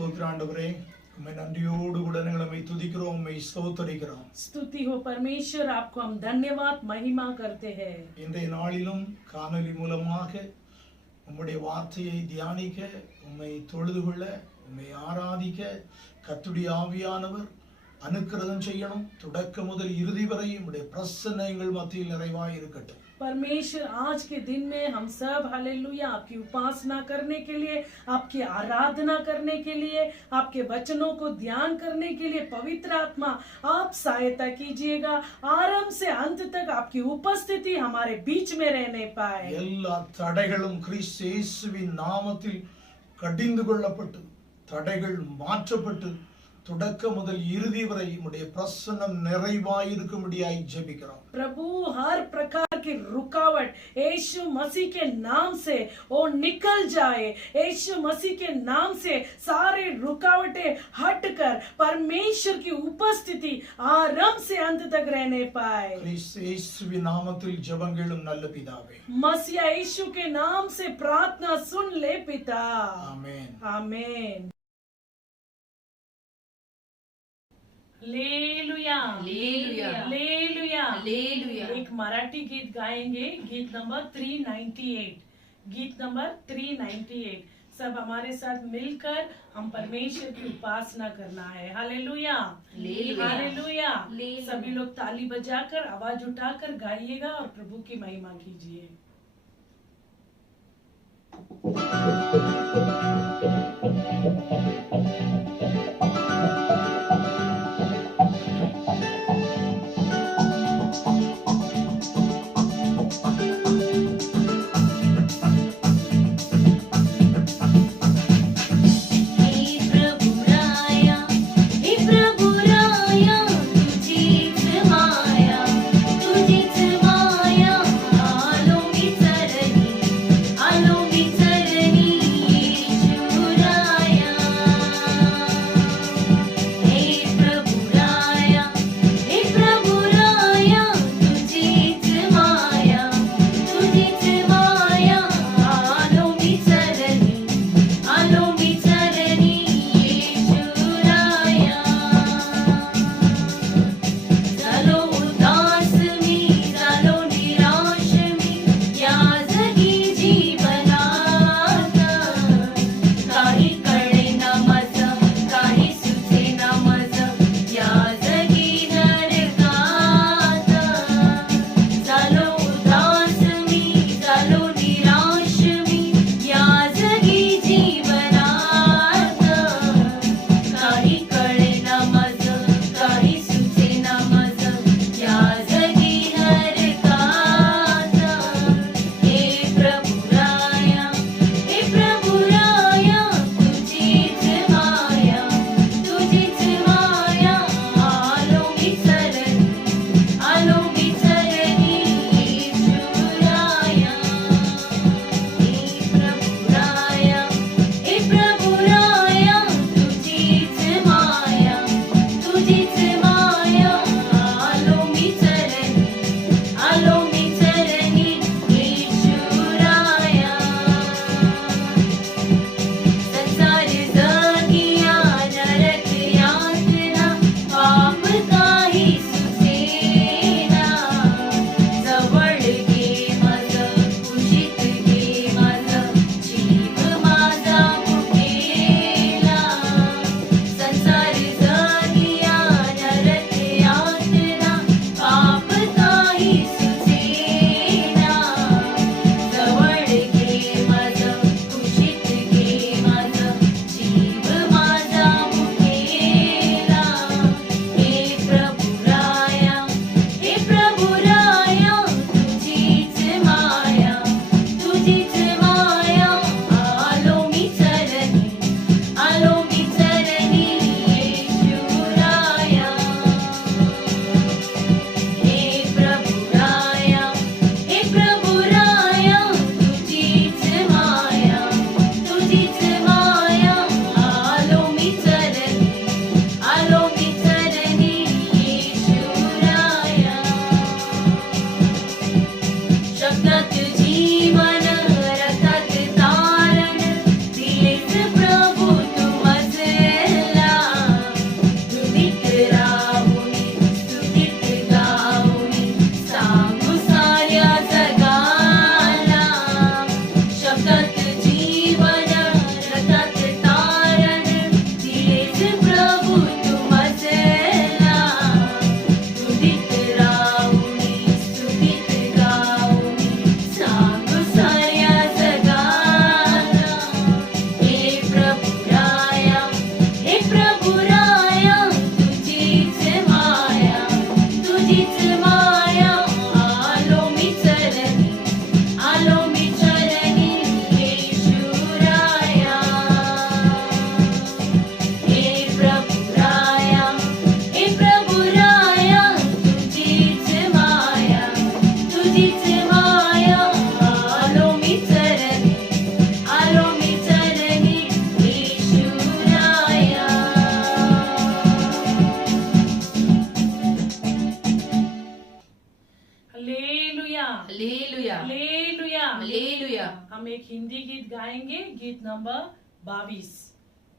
ஸ்தோத்திர ஆண்டவரே, உம்மை நன்றியோடு கூட நாங்கள் உம்மை துதிக்கிறோம், உம்மை ஸ்தோத்தரிக்கிறோம். स्तुति हो परमेश्वर, आपको हम धन्यवाद महिमा करते हैं। இன்றைய நாளிலும் காணொலி மூலமாக உம்முடைய வார்த்தையை தியானிக்க, உம்மை தொழுது கொள்ள, உம்மை ஆராதிக்க கர்த்தருடைய ஆவியானவர் அனுக்கிரகம் செய்யணும். தொடக்க முதல் இறுதி வரை உம்முடைய பிரசன்னங்கள் மத்தியில் நிறைவாய் இருக்கட்டும். परमेश्वर, आज के दिन में हम सब हालेलुया आपकी उपासना करने के लिए, आपकी आराधना करने के लिए, आपके वचनों को ध्यान करने के लिए पवित्र आत्मा आप सहायता कीजिएगा। आरंभ से अंत तक आपकी उपस्थिति हमारे बीच में रहने पाए। எல்லா தடைகளும் கிறிஸ்து இயேசுவின் நாமத்தில் கடிந்து கொள்ளப்பட்டு, தடைகள் மாற்றப்பட்டு, தொடக்க முதல் இறுதி வரை உம்முடைய பிரசன்னம் நிறைவாய் இருக்கும்படியாய் ஜெபிக்கிறோம். प्रभु, हर प्रकार की रुकावट यीशु मसीह के नाम से वो निकल जाए। यीशु मसीह के नाम से सारे रुकावटें हटकर परमेश्वर की उपस्थिति आरंभ से अंत तक रहने पाए। கிறிஸ்து இயேசுவின் நாமத்தில் ஜெபங்களும் நல்ல பிதாவே. मसीह यीशु के नाम से प्रार्थना सुन ले पिता। ஆமென். आमीन। लेलुया लेलुया लेलुया लेलुया। एक मराठी गीत गाएंगे, गीत नंबर 398। गीत नंबर 398 सब हमारे साथ मिलकर हम परमेश्वर की उपासना करना है। हालेलुया लेलुया। हालेलुया। लेलुया। सभी लोग ताली बजाकर आवाज उठाकर गाइएगा और प्रभु की महिमा कीजिए। आलो मी चरणी हालेलुया हालेलुया। हालेलुया। हम एक हिंदी गीत गाएंगे, गीत नंबर 22।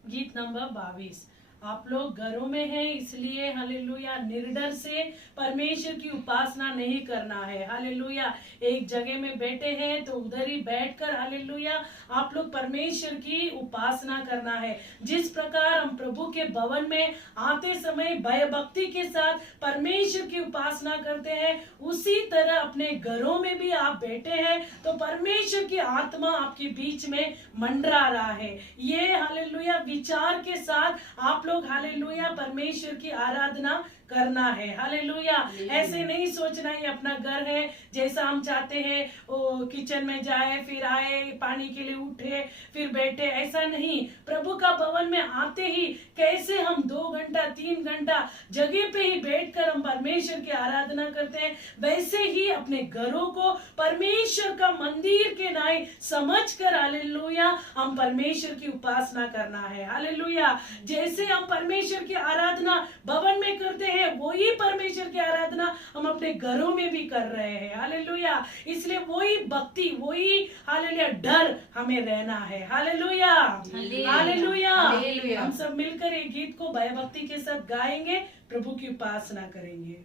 गीत नंबर 22। आप लोग घरों में हैं, इसलिए हालेलुया निर्डर से परमेश्वर की उपासना नहीं करना है। हालेलुया एक जगह में बैठे हैं तो उधर ही बैठकर हालेलुया आप लोग परमेश्वर की उपासना करना है। जिस प्रकार हम प्रभु के भवन में आते समय भय भक्ति के साथ परमेश्वर की उपासना करते हैं, उसी तरह अपने घरों में भी आप बैठे हैं तो परमेश्वर की आत्मा आपके बीच में मंडरा रहा है। ये हालेलुया विचार के साथ आप लोग हालेलुया परमेश्वर की आराधना करना है। हालेलुया ऐसे नहीं सोचना है अपना घर है, जैसा हम चाहते हैं वो किचन में जाए, फिर आए, पानी के लिए उठे, फिर बैठे, ऐसा नहीं। प्रभु का भवन में आते ही कैसे हम 2 घंटा 3 घंटा जगह पे ही बैठकर हम परमेश्वर की आराधना करते हैं, वैसे ही अपने घरों को परमेश्वर का मंदिर के नाई समझकर हालेलुया हम परमेश्वर की उपासना करना है। हालेलुया जैसे हम परमेश्वर की आराधना भवन में करते हैं, वही परमेश्वर की आराधना हम अपने घरों में भी कर रहे हैं। हालेलुया इसलिए वही भक्ति, वही हालेलुया डर हमें रहना है। हालेलुया हालेलुया। हालेलुया। हम सब मिलकर एक गीत को भय भक्ति के साथ गाएंगे, प्रभु की उपासना करेंगे।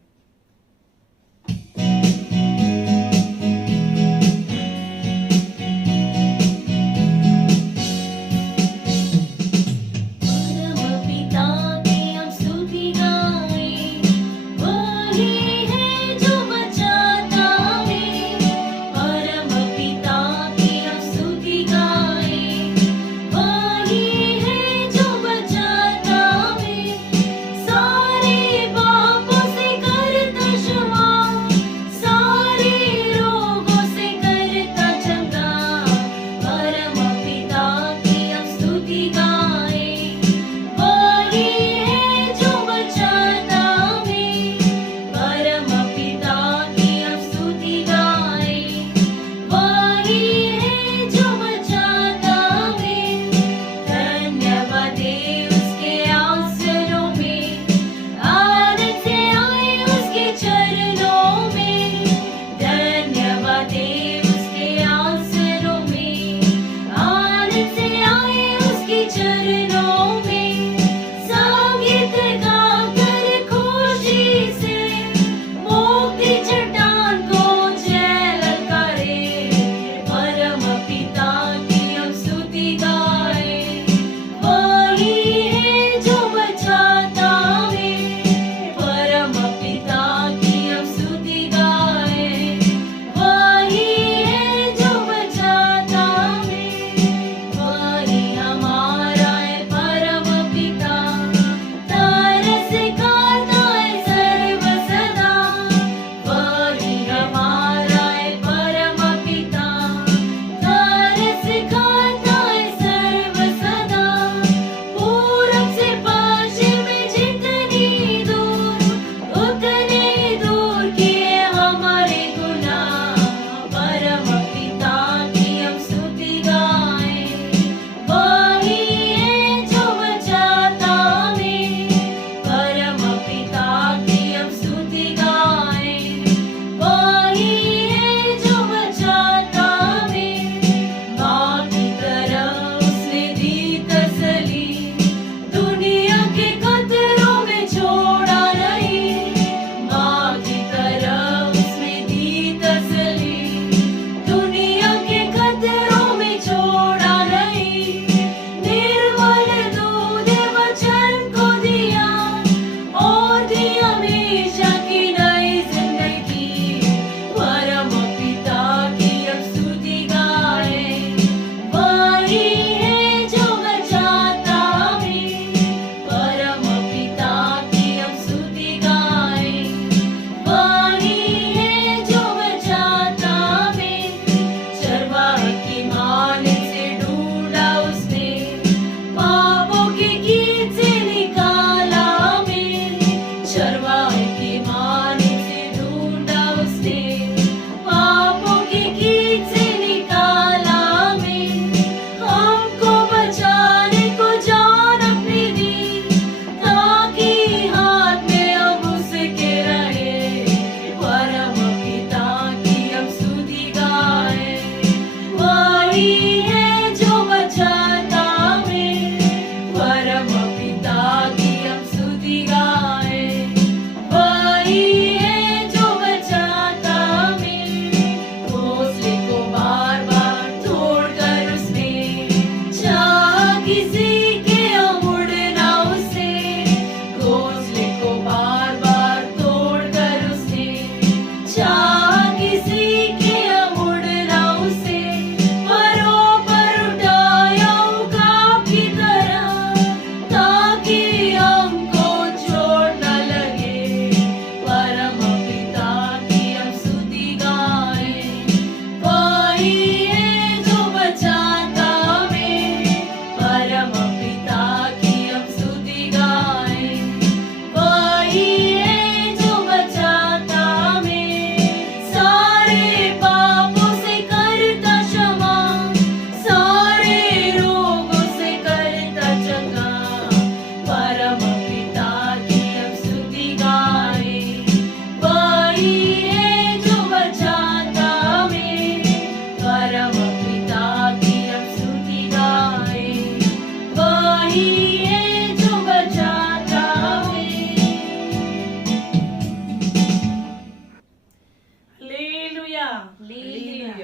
सारे बापों से कर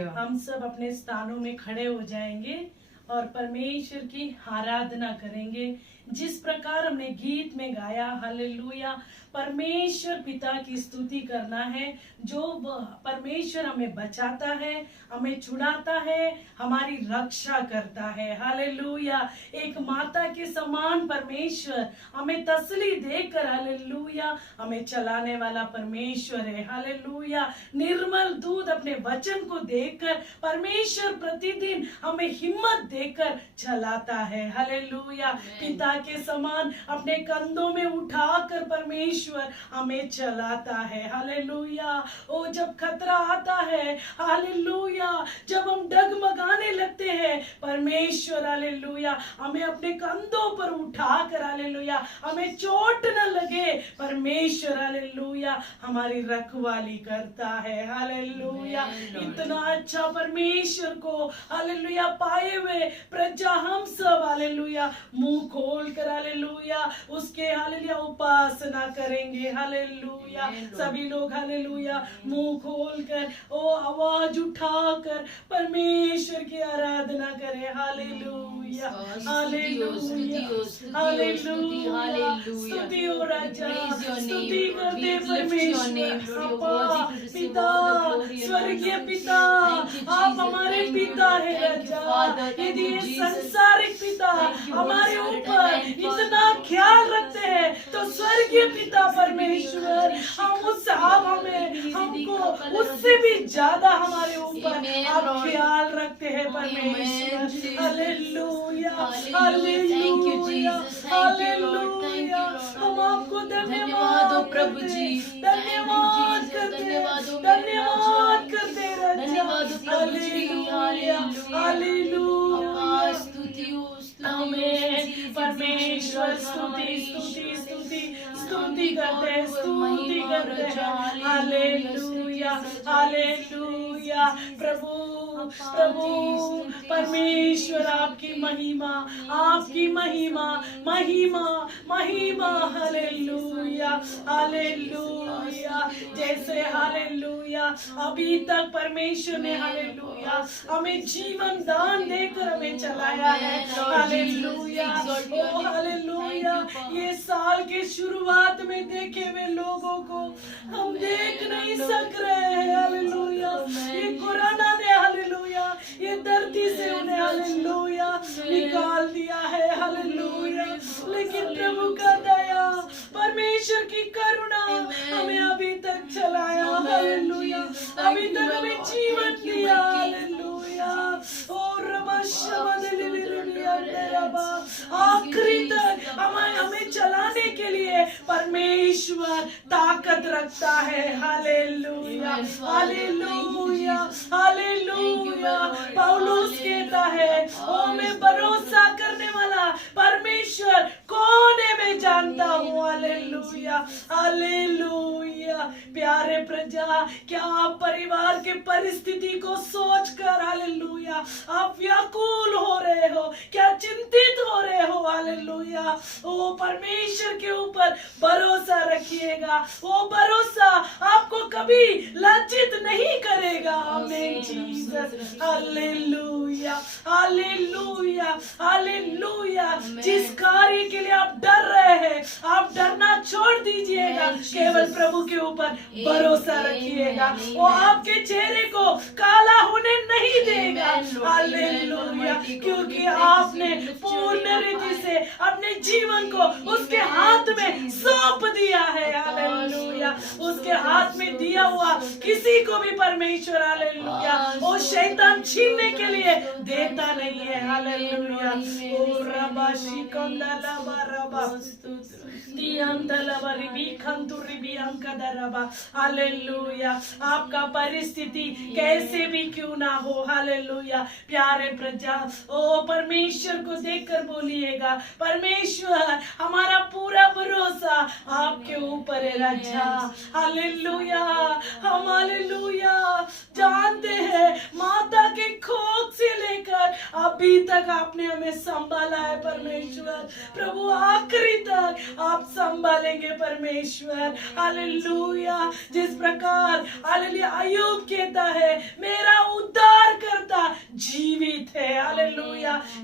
हालेलुया। हम सब अपने स्थानों में खड़े हो जाएंगे और परमेश्वर की आराधना करेंगे। जिस प्रकार हमने गीत में गाया, हालेलुया, परमेश्वर पिता की स्तुति करना है, जो परमेश्वर हमें बचाता है, हमें छुड़ाता है, हमारी रक्षा करता है। हालेलुया, एक माता के समान परमेश्वर हमें तसल्ली देकर, हालेलुया, हमें चलाने वाला परमेश्वर है। हालेलुया, निर्मल दूध अपने वचन को देकर परमेश्वर प्रतिदिन हमें हिम्मत देकर चलाता है। हालेलुया, पिता के समान अपने कंधों में उठाकर परमेश्वर हमें चलाता है। हालेलुया, ओ जब खतरा आता है, हालेलुया, जब हम डगमगाने लगते हैं, परमेश्वर हालेलुया हमें अपने कंधों पर उठाकर, हालेलुया, हमें चोट न लगे, परमेश्वर हालेलुया हमारी रखवाली करता है। हालेलुया, इतना अच्छा परमेश्वर को हालेलुया पाए हुए प्रजा हम सब हालेलुया मुंह खोल कर हालेलुया उसके हालेलुया उपासना करेंगे। हालेलुया, सभी लोग हालेलुया मुंह खोल कर ओ आवाज उठाकर परमेश्वर की आराधना करें। हालेलुया, हालेलुया, हालेलुया, स्तुति हो राजा, स्तुति करते परमेश्वर। अपा पिता, स्वर्गीय पिता, आप हमारे पिता है राजा। यदि ये संसारिक पिता हमारे ऊपर इतना ख्याल रखते हैं, तो स्वर्गीय पिता परमेश्वर हम उससे आप हमें हमको उससे भी ज्यादा हमारे ऊपर आप ख्याल रखते हैं परमेश्वर। हालेलुया, हालेलुया, हालेलुया, हम आपको धन्यवाद प्रभु जी, धन्यवाद करते, धन्यवाद करते राजा। हालेलुया, हालेलुया, हमें परमेश्वर स्तुति स्तुति स्तुति स्तुति करते, स्तुति करते। हालेलुया, हालेलुया, प्रभु प्रभु परमेश्वर आपकी महिमा, आपकी महिमा, महिमा, महिमा। हालेलुया, हालेलुया, जैसे हालेलुया अभी तक परमेश्वर ने हालेलुया हमें जीवन दान देकर हमें चलाया है। हालेलुया, ओ हालेलुया, ये साल के शुरुआत में देखे हुए लोगों को हम देख नहीं सक रहे हैं। हालेलुया, ये कोरोना ने हालेलुया ये धरती से उन्हें हालेलुया निकाल दिया है। हालेलुया, लेकिन प्रभु का दया, परमेश्वर की करुणा हमें अभी तक चलाया। हालेलुया, अभी तक हमें जीवन दिया। हालेलुया, और आखिरी तक हमें चलाने के लिए परमेश्वर ताकत रखता है। हालेलुया, हालेलुया, हालेलुया, पौलुस कहता है, ओ मैं भरोसा करने वाला परमेश्वर कौन है मैं जानता हूँ। हालेलुया, हालेलुया, प्यारे प्रजा, क्या आप परिवार के परिस्थिति को सोचकर हालेलुया आप व्याकुल हो रहे हो, क्या चिंतित हो रहे हो? हालेलुया, ओ परमेश्वर के ऊपर भरोसा रखिएगा, वो भरोसा आपको कभी लज्जित नहीं करेगा। आमीन जीसस, हालेलुया, हालेलुया, हालेलुया। जिस कार्य के लिए आप डर रहे हैं, आप डरना छोड़ दीजिएगा, केवल प्रभु के ऊपर भरोसा रखिएगा, वो आपके चेहरे को काला होने नहीं देगा। हालेलुया, क्योंकि आपने पूर्ण रीति से अपने जीवन को उसके हाथ में सौंप दिया है। हालेलुया, उसके हाथ में दिया हुआ किसी को भी परमेश्वर हालेलुया वो शैतान छीनने के लिए देता नहीं है। हालेलुया, ओ रबा शिकंदला बरबा हालेलुया, आपका परिस्थिति कैसे भी क्यों ना हो, हालेलुया, प्यारे प्रजा, ओ परमेश्वर को देखकर बोलिएगा, परमेश्वर हमारा पूरा भरोसा आपके ऊपर है राजा। हालेलुया, हम हालेलुया जानते हैं माता के कोख से लेकर अभी तक आपने हमें संभाला है परमेश्वर। प्रभु आखिरी तक आप संभालेंगे परमेश्वर। हालेलुया, जिस प्रकार हालेलुया अय्यूब कहता है, मेरा उद्धार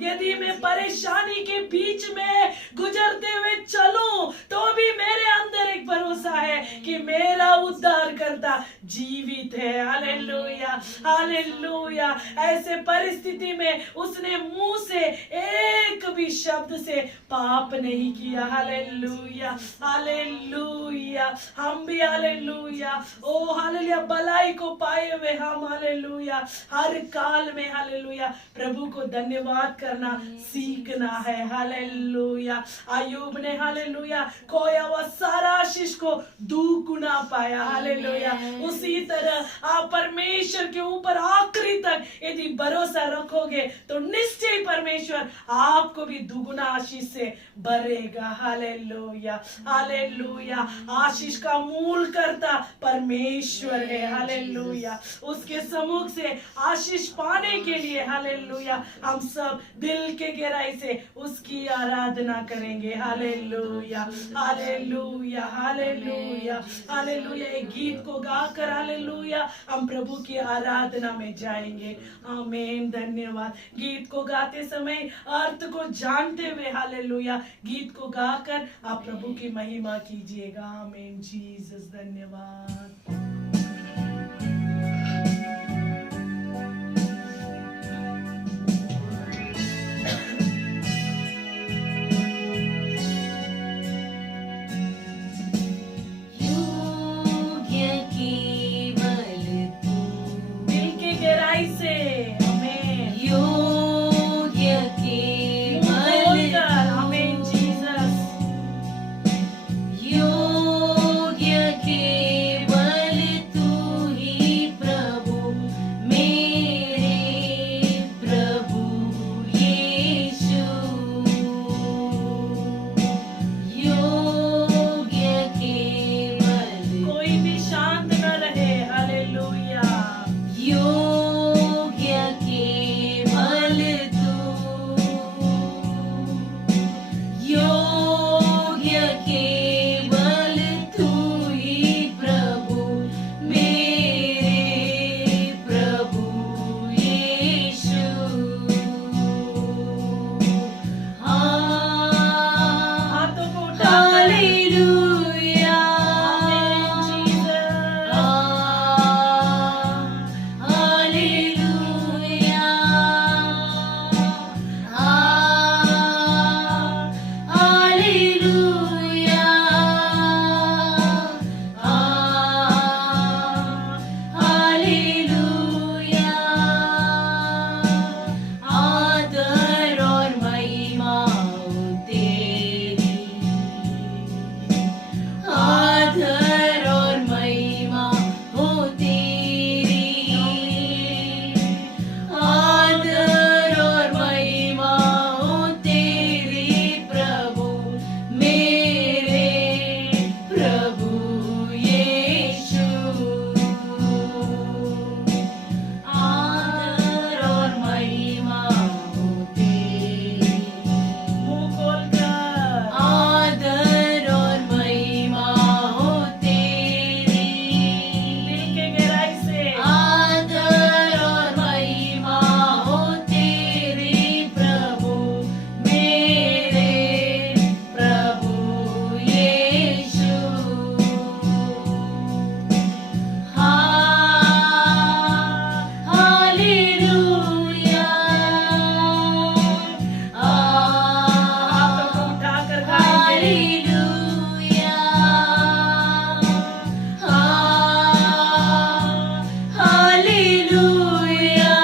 यदि मैं परेशानी के बीच में गुजरते हुए चलूं तो भी मेरे अंदर एक भरोसा है कि मेरा उद्धार करता जीवित है। Hallelujah, hallelujah. ऐसे परिस्थिति में उसने मुंह से एक भी शब्द से पाप नहीं किया। Hallelujah, hallelujah. हम भी हालेलुया, ओ हालेलुया, भलाई को पाए हुए हम हालेलुया हर काल में हालेलुया प्रभु को धन्यवाद करना सीखना है। हालेलुया। अय्यूब ने हालेलुया खोया हुआ सारा आशीष को दुगुना पाया। हालेलुया। उसी तरह आप परमेश्वर के ऊपर आखिरी तक यदि भरोसा रखोगे तो निश्चय परमेश्वर आपको भी दुगुना आशीष से भरेगा। Hallelujah, hallelujah. आशीष का मूल करता परमेश्वर है। हालेलुया। उसके सम्मुख से आशीष पाने के लिए हालेलुया हम सब दिल के गहराई से उसकी आराधना करेंगे। हालेलुया, हालेलुया, हालेलुया, हालेलुया। एक गीत को गाकर हालेलुया हम प्रभु की आराधना में जाएंगे। आमीन। धन्यवाद। गीत को गाते समय अर्थ को जानते हुए हालेलुया गीत को गाकर आप प्रभु की महिमा कीजिएगा। आमीन। जीसस, धन्यवाद। दिल की गहराई से आमीन। बोलकर आमीन। जीसस, कोई भी शांत न रहे। हालेलुया, हाथों को उठाकर आमीन। जीसस, आदर और महिमा तेरी, आदर और महिमा हो तेरी, आदर और महिमा हो तेरी प्रभु मेरे प्रभु यीशु। आदर और महिमा हो तेरी, मुंह खोलकर आदर और महिमा हो तेरी, दिल के गहराई से आदर और महिमा हो तेरी प्रभु मेरे प्रभु यीशु। हालेलुया, हाथों को उठाकर गाएंगे। हालेलुया, हालेलुया,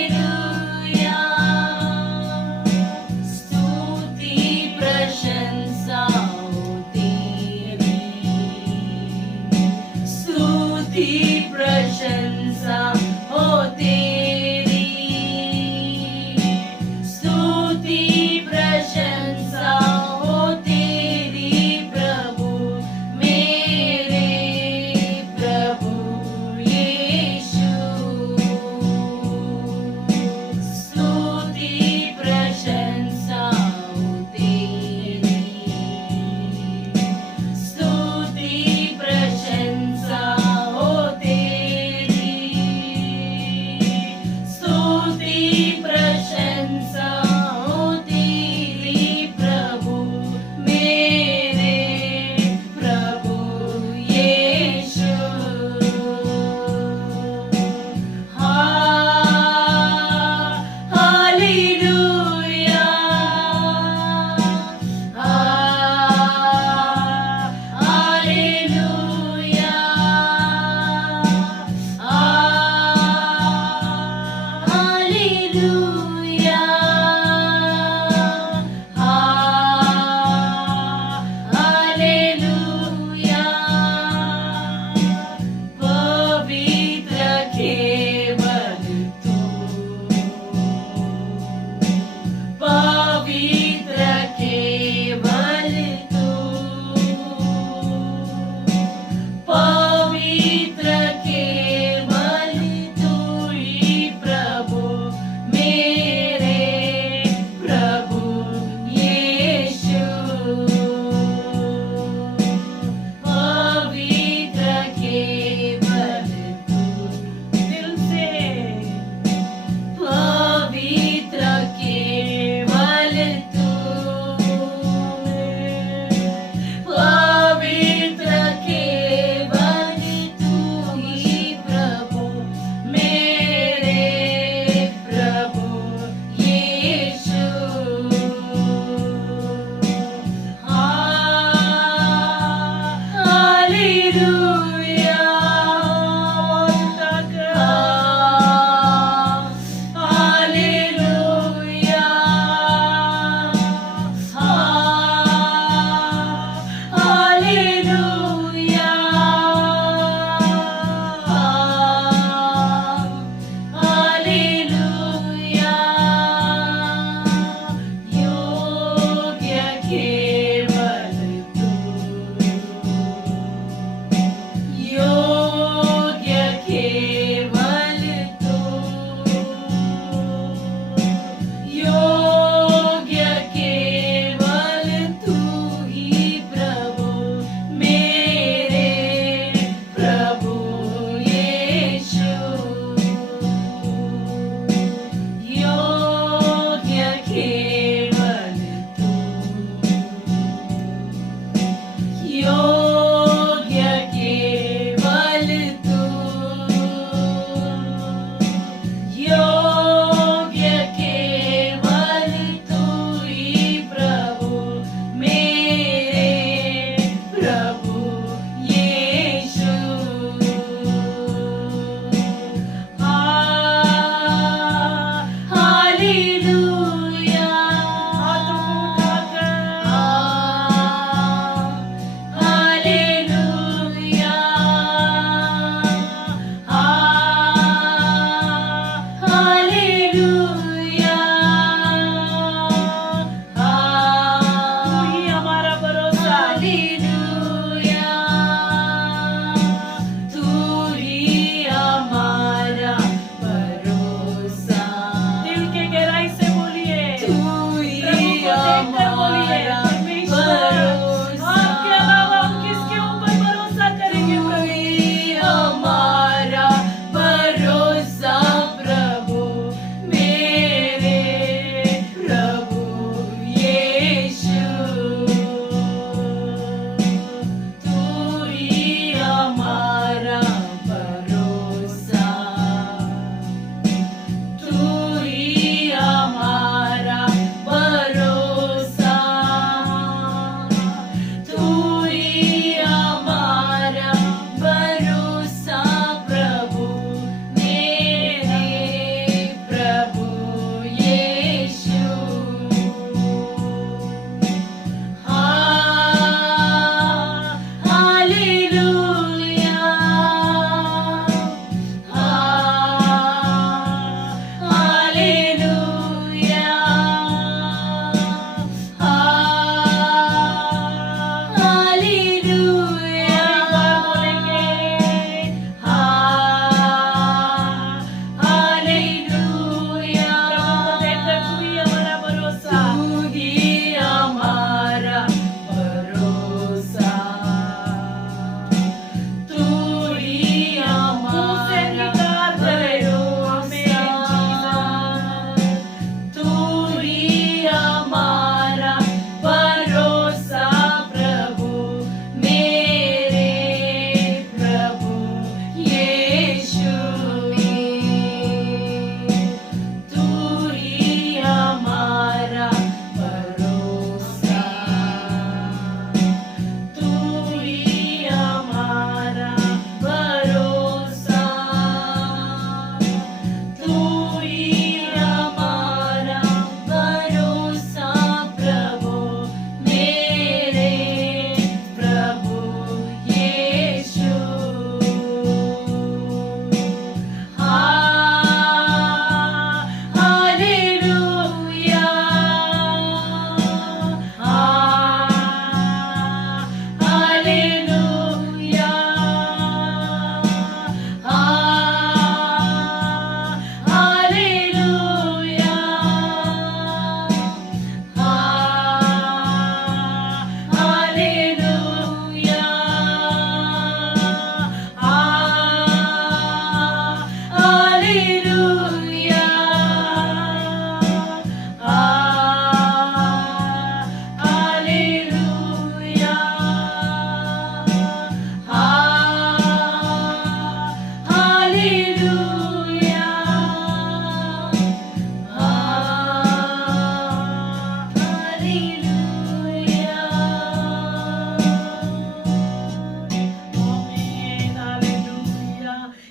हालेलुया। स्तुति प्रशंसा हो तेरी, स्तुति प्रशंसा हो तेरी, स्तुति प्रशंसा हो तेरी प्रभु मेरे प्रभु यीशु। स्तुति प्रशंसा हो तेरी, स्तुति प्रशंसा हो तेरी,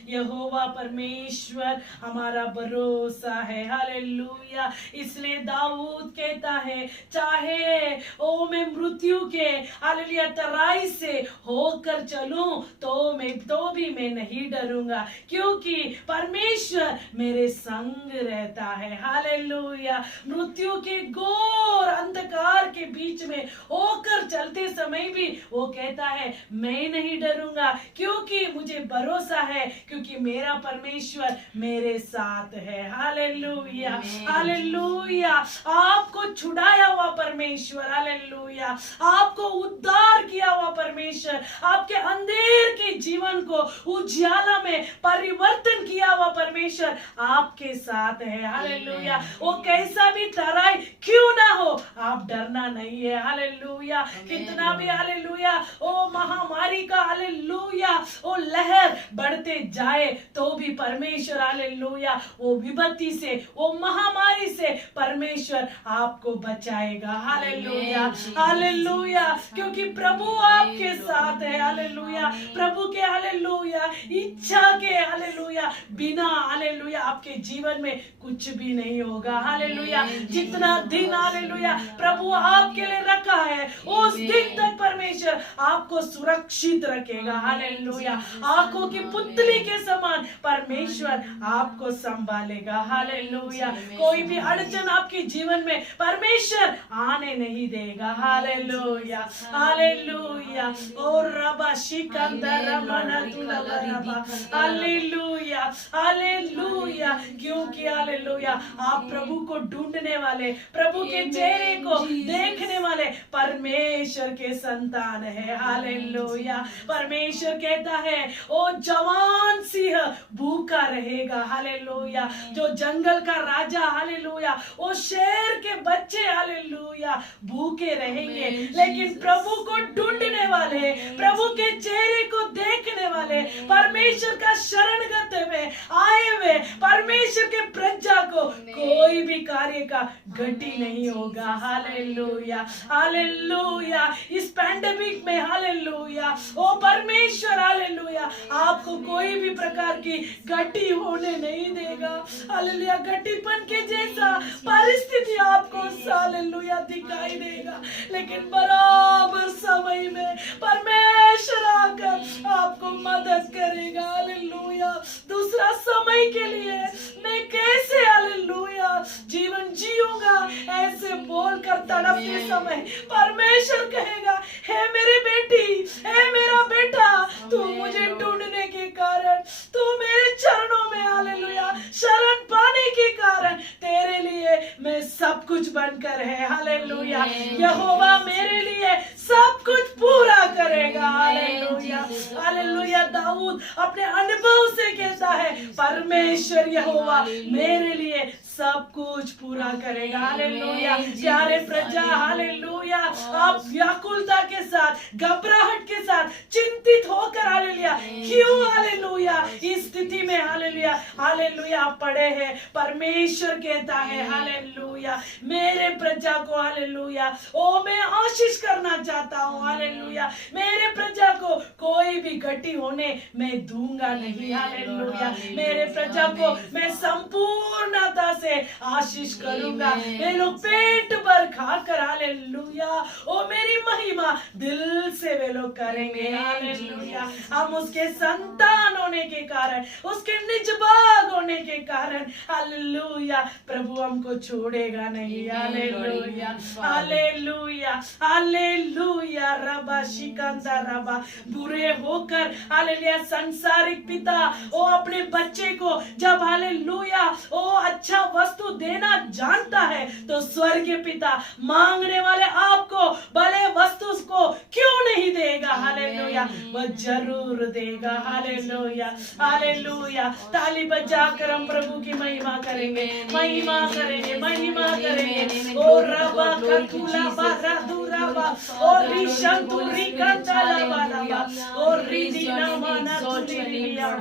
यहोवा परमेश्वर हमारा भरोसा है। हालेलुया। इसलिए दाऊद कहता है, चाहे ओ मैं मृत्यु के हालेलुया तराई से होकर चलूं तो भी मैं नहीं डरूंगा, क्योंकि परमेश्वर मेरे संग रहता है। हालेलुया। मृत्यु के घोर अंधकार के बीच में होकर चलते समय भी वो कहता है, मैं नहीं डरूंगा, क्योंकि मुझे भरोसा है, क्योंकि मेरा परमेश्वर मेरे साथ है। हालेलुया। हालेलुया। आपको छुड़ाया हुआ परमेश्वर, हालेलुया, आपको उद्धार किया हुआ परमेश्वर, आपके अंधेर के जीवन को उजाला में परिवर्तन किया हुआ परमेश्वर आपके साथ है। हालेलुया। वो कैसा भी तराई क्यों ना हो, आप डरना नहीं है। हालेलुया। कितना भी हालेलुया ओ महामारी का हालेलुया वो लहर बढ़ते जाए तो भी परमेश्वर हालेलुया वो विपत्ति से, वो महामारी से परमेश्वर आपको बचाएगा। हालेलुया। हालेलुया। क्योंकि प्रभु आपके साथ है। हालेलुया। प्रभु के हालेलुया इच्छा के हालेलुया बिना हालेलुया आपके जीवन में कुछ भी नहीं होगा। हालेलुया। जितना दिन हालेलुया प्रभु आपके लिए रखा है, उस दिन तक परमेश्वर आपको सुरक्षित रखेगा। हालेलुया। आंखों की पुतली के समान परमेश्वर आपको संभालेगा। हालेलुया। कोई भी अड़चन आपके जीवन में परमेश्वर आने नहीं देगा। हालेलुया। हालेलुया। और रबा शिकंदर रमना तुला रबा। हालेलुया। हालेलुया। क्योंकि हालेलुया आप प्रभु को ढूंढने वाले, प्रभु के चेहरे को देखने वाले परमेश्वर के संतान है। हालेलुया। परमेश्वर कहता है, ओ जवान सिंह भूखा रहेगा। हालेलुया। जो जंगल का राजा हालेलुया वो शेर के बच्चे हालेलुया भूखे रहेंगे, लेकिन प्रभु को ढूंढने वाले, प्रभु के चेहरे को देखने वाले, परमेश्वर का शरणगत में आए हुए परमेश्वर के प्रजा को कोई भी कार्य का घटी नहीं होगा। हालेलुया। हालेलुया। इस पैंडेमिक में हालेलुया ओ परमेश्वर हालेलुया आपको कोई भी प्रकार की घटी होने नहीं देगा। हालेलुया। घटीपन के जैसा परिस्थिति आपको हालेलुया दिखाई देगा, लेकिन बराबर समय में परमेश्वर आकर आपको मदद करेगा। हालेलुया। दूसरा समय के लिए मैं कैसे हालेलुया जीवन जीऊंगा ऐसे बोलकर तड़पते समय परमेश्वर कहेगा, हे मेरी बेटी, हे मेरा बेटा, तू मुझे ढूंढने के कारण, तू मेरे चरणों में हालेलुया शरण पाने के कारण तेरे लिए मैं सब कुछ बनकर है। हालेलुया। यहोवा मेरे लिए सब कुछ पूरा करेगा। हालेलुया। हालेलुया। दाऊद अपने अनुभव से कहता है, परमेश्वर यहोवा मेरे लिए सब कुछ पूरा करेगा। हालेलुया। प्यारे प्रजा हालेलुया आप व्याकुलता के साथ, घबराहट के साथ, चिंतित होकर हालेलुया क्यों हालेलुया इस स्थिति में हालेलुया हालेलुया आप पड़े हैं। परमेश्वर कहता है हालेलुया मेरे प्रजा को हालेलुया ओ मैं आशीष करना चाहता हूँ। हालेलुया। मेरे प्रजा को कोई भी घटी होने मैं दूंगा नहीं। हालेलुया। मेरे प्रजा को मैं संपूर्णता से आशीष करूंगा। वे लोग पेट भर खाकर हालेलुया ओ मेरी महिमा दिल से वे लोग करेंगे। हालेलुया। हम उसके संतान होने के कारण, उसके निज भाग होने के कारण हालेलुया प्रभु हमको छोड़ेगा नहीं। हालेलुया। हालेलुया। हालेलुया। रबा शिकंदा रबा। बुरे होकर हालेलुया संसारिक पिता वो अपने बच्चे को जब हालेलुया वो अच्छा वस्तु देना जानता है, तो स्वर्गीय पिता मांगने वाले आपको भले वस्तु को क्यों नहीं देगा। हालेलुया वह जरूर देगा। हालेलुया। हालेलुया। ताली बजाकर हम प्रभु की महिमा करेंगे, महिमा करेंगे, महिमा करेंगे। ओ रबा कतुला बारा दुराबा ओ रिशंतुरी कंताला बाराबा ओ रिदीना माना तुलिया।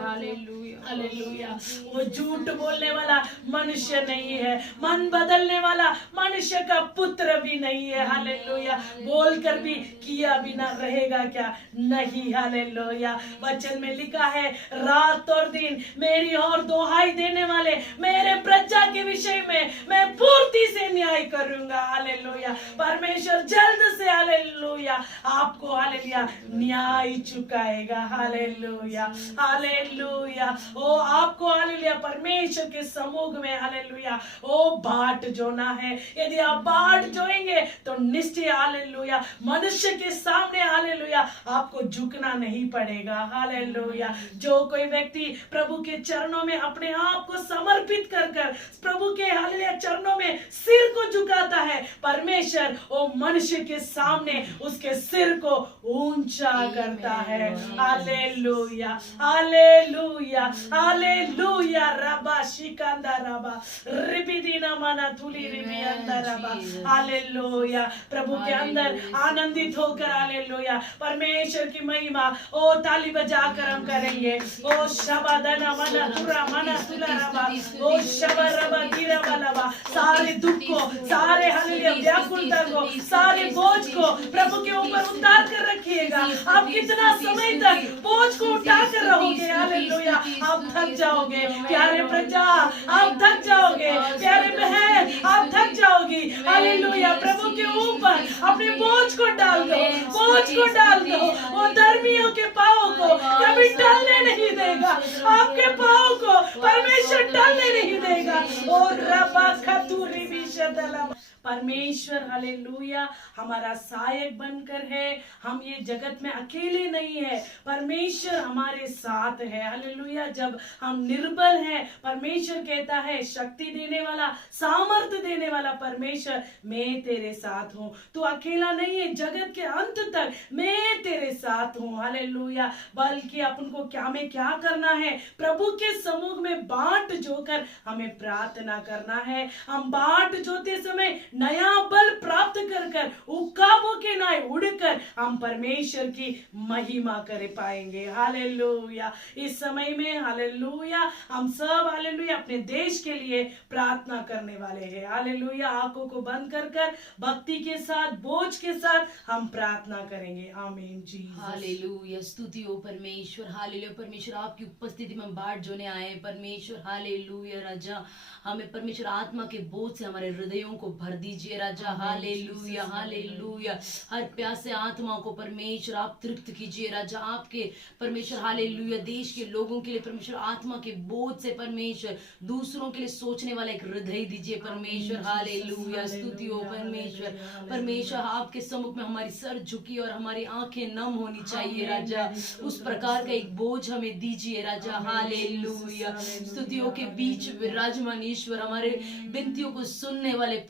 हालेलुया। वो झूठ बोलने वाला मनुष्य नहीं है, मन बदलने वाला मनुष्य का पुत्र भी नहीं है। हालेलुया। बोलकर भी किया बिना रहेगा क्या? नहीं। हालेलुया। वचन में लिखा है, रात और दिन मेरी और दोहाई देने वाले मेरे प्रजा के विषय में मैं पूर्ति से न्याय करूंगा। हालेलुया। परमेश्वर जल्द से हालेलुया आपको हालेलुया न्याय चुकाएगा। हालेलुया। हालेलुया। ओ आपको हालेलुया परमेश्वर के समूह में हालेलुया ओ बाट जोना है। यदि आप बाट जोएंगे तो निश्चय हालेलुया मनुष्य के सामने हालेलुया आपको झुकना नहीं पड़ेगा। हालेलुया। जो कोई व्यक्ति प्रभु के चरणों में अपने आप को समर्पित कर कर प्रभु के हालेलुया चरणों में सिर को झुकाता है, परमेश्वर वो मनुष्य के सामने उसके सिर को ऊंचा करता है। हालेलुया। हालेलुया। हालेलुया। रबा शिकांदा रबा रिबिदीना माना तुली रिबियांदा रबा। हालेलुया। प्रभु के अंदर आनंदित होकर हालेलुया परमेश्वर की महिमा ओ ताली बजाकर हम करेंगे। ओ शबादना मना तुरा मना तुला रबा ओ शबा रबा गिरा बलबा। सारे दुख को, सारे हालेलुया व्याकुलता को, सारे बोझ को प्रभु के ऊपर उतार कर रखिएगा। आप कितना समय तक बोझ को उठा कर रहोगे? हालेलुया। आप थक जाओगे प्यारे प्रजा, आप थक जाओगे प्यारे बहन, आप थक जाओगी। हालेलुया। प्रभु के ऊपर अपने बोझ को डाल दो, बोझ को डाल दो। वो धर्मियों के पाँव को कभी टलने नहीं देगा, आपके पाँव को परमेश्वर टलने नहीं देगा। और रबा खतुरी भी शदला परमेश्वर हालेलुया हमारा सहायक बनकर है। हम ये जगत में अकेले नहीं है, परमेश्वर हमारे साथ है। हालेलुया। जब हम निर्बल हैं परमेश्वर कहता है शक्ति देने वाला, सामर्थ्य देने वाला परमेश्वर मैं तेरे साथ हूँ। तू अकेला नहीं है, जगत के अंत तक मैं तेरे साथ हूँ। हालेलुया। बल्कि अपन को क्या करना है? प्रभु के समूह में बाट जोकर हमें प्रार्थना करना है। हम बाट जोते समय नया बल प्राप्त कर कर उकाबों के नाय उड़कर हम परमेश्वर की महिमा कर पाएंगे। हालेलुया। इस समय में हालेलुया हम सब हालेलुया अपने देश के लिए प्रार्थना करने वाले हैं। हालेलुया। आंखों को बंद कर कर भक्ति के साथ, बोझ के साथ हम प्रार्थना करेंगे। आमीन जी। हालेलुया। स्तुति हो परमेश्वर। हालेलुया। परमेश्वर आपकी उपस्थिति में बाट जोने आए परमेश्वर। हालेलुया राजा, हमें परमेश्वर आत्मा के बोझ से हमारे हृदयों को भर दीजिए राजा। हालेलुया। हालेलुया। हर प्यासे आत्मा को परमेश्वर आप तृप्त कीजिए राजा। आपके परमेश्वर हालेलुया देश के लोगों के लिए परमेश्वर आत्मा के बोझ से परमेश्वर दूसरों के लिए सोचने वाला एक हृदय दीजिए परमेश्वर। हालेलुया। स्तुति हो परमेश्वर। परमेश्वर आपके सम्मुख में हमारी सर झुकी और हमारी आंखें नम होनी चाहिए राजा। उस प्रकार का एक बोझ हमें दीजिए राजा। हालेलुया। स्तुतियों के बीच विराजमान ईश्वर, हमारे विनतियों को सुनने वाले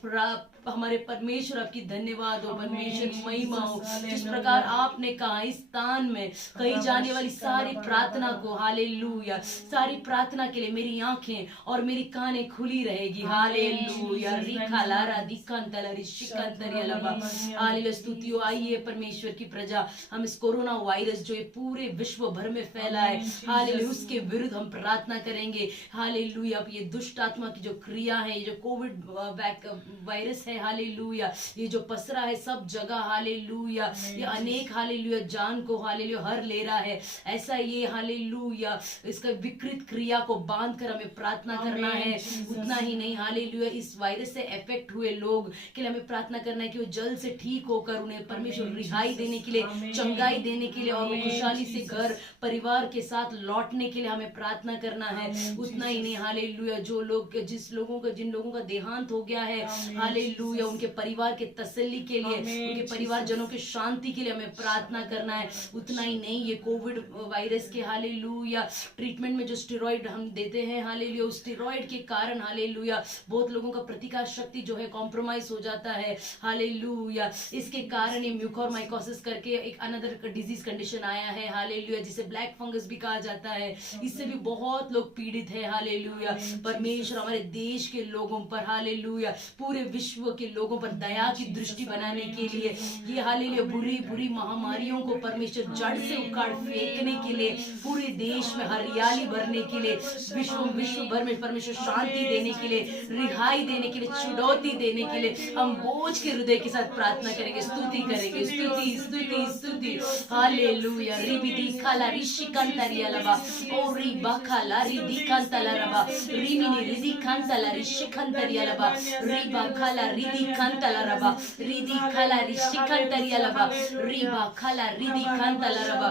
हमारे परमेश्वर आपकी धन्यवाद हो परमेश्वर, महिमा हो। जिस प्रकार आपने कहा इस स्थान में कही जाने वाली सारी प्रार्थना को हालेलुया, सारी प्रार्थना के लिए मेरी आंखें और मेरी कानें खुली रहेगी। हालेलुया। हालेलुया। स्तुति हो। आइए परमेश्वर की प्रजा, हम इस कोरोना वायरस जो ये पूरे विश्व भर में फैला है हालेलुया उसके विरुद्ध हम प्रार्थना करेंगे। हालेलुया। ये दुष्ट आत्मा की जो क्रिया है, ये जो कोविड वायरस है हालेलुया, ये जो पसरा है सब जगह हालेलुया, ये अनेक हालेलुया जान को हालेलुया हर ले रहा है। ऐसा ये हालेलुया इसका विकृत क्रिया को बांध कर हमें प्रार्थना करना है। उतना ही नहीं हालेलुया इस वायरस से इफेक्ट हुए लोग के लिए हमें प्रार्थना करना है कि वो जल्द से ठीक होकर उन्हें परमेश्वर रिहाई देने के लिए, चंगाई देने के लिए और वो खुशहाली से घर परिवार के साथ लौटने के लिए हमें प्रार्थना करना है। उतना ही नहीं हालेलुया जो लोग जिन लोगों का देहांत हो गया है हालेलुया उनके परिवार के तसल्ली के लिए, उनके परिवारजनों के शांति के लिए हमें प्रार्थना करना है। उतना ही नहीं ये कोविड वायरस के हालेलुया ट्रीटमेंट में जो स्टेरॉइड हम देते हैं हालेलुया उस स्टेरॉइड के कारण हालेलुया बहुत लोगों का प्रतिकार शक्ति जो है कॉम्प्रोमाइज हो जाता है हालेलुया। इसके कारण ये म्यूकोरमाइकोसिस करके एक अनदर डिजीज कंडीशन आया है हालेलुया जिसे ब्लैक फंगस भी कहा जाता है, इससे भी बहुत लोग पीड़ित है। हालेलुया। परमेश्वर हमारे देश के लोगों पर, हालेलुया, पूरे विश्व के लोगों पर दया की दृष्टि बनाने के लिए, ये हालेलुया बुरी बुरी महामारियों को परमेश्वर जड़ से उखाड़ फेंकने के लिए, पूरे देश में हरियाली भरने के लिए, विश्व भर में परमेश्वर शांति देने के लिए, रिहाई देने के लिए, छुड़ौती देने के लिए हम बोझ के हृदय के साथ प्रार्थना करेंगे, स्तुति करेंगे। स्तुति स्तुति स्तुति। हालेलुया। रिबिदी खाला रिशी कांतारिया लबा ओ रिबा खाला रिदी कांताला रबा रिमिनी रिदी कांताला रिशी कांतारिया लबा रिबा खाला रिदी कांताला रबा रिदी खाला रिशी कांतारिया लबा रिबा खाला रिदी कांताला रबा।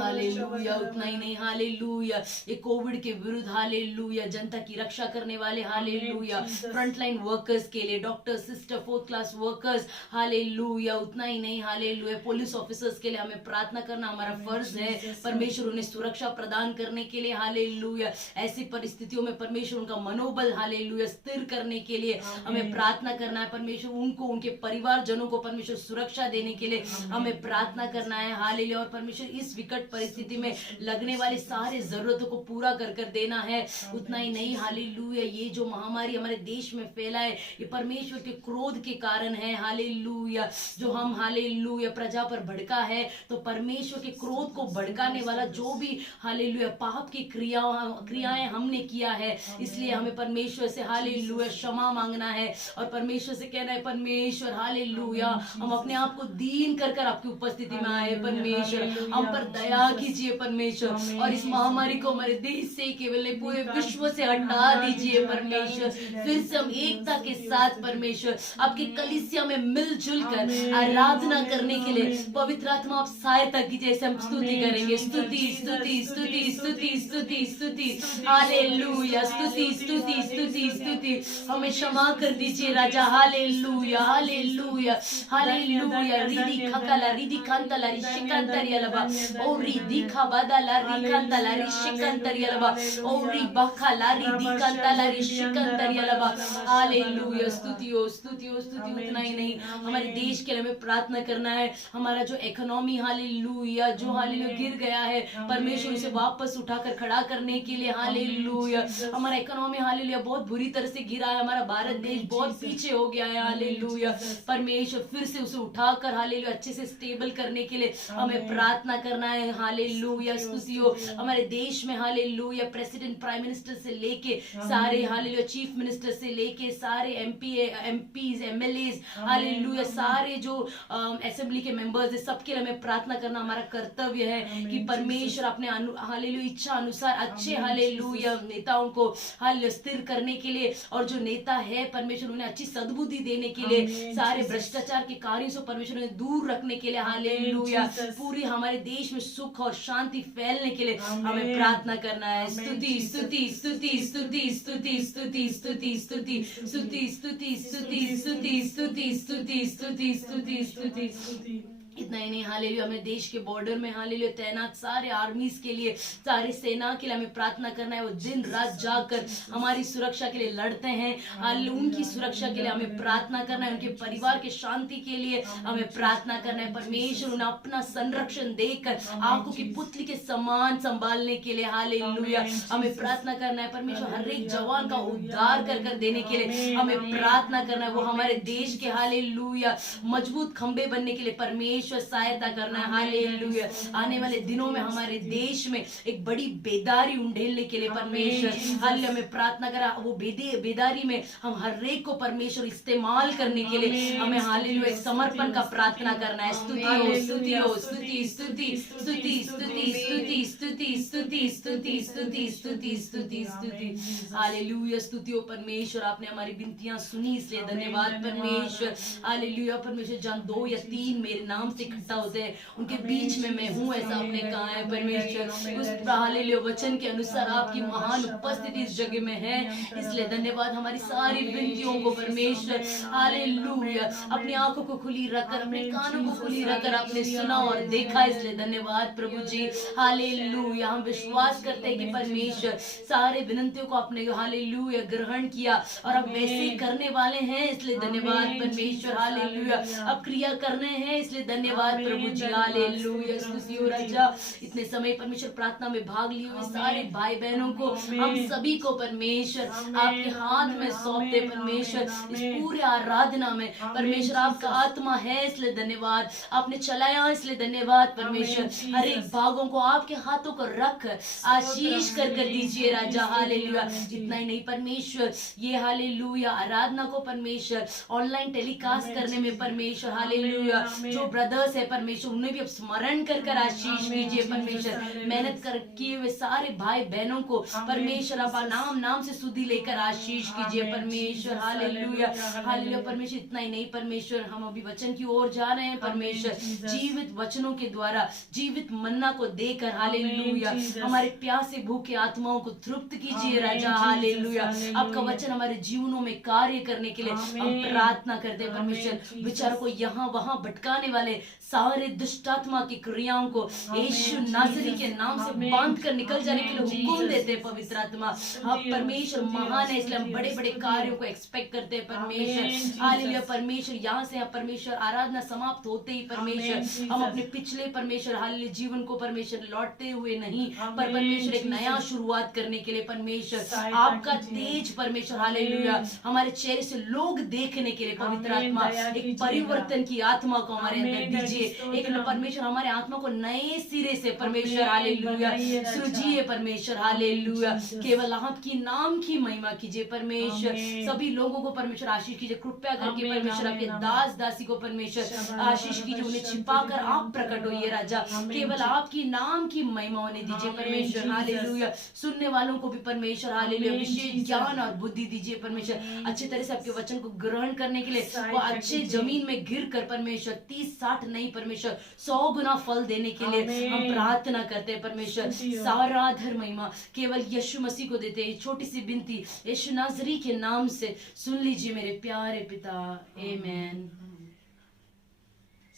हालेलुया। उतना ही नहीं, हालेलुया, ये कोविड के विरुद्ध, हालेलुया, जनता की रक्षा करने वाले, हालेलुया, फ्रंटलाइन वर्कर्स के लिए, doctor, sister, 4th class workers, hallelujah, उतना ही नहीं, हालेलुया, पुलिस ऑफिसर्स के लिए हमें प्रार्थना करना हमारा फर्ज है। परमेश्वर उन्हें सुरक्षा प्रदान करने के लिए, हालेलुया, ऐसी परिस्थितियों में परमेश्वर उनका मनोबल, हालेलुया, स्थिर करने के लिए हमें प्रार्थना करना है। परमेश्वर उनको, उनके परिवारजनों को परमेश्वर सुरक्षा देने के लिए हमें प्रार्थना करना है। हालेलुया। और परमेश्वर इस विकट परिस्थिति में लगने वाले सारे जरूरतों को पूरा कर कर देना है। उतना ही नहीं, हालेलुया, ये जो महामारी हमारे देश में फैला है, ये परमेश्वर के क्रोध के कारण है। हालेलुया। जो हम, हालेलुया, प्रजा पर भड़का है, तो परमेश्वर के क्रोध को भड़काने वाला जो भी, हालेलुया, पाप की क्रियाएं हमने किया है, इसलिए हमें परमेश्वर से, हालेलुया, क्षमा मांगना है और परमेश्वर से कहना है, परमेश्वर, हालेलुया, हम अपने आप को दीन कर कर आपकी उपस्थिति में आए। परमेश्वर, हम पर दया कीजिए परमेश्वर, और इस महामारी को हमारे देश से केवल पूरे विश्व से हटा दीजिए परमेश्वर। फिर से हम एकता के साथ परमेश्वर आपकी कलीसिया में मिलजुल कर आराधना करने के लिए पवित्र आत्मा आप सहायता कीजिए। हम स्तुति करेंगे। स्तुति स्तुति स्तुति स्तुति स्तुति स्तुति। हालेलुया। स्तुति स्तुति स्तुति स्तुति। हमें क्षमा कर दीजिए राजा। हालेलुया हालेलुया हालेलुया। रिदी खकला रिदी कांतला रिशिकांतरिया लबा ओ रिदी खबादला रिकांतला रिशिकांतरिया लबा ओ रिबखला रिदी कांतला रिशिकांतरिया लबा। हालेलुया। स्तुतियो स्तुतियो स्तुति। उतना ही नहीं, हमारे देश के लिए हमें प्रार्थना करना है। हमारा जो इकोनॉमी, हालेलुया, जो हालेलुया गिर गया है, परमेश्वर उसे वापस उठाकर खड़ा करने के लिए, हालेलुया, हमारा इकोनॉमी, हालेलुया, बहुत बुरी तरह से गिरा है। हमारा भारत देश बहुत पीछे हो गया है। हालेलुया। परमेश्वर फिर से उसे उठाकर, हालेलुया, अच्छे से स्टेबल करने के लिए हमें प्रार्थना करना है। हालेलुया। स्तुतियो। हमारे देश में, हालेलुया, प्रेसिडेंट, प्राइम मिनिस्टर से लेके सारे, हालेलुया, चीफ मिनिस्टर से लेके सारे एमपीज, एमएलएज, हालेलुया, सारे जो असेंबली के मेंबर्स है, सबके लिए हमें प्रार्थना करना हमारा कर्तव्य है कि परमेश्वर अपने हालेलुया इच्छा अनुसार अच्छे, हालेलुया, नेताओं को, हालेलुया, स्थिर करने के लिए, और जो नेता है परमेश्वर उन्हें अच्छी सद्बुद्धि देने के लिए, सारे भ्रष्टाचार के कार्यों से परमेश्वर उन्हें दूर रखने के लिए, हालेलुया, पूरी हमारे देश में सुख और शांति फैलने के लिए हमें प्रार्थना करना है। स्तुति स्तुति स्तुति स्तुति स्तुति स्तुति स्तुति स्तुति स्तुति स्तुति स्तुति स्तुति स्तुति स्तुति स्तुति स्तुति स्तुति। इतना ही नहीं, हालेलुया, हमें देश के बॉर्डर में, हालेलुया, तैनात सारे आर्मीज के लिए, सारे सेना के लिए हमें प्रार्थना करना है। वो दिन रात जाकर हमारी सुरक्षा के लिए लड़ते हैं। हालेलुया, उनकी सुरक्षा के लिए हमें प्रार्थना करना है। उनके परिवार के शांति के लिए हमें प्रार्थना करना है। परमेश्वर उन्हें अपना संरक्षण देकर आंखों की पुतली के समान संभालने के लिए, हालेलुया, हमें प्रार्थना करना है। परमेश्वर हर एक जवान का उद्धार कर कर देने के लिए हमें प्रार्थना करना है। वो हमारे देश के, हालेलुया, मजबूत खंबे बनने के लिए परमेश्वर सहायता करना है। हालेलुया। आने वाले दिनों में हमारे देश में एक बड़ी बेदारी उंडेलने के लिए परमेश्वर, हालेलुया, हमें प्रार्थना करा। वो बेदारी में हम हर एक को परमेश्वर इस्तेमाल करने के लिए हमें, हालेलुया, एक समर्पण का प्रार्थना करना है। स्तुतियो स्तुतियो स्तुति स्तुति स्तुति स्तुति स्तुति स्तुति स्तुति स्तुति स्तुति स्तुति स्तुति स्तुति। हालेलुया। स्तुतियो परमेश्वर, आपने हमारी विनतियां सुनी, इसलिए धन्यवाद परमेश्वर। हालेलुया। परमेश्वर, जहां 2 या 3 मेरे नाम से इकट्ठा होते हैं उनके बीच में मैं हूं, ऐसा आपने कहा है परमेश्वर। उस हालेलुया वचन के अनुसार आपकी महान उपस्थिति इस जगह में है, इसलिए धन्यवाद। हमारी सारी विनतियों को परमेश्वर, हालेलुया, अपनी आंखों को खुली रखकर, अपने कानों को खुली रखकर आपने सुना और देखा, इसलिए धन्यवाद प्रभु जी। हालेलुया। हालेलुया। हम विश्वास करते हैं कि परमेश्वर सारे विनंतियों को आपने हालेलुया ग्रहण किया और अब वैसे ही करने वाले हैं, इसलिए धन्यवाद परमेश्वर। हालेलुया। अब क्रिया करने हैं, इसलिए धन्यवाद प्रभु जी। हालेलुया। स्तुति हो राजा। इतने समय परमेश्वर प्रार्थना में भाग लिए हुए सारे भाई बहनों को, हम सभी को परमेश्वर आपके हाथ में सौंपते परमेश्वर। इस पूरे आराधना में परमेश्वर आपका आत्मा है, इसलिए धन्यवाद। आपने चलाया इसलिए धन्यवाद परमेश्वर। हर एक भागों को आपके हाथों को रख आशीष कर दीजिए राजा। हालेलुया। इतना ही नहीं परमेश्वर, ये हालेलुया आराधना को परमेश्वर ऑनलाइन टेलीकास्ट करने में परमेश्वर हालेलुया जो ब्रदर्स है परमेश्वर, उन्हें भी अब स्मरण कर आशीष कीजिए परमेश्वर। मेहनत कर किए हुए सारे भाई बहनों को परमेश्वर अब नाम नाम से सुधि लेकर आशीष कीजिए परमेश्वर। हालेलुया। हालेलुया परमेश्वर। इतना ही नहीं परमेश्वर, हम अभी वचन की ओर जा रहे हैं परमेश्वर। जीवित वचनों के द्वारा जीवित मन्ना को देकर हालेलुया हमारे प्यासे भूखे आत्माओं को तृप्त कीजिए राजा। हालेलुया। आपका वचन हमारे जीवनों में कार्य करने के लिए हम प्रार्थना करते हैं परमेश्वर। विचारों को यहाँ वहां भटकाने वाले सारे दुष्टात्मा की क्रियाओं को यीशु नाज़री के नाम से बांध कर निकल जाने के लिए हुक्म देते हैं पवित्र आत्मा। आप परमेश्वर महान है, इसलिए हम बड़े बड़े कार्यों को एक्सपेक्ट करते हैं परमेश्वर। हालेलुया परमेश्वर। यहाँ से हम परमेश्वर आराधना समाप्त होते ही परमेश्वर हम अपने पिछले परमेश्वर हालेलुया जीवन को परमेश्वर लौटते हुए नहीं, पर परमेश्वर एक नया शुरुआत करने के लिए परमेश्वर आपका तेज परमेश्वर हालेलुया हमारे चेहरे से लोग देखने के लिए पवित्र आत्मा एक परिवर्तन की आत्मा को हमारे अंदर दीजिए। एक परमेश्वर हमारे आत्मा को नए सिरे से परमेश्वर हालेलुया सृजिए परमेश्वर। हालेलुया। केवल आपकी नाम की महिमा कीजिए परमेश्वर। सभी लोगों को परमेश्वर आशीष कीजिए। कृपया करके परमेश्वर आपके दास दासी को परमेश्वर आशीष कीजिए। उन्हें छिपाकर आप प्रकट होइए राजा। केवल आपकी नाम की महिमा होने दीजिए परमेश्वर। हालेलुया। सुनने वालों को भी परमेश्वर हालेलुया विशेष ज्ञान और बुद्धि दीजिए परमेश्वर। अच्छे तरह से आपके वचन को ग्रहण करने के लिए वो अच्छे जमीन में गिर कर परमेश्वर 30-60 नहीं परमेश्वर 100 गुना फल देने के लिए हम प्रार्थना करते हैं परमेश्वर। सारा आदर महिमा केवल यीशु मसीह को देते हैं। छोटी सी विनती यीशु नाज़री के नाम से सुन लीजिए मेरे प्यारे पिता। आमेन।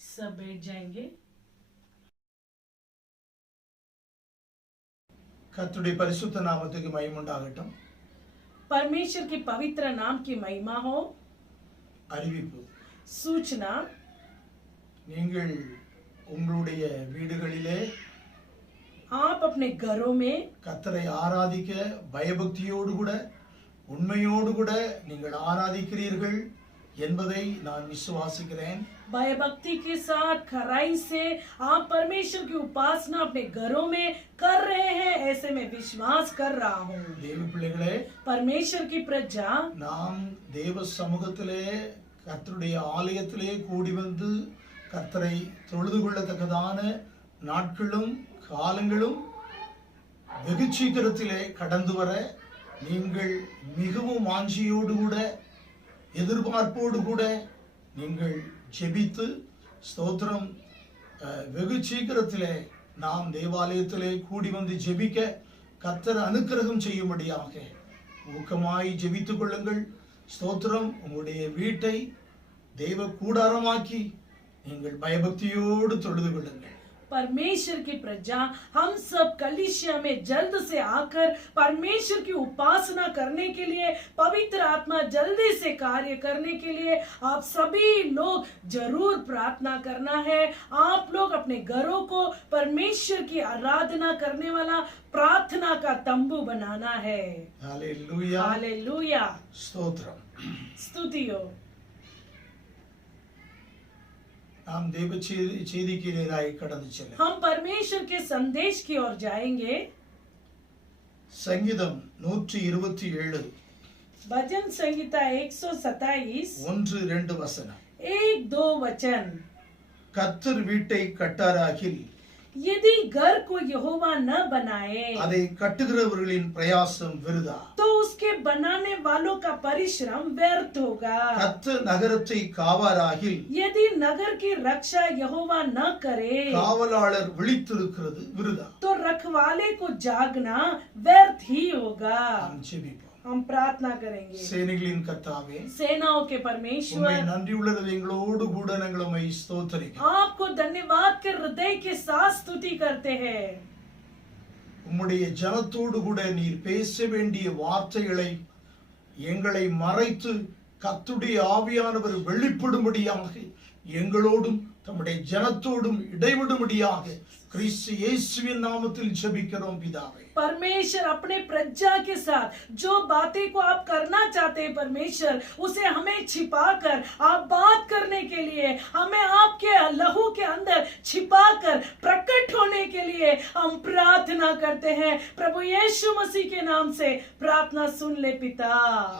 सब बैठ जाएंगे। கர்த்தருடைய பரிசுத்த நாமத்துக்கு மகிமை உண்டாகட்டும். परमेश्वर के पवित्र नाम की महिमा हो। அறிவிப்பு. सूचना। நீங்கள் உங்களுடைய வீடுகளிலே आप अपने घरों में கர்த்தரை ஆராதிக்க பயபக்தியோடு கூட உண்மையோடு கூட நீங்கள் ஆராதிக்கிறீர்கள் என்பதை நான் விசுவாசிக்கிறேன். भयभक्ति के साथ खराई से आप परमेश्वर की उपासना अपने घरों में कर रहे हैं, ऐसे में विश्वास कर रहा हूँ। தேவ பிள்ளைகளே, परमेश्वर की प्रजा நாம் தேவ சமூகத்திலே கர்த்தருடைய ஆலயத்திலே கூடி வந்து கர்த்தரை தொழுது கொள்ளத்தக்கதான நாட்களும் காலங்களும் வெகு சீக்கிரத்திலே கடந்து வர நீங்கள் மிகவும் வாஞ்சியோடு கூட எதிர்பார்ப்போடு கூட நீங்கள் ஜெபித்து ஸ்தோத்திரம் வெகு சீக்கிரத்திலே நாம் தேவாலயத்திலே கூடி வந்து ஜெபிக்க கர்த்தர் அனுக்கிரகம் செய்யும்படியாக ஊக்கமாய் ஜெபித்துக் கொள்ளுங்கள். ஸ்தோத்திரம். உங்களுடைய வீட்டை தேவ கூடாரமாக்கி நீங்கள் பயபக்தியோடு தொழுது கொள்ளுங்கள். परमेश्वर की प्रजा हम सब कलीसिया में जल्द से आकर परमेश्वर की उपासना करने के लिए पवित्र आत्मा जल्दी से कार्य करने के लिए आप सभी लोग जरूर प्रार्थना करना है। आप लोग अपने घरों को परमेश्वर की आराधना करने वाला प्रार्थना का तंबू बनाना है। हालेलुया। हालेलुया। स्तोत्रम। स्तुति हो। நாம் தேவ செய்திக்கு நேராய் கடந்து செல்ல हम परमेश्वर के संदेश की ओर जाएंगे। संगीतम 127 भजन संहिता 127 1-2 வசனம். 1-2 वचन। கர்த்தர் வீட்டை கட்டாராகில் यदि घर को यहोवा न बनाए அதை கட்டுகிறவர்களின் பிரயாசம் விருதா. तो उसके बनाने वालों का परिश्रम व्यर्थ होगा। கர்த்தர் நகரத்தை காவாராகில் यदि नगर की रक्षा यहोवा न करे காவலாளர் விழித்திருக்கிறது விருதா. तो रखवाले को जागना व्यर्थ ही होगा। நாம் ஜெபிப்போம். हम प्रार्थना करेंगे। சேனைகளின் கர்த்தாவே, सेनाओं के உம்மை परमेश्वर, நன்றி உள்ளது எங்களோடு கூட நாங்கள் உம்மை ஸ்தோத்திரிக்கிறோம். आपको धन्यवाद के हृदय के साथ स्तुति करते हैं। உம்முடைய ஜனத்தோடு கூட நீர் பேச வேண்டிய வார்த்தைகளை எங்களை மறைத்து கர்த்தருடைய ஆவியானவர் வெளிப்படும்படியாக எங்களோடும் தம்முடைய ஜனத்தோடும் இடைவிடும்படியாக கிறிஸ்து இயேசுவின் நாமத்தில் ஜெபிக்கிறோம் பிதாவே. परमेश्वर अपने प्रजा के साथ जो बातें को आप करना चाहते हैं परमेश्वर, उसे हमें छिपाकर आप बात करने के लिए, हमें आपके लहू के अंदर छिपाकर प्रकट होने के लिए हम प्रार्थना करते हैं। प्रभु यीशु मसीह के नाम से प्रार्थना सुन ले पिता।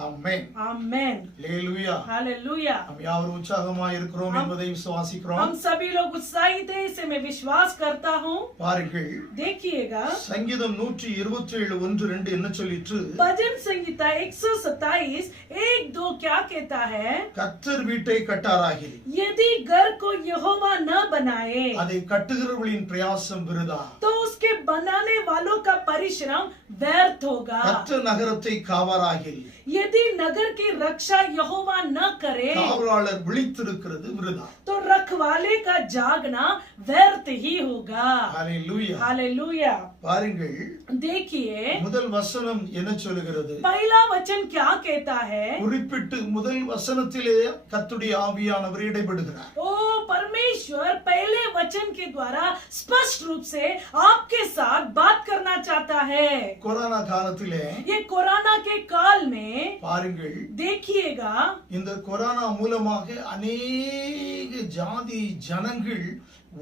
ஆமென். आमेन। ஹல்லேலூயா. हालेलुया। நாம் யாவரும் உற்சாகமாய் இருக்கிறோம் என்பதை விசுவாசிக்கிறோம். हम सभी लोग उत्साहित हैं, इसे मैं विश्वास करता हूँ। பாருங்கள், देखिएगा சங்கீதம் 127:1-2 என்ன சொல்லிற்று? भजन संहिता 127 1-2 क्या कहता है? கர்த்தர் வீட்டை கட்டாராகில் यदि घर को यहोवा न बनाए அதை கட்டுகிறவர்களின் பிரயாசம் விருதா. तो उसके बनाने वालों का परिश्रम व्यर्थ होगा। கர்த்தர் நகரத்தை காவாராகில் यदि नगर की रक्षा यहोवा न करे காவலாளர் விழித்திருக்கிறது விருதா. तो रखवाले का जागना व्यर्थ ही होगा। ஹல்லேலூயா. हालेलुया। பாருங்கள், देखिए முதல் வசனம் என்ன சொல்லுகிறது? पहला वचन क्या कहता है? குறிப்பிட்டு முதல் வசனத்திலே கர்த்தருடைய ஆவியானவர் இடைபடுகிறார். ओ परमेश्वर पहले वचन के द्वारा स्पष्ट रूप से आपके साथ बात करना चाहता है। கொரோனா காலத்திலே ये कोरोना के काल में பாருங்கள், देखिएगा இந்த கொரோனா மூலமாக அநேக ஜாதி ஜனங்கள்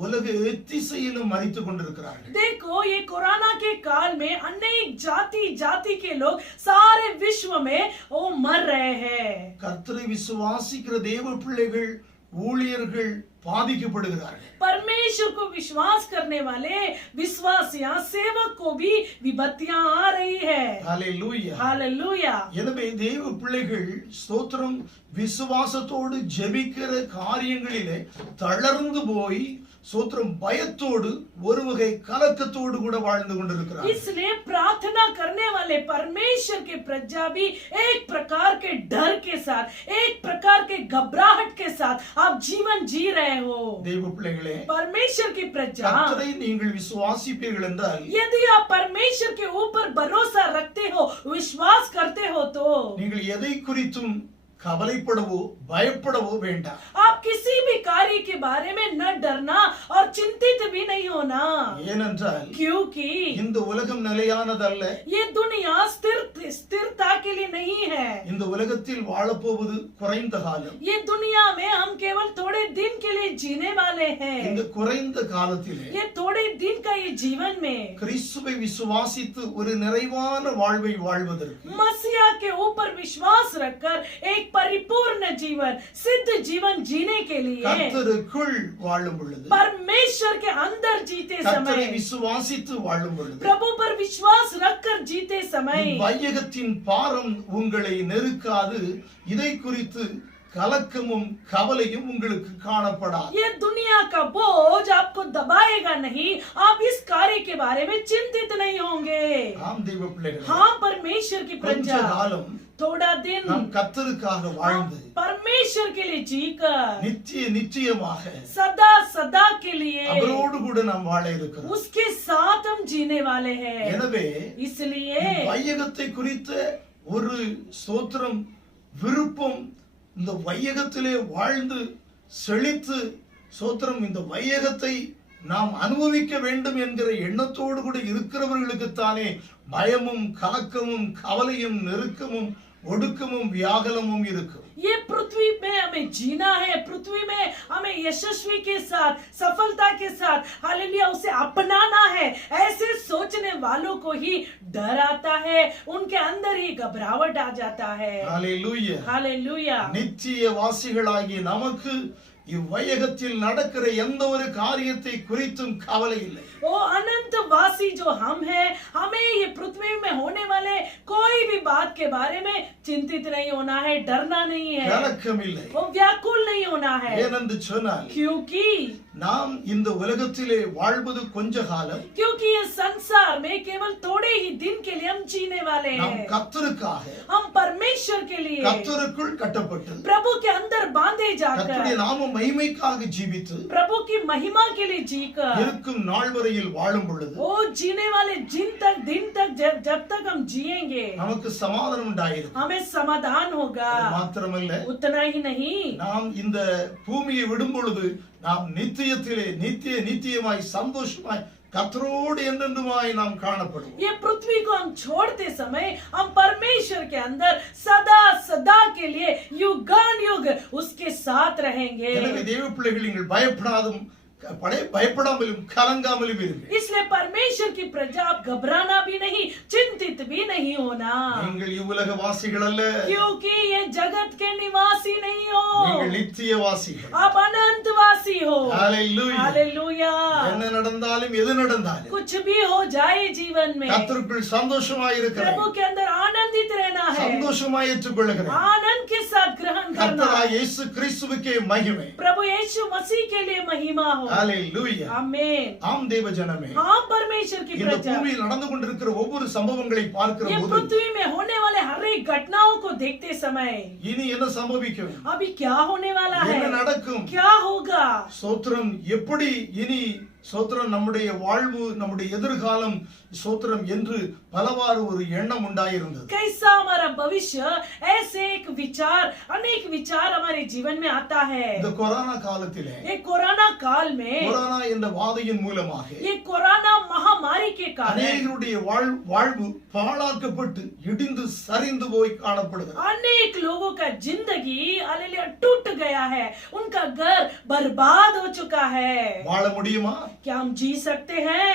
உலக எத்திசையிலும் மரித்து கொண்டிருக்கிறார்கள். देखो ये कोरोना के काल में अनेक जाति जाति के लोग सारे विश्व में वो मर रहे हैं। கர்த்தரை விசுவாசிக்கிற தேவ பிள்ளைகள் ஊழியர்கள் பாதிக்கப்படுகிறார்கள். परमेश्वर को विश्वास करने वाले विश्वासियां सेवक को भी विपत्तियां आ रही है। ஹல்லேலூயா. हालेलुया। எனவே தேவ பிள்ளைகள் ஸ்தோத்திரம் விசுவாசத்தோடு ஜெபிக்கிற காரியங்களிலே தளர்ந்து போய் ஸ்தோத்திரம் பயத்தோடு ஒரு வகை கலக்கத்தோடு கூட வாழ்ந்து கொண்டிருக்கிறார்கள். इसलिए प्रार्थना करने वाले परमेश्वर के प्रजा भी एक प्रकार के डर के साथ, एक प्रकार के घबराहट के साथ आप जीवन जी रहे हो। தேவ பிள்ளைகளே, परमेश्वर की प्रजा, கர்த்தரை நீங்கள் விசுவாசிப்பீர்கள் என்றால் यदि आप परमेश्वर के ऊपर भरोसा रखते हो, विश्वास करते हो, तो நீங்கள் எதை குறித்தும் கவலைப்படவோ பயப்படவோ வேண்டாம். आप किसी भी कार्य के बारे में न डरना और चिंतित भी नहीं होना, ஏனென்றால் क्योंकि இந்த உலகம் நிலையானதல்ல. ये दुनिया स्थिरता के लिए नहीं है। இந்த உலகத்தில் வாழப்போவது குறைந்த காலம். ये दुनिया में हम केवल थोड़े दिन के लिए जीने वाले हैं। இந்த குறைந்த காலத்திலே ये थोड़े दिन का ये जीवन में கிறிஸ்துவை விசுவாசித்து ஒரு நிறைவான வாழ்வை வாழ்வதற்கு मसीहा के ऊपर विश्वास रखकर एक परिपूर्ण जीवन, सिद्ध जीवन जीने के लिए கர்த்தருக்குள் வாழும் பொழுது, परमेश्वर के अंदर जीते கர்த்தரை समय, விசுவாசித்து வாழும் பொழுது प्रभु पर विश्वास रखकर जीते समय வையகத்தின் பாரம் உங்களை நெருக்காது. இதை குறித்து கலக்கமும் கவலையும் உங்களுக்கு காணப்படாது. ये दुनिया का बोझ आपको दबाएगा नहीं, आप इस कार्य के बारे में चिंतित नहीं होंगे। ஆம் தேவ பிள்ளைகளே, हाँ परमेश्वर की கொஞ்ச प्रजा, காலம் थोड़ा दिन நாம் கர்த்தருக்காக வாழ்ந்து परमेश्वर के लिए जीकर நிச்சயமாக सदा सदा के लिए அவரோடு கூட நாம் வாழ இருக்கிறோம். उसके साथ हम जीने वाले हैं। எனவே इसलिए வையகத்தை குறித்த ஒரு ஸ்தோத்திரம் விருப்பம், இந்த வையகத்திலே வாழ்ந்து செழித்து ஸ்தோத்திரம் இந்த வையகத்தை நாம் அனுபவிக்க வேண்டும் என்கிற எண்ணத்தோடு கூட இருக்கிறவர்களுக்குத்தானே பயமும் கலக்கமும் கவலையும் நெருக்கமும் ஒடுக்கமும் வியாகுலமும் இருக்கும். ये पृथ्वी में हमें जीना है, पृथ्वी में हमें यशस्वी के साथ, सफलता के साथ, हालेलुया, उसे अपनाना है। ऐसे सोचने वालों को ही डर आता है, उनके अंदर ही घबराहट आ जाता है। ஹல்லேலூயா. हालेलुया। நித்திய வாசிகளாகிய நமக்கு இவ்வையகத்தில் நடக்கிற எந்த ஒரு காரியத்தை குறித்தும் கவலை இல்லை. वो अनंत वासी जो हम हैं, हमें ये पृथ्वी में होने वाले कोई भी बात के बारे में चिंतित नहीं होना है, डरना नहीं है, கலக்கம் இல்லை. वो व्याकुल नहीं होना है। ஏனென்று சொன்னால் क्योंकि நாம் இந்த உலகத்திலே வாழ்வது கொஞ்ச காலம். क्योंकि ये संसार में केवल थोड़े ही के दिन के लिए हम जीने वाले நாம் हैं। கர்த்தருக்காக हम परमेश्वर के लिए கர்த்தருக்குள் கட்டப்பட்டு प्रभु के अंदर बांधे கர்த்தருடைய जाकर நாம மகிமைக்காக ஜீவித்து प्रभु की महिमा के लिए जीकर இருக்கும் நாள் வரையில் வாழும் பொழுது वो जीने वाले दिन तक जब तक हम जिएंगे நமக்கு சமாதானம் உண்டாயிருக்கும். हमें समाधान होगा। அது மாத்திரமல்ல, उतना ही नहीं, நாம் இந்த பூமியை விடும் பொழுது நாம் நித்தியத்திலே நித்தியமாய் சந்தோஷமாய் கர்த்தரோடு என்றென்றுமாய் நாம் காணப்படுவோம். ये पृथ्वी को हम छोड़ते समय हम परमेश्वर के अंदर सदा सदा के लिए युगानुयुग उसके साथ रहेंगे। எனவே தேவ பிள்ளைகள் நீங்கள் பயப்படாமலும் கலங்காமலும் இருங்கள். इसलिए परमेश्वर की प्रजा आप घबराना भी नहीं, चिंतित भी नहीं होना, நீங்கள் இவ்வுலக வாசிகள் அல்ல, क्योंकि ये जगत के निवासी नहीं हो, நீங்கள் நித்தியவாசிகள். आप अनंतवासी हो। ஹalleluya. हालेलुया। என்ன நடந்தாலும் எது நடந்தாலும் कुछ भी हो जाए जीवन में கர்த்தருக்குள் சந்தோஷமாய் இருக்கிறேன், प्रभु के अंदर आनंदित रहना है, சந்தோஷமாய் ஏற்றுக்கொள்கிறேன். आनंद के साथ ग्रहण करना। கர்த்தராகிய இயேசு கிறிஸ்துவுக்கே மகிமை. प्रभु यीशु मसीह के लिए महिमा हो। ஹalleluya. आमीन। ஆம் தேவ ஜனமே, हाँ परमेश्वर की இந்த प्रजा, பூமியில் நடந்து கொண்டிருக்கிற ஒவ்வொரு சம்பவங்களை பார்க்கிற ये போது पृथ्वी में होने वाले हर एक घटनाओं को देखते समय இனி என்ன சம்பவிக்கும், अभी क्या होने वाला है, என்ன நடக்கும், क्या होगा, சோத்திரம் எப்படி இனி சோத்திரம் நம்முடைய வாழ்வு நம்முடைய எதிர்காலம் சோத்திரம் என்று பலவாறு ஒரு எண்ணம் உண்டாயிருந்தது. कैसा हमारा भविष्य, ऐसे एक विचार, अनेक विचार हमारे जीवन में आता है। இந்த கொரோனா காலத்திலே ये कोरोना काल में, கொரோனா என்ற வாதையின் மூலமாக ये कोरोना महामारी के कारण அநேகருடைய வாழ்வு பாழாக்கப்பட்டு இடிந்து சரிந்து போய் காணப்படுகிறது. अनेक लोगों का जिंदगी हालेलुया टूट गया है, उनका घर बर्बाद हो चुका है। வாழ முடியுமா? क्या हम जी सकते हैं?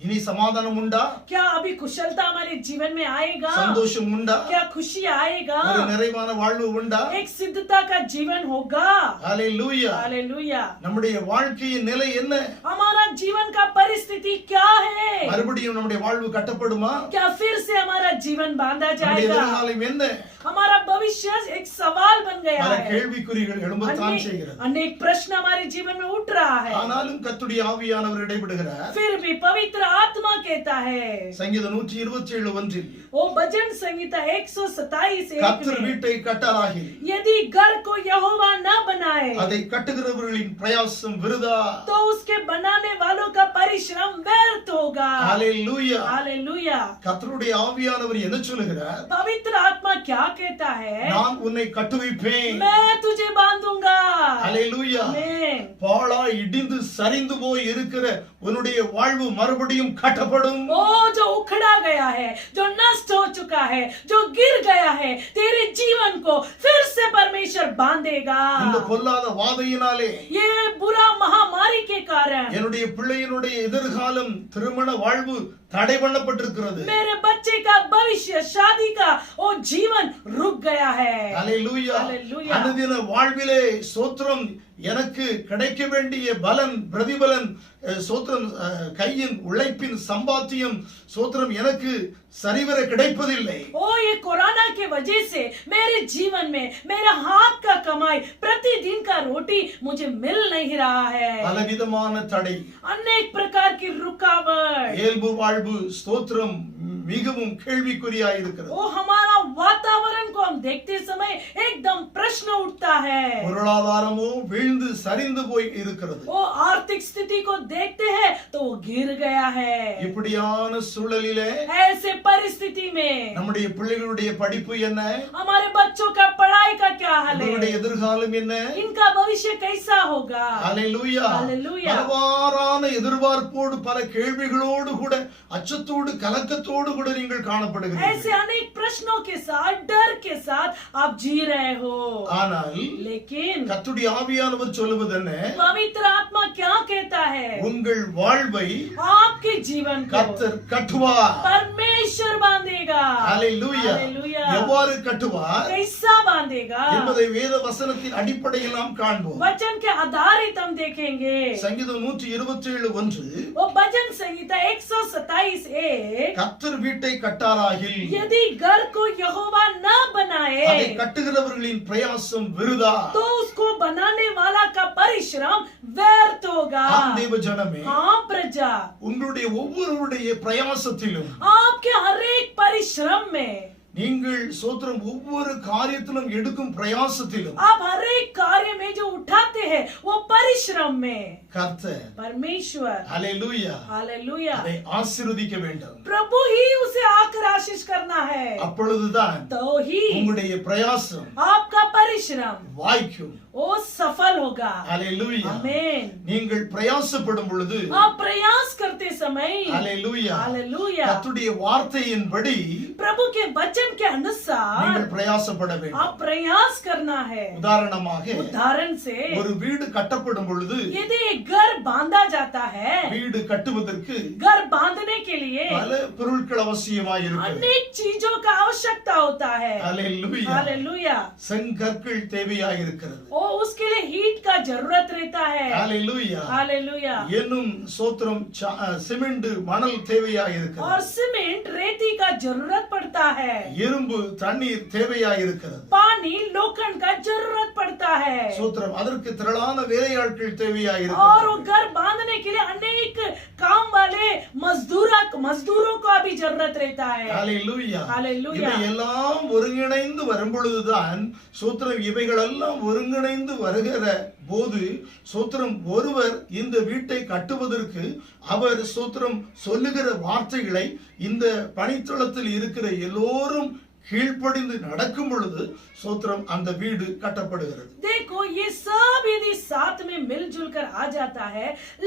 இனி சமாதானம் உண்டா? क्या अभी कुशलता हमारे जीवन में आएगा? சந்தோஷம் உண்டா? क्या खुशी आएगा? ஒரு நிறைவான வாழ்வு உண்டா? एक सिद्धता का जीवन होगा। ஹalleluya. हालेलुया। நம்முடைய வாழ்க்கையின் நிலை என்ன? हमारा जीवन का परिस्थिति क्या है? மறுபடியும் நம்முடைய வாழ்வு கட்டப்படுமா? क्या फिर से हमारा जीवन बांधा நம்முடைய जाएगा? எதிர்காலம் என்ன? हमारा भविष्य एक सवाल बन गया பல है। கேள்விக்குறிகள் எழும்பத்தான் செய்கிறது. अनेक प्रश्न हमारे जीवन में उठ रहा है, ஆனாலும் கர்த்தருடைய ஆவியானவர் இடைபடுகிறார். फिर भी पवित्र आत्मा कहता है, சங்கீதம் 127:1 वो भजन संहिता 127 கர்த்தர் வீட்டை கட்டலாகி यदि घर को यहोवा न बनाए அதை கட்டுகிறவர்களின் பிரயாசம் விருதா. तो उसके बनाने वालों का परिश्रम व्यर्थ होगा। ஹalleluya. हालेलुया। கர்த்தருடைய ஆவியானவர் என்ன சொல்லுகிறார்? पवित्र आत्मा क्या कहता है? நான் உன்னை கட்டுவிப்பேன். मैं तुझे बांधूंगा। ஹalleluya. आमीन। பாழா இடிந்து சரிந்து போய் இருக்கிற உன்னுடைய வாழ்வு மறுபடியும் கட்டப்படும். वो जो उखड़ा गया है, जो नष्ट हो चुका है, जो गिर गया है, तेरे जीवन को फिर से परमेश्वर बांधेगा। இந்த பொல்லாத வாதையினாலே ये बुरा महामारी के कारण என்னுடைய பிள்ளையினுடைய எதிர்காலம் திருமண வாழ்வு தடை பண்ணப்பட்டிருக்கிறது. मेरे बच्चे का भविष्य, शादी का वो जीवन रुक गया है। ஹalleluya. ஹalleluya. அனுதின வாழ்விலே சோத்திரம் எனக்கு கிடைக்க வேண்டிய பலன் பிரதிபலன் சோத்திரம் கையின் உழைப்பின் சம்பாத்தியம் சோத்திரம் எனக்கு சரிவர கிடைப்பதில்லை. ओ ये कोरोना के वजह से मेरे जीवन में मेरा हाथ का कमाई, प्रतिदिन का रोटी मुझे मिल नहीं रहा है। பலவிதமான தடை, अनेक प्रकार की रुकावट, இயல்பு வாழ்வு ஸ்தோத்திரம் மிகவும் கேள்விக்குறியாய் இருக்கிறது. वो हमारा वातावरण को हम देखते समय एकदम प्रश्न उठता है। பொருளாதாரமோ வீழ்ந்து சரிந்து போய் இருக்கிறது. वो आर्थिक स्थिति को देखते हैं तो वो गिर गया है। இப்படியான சூழலிலே ऐसे परिस्थिति में நம்முடைய பிள்ளைகளுடைய படிப்பு என்ன, हमारे बच्चों का पढ़ाई का क्या हाल அவர்களுடைய है, எதிர்காலம் என்ன? इनका भविष्य कैसा होगा? ஹalleluya. ஹalleluya. பலவாறான எதிர்பார்ப்போடு பல கேள்விகளோடு கூட அச்சத்தோடு கலக்கத்தோடு கூட நீங்கள் காணப்படுகிறீர்கள். ऐसे अनेक प्रश्नों के साथ, डर के साथ आप जी रहे हो। ஆனால் लेकिन கர்த்தருடைய ஆவியானவர் சொல்லுவது என்ன? पवित्र आत्मा क्या कहता है? உங்கள் வாழ்வை आपके जीवन को கர்த்தர் கட்டுவார். परमेश्वर बांधेगा। ஹalleluya. हालेलुया। எவ்வாறு கட்டுவார் कैसा बांधेगा, என்பதை வேத வசனத்தின் அடிப்படையில் நாம் காண்போம். वचन के आधारित हम देखेंगे। சங்கீதம் 127:1 वो भजन संहिता 127:1, கர்த்தர் வீட்டை கட்டாராகில் यदि घर को यहोवा न बनाए அதை கட்டுகிறவர்களின் பிரயாசம் விருதா. तो उसको बनाने वाला का परिश्रम व्यर्थ होगा। ஆம் தேவ ஜனமே, हाँ प्रजा, உங்களுடைய ஒவ்வொருவருடைய பிரயாசத்திலும் आपके हर एक परिश्रम में, நீங்கள் சோத்திரம் ஒவ்வொரு காரியத்திலும் எடுக்கும் பிரயாசத்திலும் आप हर एक कार्य में जो उठाते हैं वो परिश्रम में கர்த்தர் परमेश्वर, ஹalleluya हालेलुया, அதை ஆசீர்வதிக்க வேண்டும். प्रभु ही उसे आकर आशीष करना है, அப்பொழுதுதான் तो ही உங்களுடைய பிரயாசம் आपका परिश्रम வாய்க்கும். वो सफल होगा। ஹalleluya. आमीन। நீங்கள் பிரயாசப்படும் பொழுது आप प्रयास करते समय, ஹalleluya हालेलुया, கர்த்தருடைய வார்த்தையின்படி प्रभु के वचन के अनुसार நீங்கள் பிரயாசப்பட வேண்டும். आप प्रयास करना है। உதாரணமாக उदाहरण से, ஒரு வீடு கட்டப்படும் பொழுது यदि एक घर बांधा जाता है, வீடு கட்டுவதற்கு घर बांधने के लिए பல பொருட்கள் அவசியமாய் இருக்கிறது. अनेक चीजों का आवश्यकता होता है। ஹalleluya. हालेलुया, செங்கற்கள் தேவையாய் இருக்கிறது. और उसके लिए हीट का जरूरत रहता है। ஹalleluya. हालेलुया, என்னும் சோத்திரம் சிமெண்ட் மணல் தேவையாய் இருக்கிறது. और सीमेंट रेती का जरूरत पड़ता है। இரும்பு தண்ணீர் தேவையாய் இருக்கிறது. पानी लोखंड का जरूरत पड़ता है। சோத்திரம் அதற்கு திரளான வேலையாட்கள் தேவையாய் और இருக்கிறது. वो घर बांधने के लिए अनेक काम वाले मजदूरों का भी जरूरत रहता है। ஹalleluya. हालेलुया, இவை எல்லாம் ஒருங்கிணைந்து வரும் பொழுதுதான் சோத்திரம் இவைகள் எல்லாம் ஒருங்கிணைந்து வருகிற போது சோத்திரம் ஒருவர் இந்த வீட்டை கட்டுவதற்கு அவர் சோத்திரம் சொல்லுகிற வார்த்தைகளை இந்த பணித்தளத்தில் இருக்கிற எல்லோரும் கீழ்ப்படிந்து நடக்கும் பொழுது சோத்திரம் அந்த வீடு கட்டப்படுகிறது. देखो ये सब यदि साथ में मिलजुल कर आ जाता है,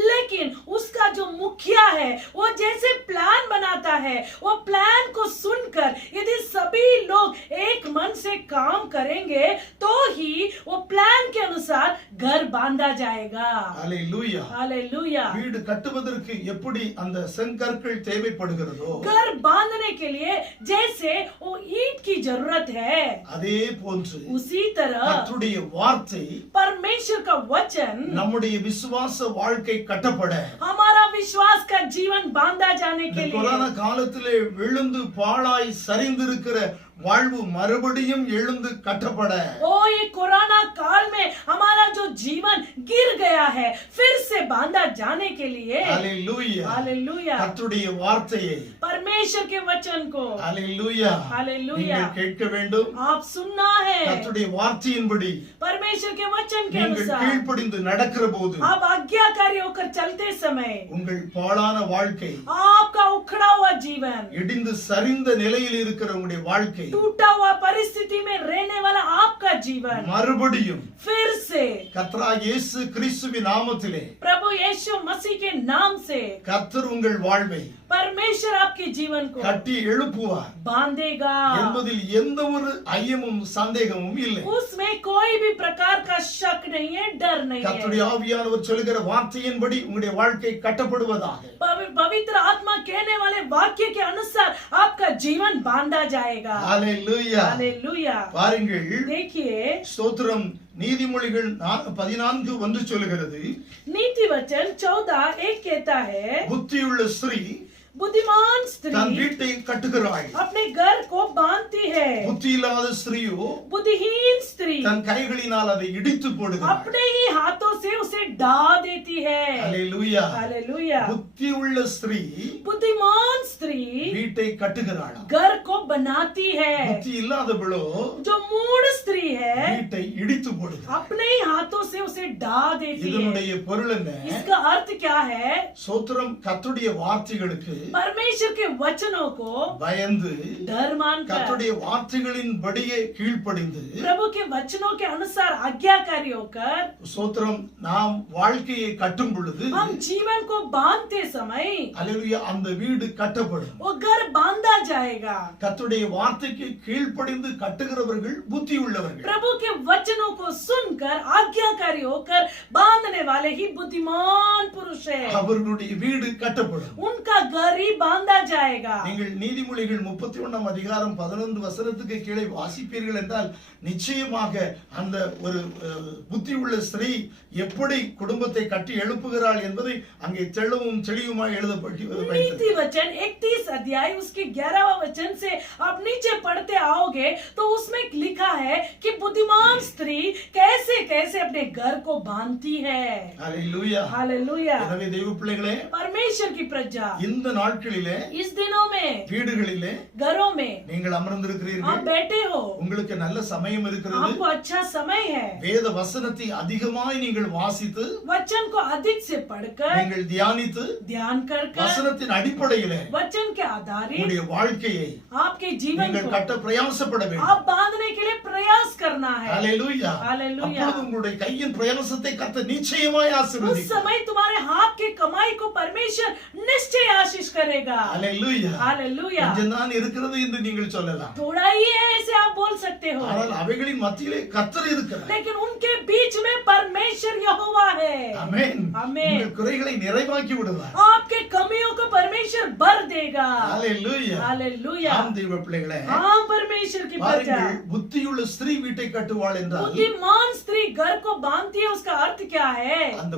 लेकिन उसका जो मुखिया है वो जैसे प्लान बनाता है, वो प्लान को सुनकर यदि सभी लोग एक मन से काम करेंगे तो ही वो प्लान के अनुसार घर बांधा जाएगा। ஹalleluya. हालेलुया, வீடு கட்டுவதற்கு எப்படி அந்த செங்கற்கள் தேவைப்படுகிறதோ घर बांधने के लिए जैसे वो ईंट की जरूरत है, அதே போன்று उसी तरह கர்த்தருடைய வார்த்தை परमेश्वर का वचन நம்முடைய விசுவாச வாழ்க்கை கட்டப்பட हमारा विश्वास का जीवन बांधा जाने இந்த के கொரோனா लिए, காலத்திலே விழுந்து பாழாய் சரிந்திருக்கிற வாழ்வு மறுபடியும் எழுந்து கட்டப்பட ओ ये कोरोना काल में हमारा जो जीवन गिर गया है फिर से बांधा जाने के लिए, ஹalleluya. हालेलुया, கர்த்தருடைய வார்த்தையை परमेश्वर के वचन को, ஹalleluya हालेलुया, நீங்கள் கேட்க வேண்டும். आप सुनना है। கர்த்தருடைய வார்த்தையின்படி परमेश्वर के वचन के நீங்கள் अनुसार கீழ்ப்படிந்து நடக்கிற போது आप आज्ञाकारी होकर चलते समय உங்கள் பாழான வாழ்க்கை आपका उखड़ा हुआ जीवन, இடிந்து சரிந்த நிலையில் இருக்கிற உங்களுடைய வாழ்க்கை टूटा हुआ परिस्थिति में रहने वाला आपका जीवन மறுபடியும் फिर से கர்த்தராகிய இயேசு கிறிஸ்துவின் நாமத்திலே प्रभु यीशु मसीह के नाम से கர்த்தர் உங்கள் வாழ்வை परमेश्वर आपके जीवन को கட்டி எழுப்புவார் बांधेगा। என்பதில் எந்த ஒரு ஐயமும் சந்தேகமும் இல்லை. उसमें कोई भी प्रकार का शक नहीं है, डर नहीं கர்த்தருடைய है। ஆவியானவர் சொல்லுகிற வார்த்தையின்படி உங்களுடைய வாழ்க்கை கட்டப்படுவதாக. पवित्र आत्मा कहने वाले वाक्य के अनुसार आपका जीवन बांधा जाएगा। ஹalleluya. हालेलुया, பாருங்கள், देखिए ஸ்தோத்திரம் நீதிமொழிகள் 14:1 சொல்லுகிறது, नीति वचन 14:1 कहता है, புத்தியுள்ள ஸ்திரீ बुद्धिमान தன் स्त्री வீட்டை கட்டுகிறாள், अपने घर को बांधती है, புத்தி இல்லாத ஸ்திரீயோ बुद्धिहीन स्त्री தன் கைகளினால் அதை இடித்து போடுகிறாள். अपने ही हाथों से उसे ढा देती है। ஹalleluya. हालेलुया, புத்தி உள்ள ஸ்திரீ बुद्धिमान स्त्री வீட்டை கட்டுகிறாளாம். घर को बनाती है, புத்தி இல்லாதவளோ जो मूढ़ स्त्री है வீட்டை இடித்து போடுகிறாள். अपने ही हाथों से उसे ढा देती है। இதனுடைய பொருள் என்ன? इसका अर्थ क्या है? சோத்திரம் கர்த்தருடைய வார்த்தைகளுக்கு परमेश्वर के वचनों को பயந்து डर मानकर, கர்த்தருடைய வார்த்தைகளின் படியே கீழ்ப்படிந்து प्रभु के वचनों के अनुसार आज्ञाकारी होकर சோத்திரம் நாம் வாழ்க்கையை கட்டும் பொழுது हम जीवन को बांधते समय அல்லேலூயா அந்த வீடு கட்டப்படும். वो घर बांधा जाएगा। जाएगा। கர்த்தருடைய வார்த்தைக்கு கீழ்ப்படிந்து கட்டுகிறவர்கள் புத்தி உள்ளவர்கள். प्रभु के वचनों को सुनकर आज्ञाकारी होकर बांधने वाले ही बुद्धिमान पुरुष है। அவர்களுடைய வீடு கட்டப்படும். उनका घर ही बांधा जाएगा। நீங்கள் நீதிமொழிகள் 31 அதிகாரம் 11 வசனத்துக்கு கீழே வாசிப்பீர்கள் என்றால் நிச்சயமாக அந்த ஒரு புத்தி உள்ள ஸ்திரீ எப்படி குடும்பத்தை கட்டி எழுப்புகிறாள் என்பதை அங்கே தெளிவும் தெளிவுமாய் எழுதப்பட்டு नीति वचन 31 अध्याय उसके 11वां वचन से आप नीचे पढ़ते आओगे तो उसमें लिखा है कि बुद्धिमान स्त्री कैसे कैसे अपने घर को बांधती है। Hallelujah hallelujah. எனவே தேவ பிள்ளைகளே, परमेश्वर की प्रजा இந்த நாட்களிலே इस दिनों में வீடுகளிலே घरों में நீங்கள் அமர்ந்திருக்கிறீர்கள். आप बैठे हो, உங்களுக்கு நல்ல சமயம் இருக்கிறது. आपको अच्छा समय है। வேத வசனத்தை அதிகமாய் நீங்கள் வாசித்து वचन को अधिक से पढ़कर நீங்கள் தியானித்து ध्यान कर வசனத்தின் அடிப்படையிலே वचन के आधारित உங்களுடைய வாழ்க்கையை आपके जीवन நீங்கள் को கட்ட பிரயாசப்பட வேண்டும். आप बांधने के लिए प्रयास करना है। ஹalleluya. हालेलुया। அப்பொழுது உங்களுடைய கையின் பிரயாசத்தை கர்த்தர் நிச்சயமாய் उस ஆசீர்வதிப்பார். समय तुम्हारे हाथ के कमाई को परमेश्वर निश्चय आशीष करेगा। ஹalleluya. हालेलुया। கொஞ்சம்தான் இருக்கிறது என்று நீங்கள் சொல்லலாம். थोड़ा ही है ऐसे आप बोल सकते हो, ஆனால் அவைகளின் மத்தியிலே கர்த்தர் இருக்கிறார். लेकिन उनके बीच में परमेश्वर यहोवा है। ஆமென். ஆமென்। உங்கள் குறைகளை நிறைவாக்கி விடுவார். आपके कमियों को परमेश्वर भर देगा। ஹalleluya. हालेलुया। ஆம் தேவ பிள்ளைகளே, हाँ परमेश्वर की प्रजा। பாருங்கள், புத்தியுள்ள ஸ்திரீ வீட்டை கட்டுவாள் என்றால் बुद्धिमान स्त्री घर को बांधती है, उसका अर्थ क्या है? அந்த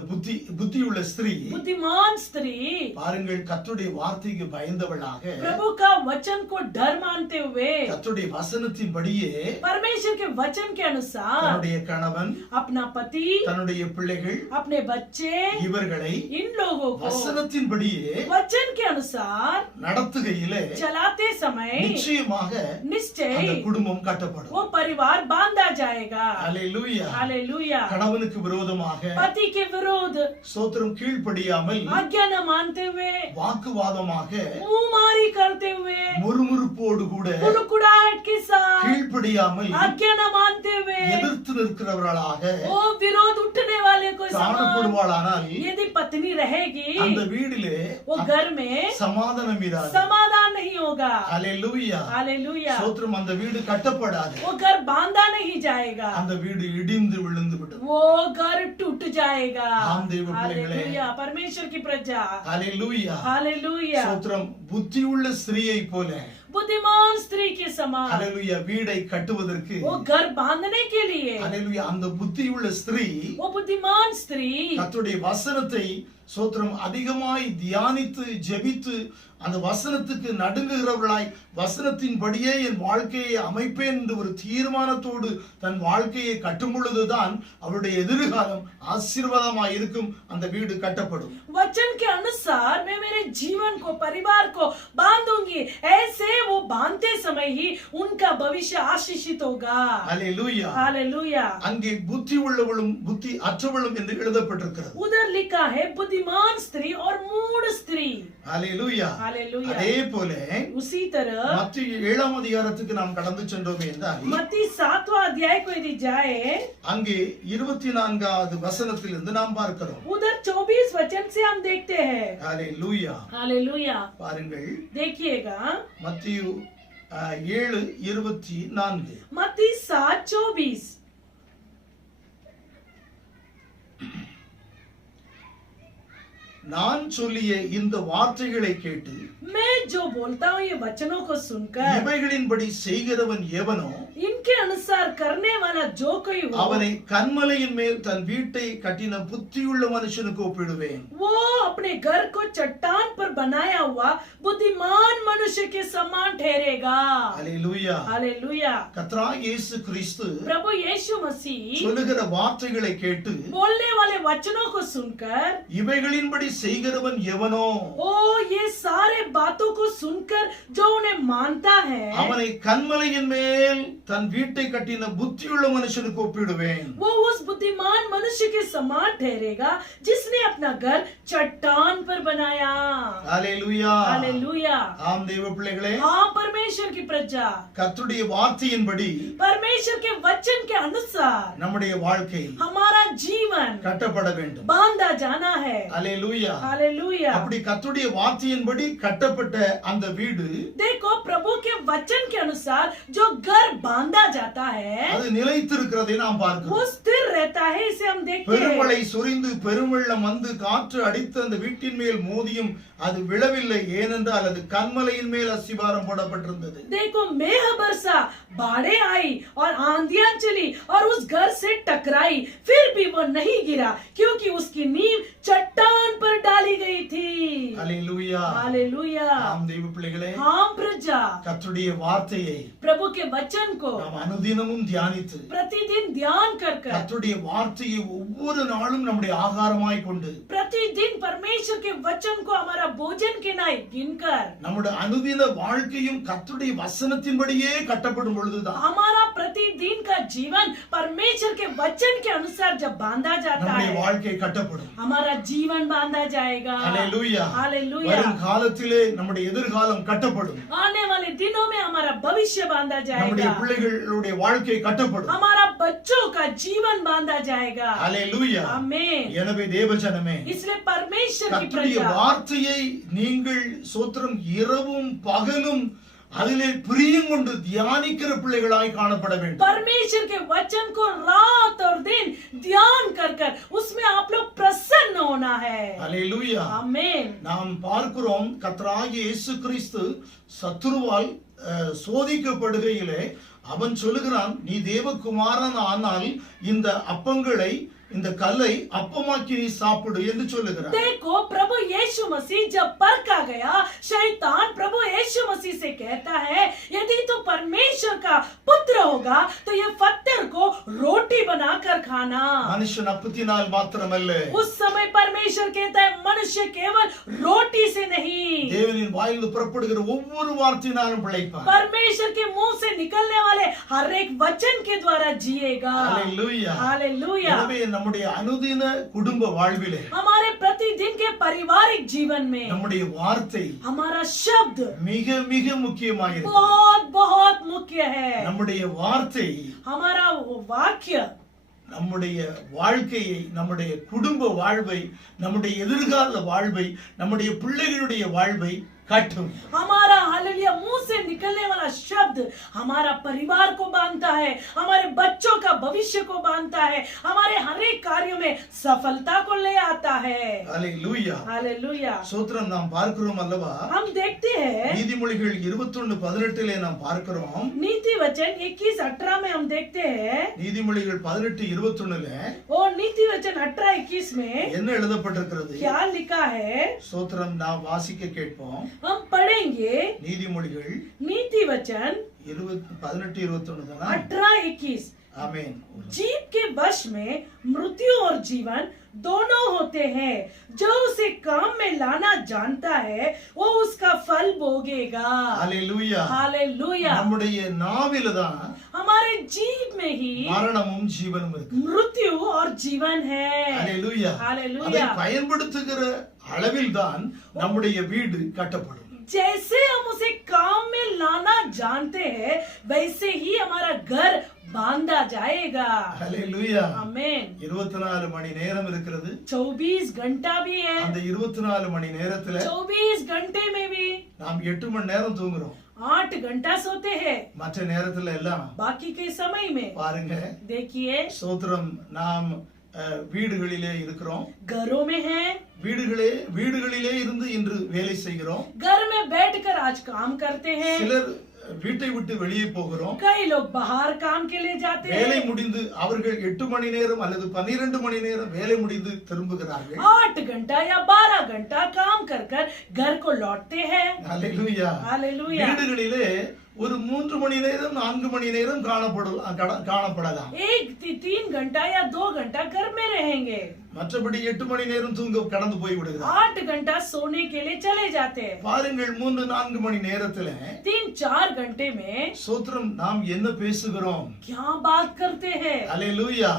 புத்தியுள்ள ஸ்திரீ बुद्धिमान स्त्री பாருங்கள் கர்த்தருடைய வார்த்தைக்கு பயந்தவளாக प्रभु का वचन को डर मानते हुए கர்த்தருடைய வசனத்தின்படியே परमेश्वर के वचन के अनुसार தன்னுடைய கணவன், अपना पति, தன்னுடைய பிள்ளைகள் अपने बच्चे, இவர்களை इन लोगों को வசனத்தின்படியே वचन के अनुसार நடத்துகையிலே चलाते समय நிச்சயமாக அந்த निश्चय குடும்பம் கட்டப்படும். वो परिवार बांधा जाएगा। ஹalleluya. हालेलुया। கணவனுக்கு விரோதமாக पति के विरोध ஸ்தோத்திரம் கீழ்ப்படியாமல் आज्ञा न मानते हुए, வாக்குவாதமாக मुंहमारी करते हुए, முறுமுறுப்போடு கூட कुड़कुड़ाहट के साथ, கீழ்ப்படியாமல் आज्ञा न मानते हुए எதிர்த்து நிற்கிறவர்களாக वो विरोध उठने वाले को समान காணப்படுவாளானால் यदि पत्नी रहेगी அந்த வீடிலே वो घर में சமாதானம் இராது. समाधान नहीं होगा। ஹalleluya. हालेलुया। ஸ்தோத்திரம் அந்த வீடு கட்டப்படாது. वो घर बांधा नहीं जाएगा, அந்த வீடு இடிந்து விழுந்து விடும். वो घर टूट जाएगा। ஆம் தேவ பிள்ளைகளே. हालेलुया। परमेश्वर की प्रजा। ஹalleluya. हालेलुया। ஸ்தோத்திரம் புத்தியுள்ள ஸ்திரீயை போல बुद्धिमान स्त्री के समान ஹalleluya வீடை கட்டுவதற்கு वो घर बांधने के लिए ஹalleluya அந்த புத்தியுள்ள ஸ்திரீ वो बुद्धिमान स्त्री கர்த்தருடைய வசனத்தை ஸ்தோத்திரம் அதிகமாய் தியானித்து ஜெபித்து அந்த வசனத்துக்கு நடுங்குகிறவர்களாய் வசனத்தின்படியே என் வாழ்க்கையை அமைப்பேன் என்று ஒரு தீர்மானத்தோடு தன் வாழ்க்கையை கட்டும் பொழுதுதான் அவருடைய எதிர்காலம் ஆசீர்வாதமாய் இருக்கும். அந்த வீடு கட்டப்படும். वचन के अनुसार मैं मेरे जीवन को, परिवार को बांधूंगी, ऐसे वो बांधते समय ही उनका भविष्य आशीषित होगा। ஹalleluya. हालेलुया। அங்கே புத்தி உள்ளவளும் புத்தி அற்றவளும் என்று எழுதப்பட்டிருக்கிறது. उधर लिखा है बुद्धिमान स्त्री और मूढ़ स्त्री। ஹalleluya. हालेलुया। அதே போல उसी तरह மத்திய 7 அதிகாரத்துக்கு நாம் கடந்து சென்றோமே என்றால் मत्ती 7वां अध्याय को यदि जाए அங்கே 24வது வசனத்திலிருந்து நாம் பார்க்கிறோம். उधर 24 वचन से हम देखते हैं। ஹalleluya. हालेलुया। பாருங்கள், देखिएगा மத்திய 7:24. मत्ती 7:24। நான் சொல்லிய இந்த வார்த்தைகளை கேட்டு मैं जो बोलता हूँ ये वचनों को सुनकर இவைகளின்படி செய்கிறவன் எவனோ इनके अनुसार करने वाला जो कोई हो அவனை கன்மலையின் மேல் தன் வீட்டை கட்டின புத்தியுள்ள மனுஷனுக்கு ஒப்பிடுவேன். वो अपने घर को चट्टान पर बनाया हुआ बुद्धिमान मनुष्य के समान ठहरेगा। ஹalleluya. हालेलुया। கர்த்தராகிய இயேசு கிறிஸ்து प्रभु यीशु मसीह சொல்லுகிற வார்த்தைகளை கேட்டு बोलने वाले वचनों को सुनकर இவைகளின்படி செய்கிறவன் எவனோ ओ ये सारे बातों को सुनकर जो उन्हें मानता है அவனை கன்மலையின் மேல் தன் வீட்டை கட்டின புத்தியுள்ள மனுஷனுக்கு ஒப்பிடுவேன். वो उस बुद्धिमान मनुष्य के समान ठहरेगा जिसने अपना घर चट्टान पर बनाया। ஹalleluya. हालेलुया। ஆம் தேவ பிள்ளைகளே, हाँ परमेश्वर की प्रजा, கர்த்தருடைய வார்த்தையின்படி परमेश्वर के वचन के अनुसार நம்முடைய வாழ்க்கை हमारा जीवन கட்டப்பட வேண்டும். बांधा जाना है। ஹalleluya. हालेलुया। அப்படி கர்த்தருடைய வார்த்தையின்படி கட்டப்பட்ட அந்த வீடு देखो प्रभु अनुसार जो घर बांधा जाता है அது நிலைத்திருக்கிறதை நாம் பார்க்கிறோம். वो स्थिर रहता है, इसे हम देखते हैं। பெருமழை சொரிந்து பெருவெள்ளம் வந்து காற்று அடித்து அந்த வீட்டின் மேல் மோதியும் அது விழவில்லை, ஏனென்றால் அது கன்மலையின் மேல் அஸ்திபாரம் போடப்பட்டிருந்தது. देखो मेघ बरसा, बाढ़ें आई और आंधियां चली और उस घर से टकराई, फिर भी वो नहीं गिरा क्योंकि उसकी नींव चट्टान पर डाली गई थी। அல்லேலூயா. हालेलुया। நாம் தெய்வ பிள்ளைகளே, हाँ प्रजा, கர்த்தருடைய வார்த்தையை प्रभु के वचन को நாம் அனுதினமும் தியானித்து प्रतिदिन ध्यान कर கர்த்தருடைய வார்த்தையை ஒவ்வொரு நாளும் நம்முடைய ஆகாரமாய் கொண்டு प्रतिदिन परमेश्वर के वचन को हमारा भोजन के नाई गिनकर நம்முடைய அனுதின வாழ்க்கையும் கர்த்தருடைய வசனத்தின்படியே கட்டப்படும் பொழுதுதான் हमारा प्रतिदिन का जीवन परमेश्वर के वचन के अनुसार जब बांधा जाता நம்முடைய है, வாழ்க்கை கட்டப்படும். हमारा जीवन बांधा जाएगा। அல்லேலூயா. हालेलुया। வரும் காலத்திலே நம்முடைய எதிர்காலம் கட்டப்படும். आने वाले दिनों में हमारा भविष्य बांधा நம்முடைய जाएगा, பிள்ளைகளுடைய வாழ்க்கை கட்டப்படும். हमारा बच्चों का जीवन बांधा जाएगा। அல்லேலூயா. आमीन। எனவே தேவஜனமே, इसलिए परमेश्वर की கர்த்தருடைய प्रजा வார்த்தையை நீங்கள் சோத்திரம் இரவும் பகலும் அதிலே பிரியம் கொண்டு தியானிக்கிற பிள்ளைகளாய் காணப்பட வேண்டும். परमेश्वर के वचन को रात और दिन ध्यान कर कर उसमें आप लोग प्रसन्न होना है। அல்லேலூயா. आमीन। நாம் பார்க்கிறோம் கர்த்தராகிய இயேசு கிறிஸ்து சத்துருவால் சோதிக்கப்படுகையிலே அவன் சொல்லுகிறான், நீ தேவகுமாரன் ஆனால் இந்த அப்பங்களை இந்த கல்லை அப்பமாக்கி நீ சாப்பிடு என்று சொல்லுகிறார். देखो प्रभु यीशु मसीह जब परखा गया, शैतान प्रभु यीशु मसीह से कहता है, यदि तू परमेश्वर का पुत्र होगा तो ये पत्थर को रोटी बनाकर खाना। மனுஷன் அப்பத்தினால் மாத்திரமல்ல, उस समय परमेश्वर कहता है मनुष्य केवल रोटी से नहीं, தேவனின் வாயிலிருந்து புறப்படுகிற ஒவ்வொரு வார்த்தையினாலும் பிழைப்பான். परमेश्वर के मुंह से निकलने वाले हर एक वचन के द्वारा जिएगा। அல்லேலூயா. हालेलुया। எனவே நம்முடைய அனுதின குடும்ப வாழ்விலே हमारे प्रतिदिन के पारिवारिक जीवन में நம்முடைய வார்த்தை हमारा शब्द மிக மிக முக்கியமாகிறது. बहुत बहुत मुख्य है। நம்முடைய வார்த்தை हमारा वो वाक्य நம்முடைய வாழ்க்கையை, நம்முடைய குடும்ப வாழ்வை, நம்முடைய எதிர்கால வாழ்வை, நம்முடைய பிள்ளைகளுடைய வாழ்வை कठुम। हमारा हालेलुया मुंह से निकलने वाला शब्द हमारा परिवार को बांधता है, हमारे बच्चों का भविष्य को बांधता है, हमारे हर एक कार्यों में सफलता को ले आता है। Hallelujah hallelujah. சோத்திரம் நாம் பார்க்கிறோம் அல்லவா? हम देखते हैं நீதிமொழிகள் 21:18 நாம் பார்க்கிறோம்। नीति वचन 21:18 में हम देखते हैं। நீதிமொழிகள் 18:21 और नीति वचन 18:21 में என்ன எழுதப்பட்டிருக்கிறது? क्या लिखा है? சோத்திரம் நாம் வாசிக்க கேட்போம்। हम पढ़ेंगे நீதிமொழிகள் नीति वचन 18:21 தானா? 18:21। आमीन। जीव के वश में मृत्यु और जीवन दोनों होते हैं, जो उसे काम में लाना जानता है वो उसका फल भोगेगा। हालेलुया। हालेलुया। நம்முடைய நாவில தான் हमारे जीव में ही மரணமும் ஜீவனும் இருக்கு। मृत्यु और जीवन है। हालेलुया। हालेलुया। அதை பயன்படுத்துகிற அளவில் தான் நம்முடைய வீடு கட்டப்படும்। जैसे हम उसे काम में लाना जानते हैं वैसे ही हमारा घर बांधा जाएगा। हालेलुया। आमीन। 24 மணி நேரம் இருக்கிறது। 24 घंटा भी है। அந்த 24 மணி நேரத்துல 24 घंटे में भी நாம் 8 மணி நேரம் தூங்குறோம்। 8 घंटा सोते हैं। மற்ற நேரத்துல எல்லாம் बाकी के समय में பாருங்க, देखिए சோத்திரம் நாம் வீடுகளிலே இருக்கிறோம்। घरों में हैं। வீடுகளிலே இருந்து இன்று வேலை செய்கிறோம்। घर में बैठकर आज काम करते हैं। சிலர் வீட்டை விட்டு வெளியே போகிறோம்। कई लोग बाहर काम के लिए जाते வேலை हैं। முடிந்து அவர்கள் 8 மணி நேரம் அல்லது 12 மணி நேரம் வேலை முடிந்து திரும்புகிறார்கள்। 8 घंटा या 12 घंटा काम कर कर घर को लौटते हैं। हालेलुया। हालेलुया। வீடுகளிலே ஒரு 3 மணி நேரம் 4 மணி நேரம் காணப்படலாம்। 1-3 घंटा या 2 घंटा घर में रहेंगे। மற்றபடி 8 மணி நேரம் தூங்க கடந்து போய் விடுகிறார்। 8 घंटा सोने के लिए चले जाते हैं। பாருங்கள், 3-4 மணி நேரத்துல 3-4 घंटे में சோத்திரம் நாம் என்ன பேசுகிறோம்? क्या बात करते हैं। அல்லேலூயா।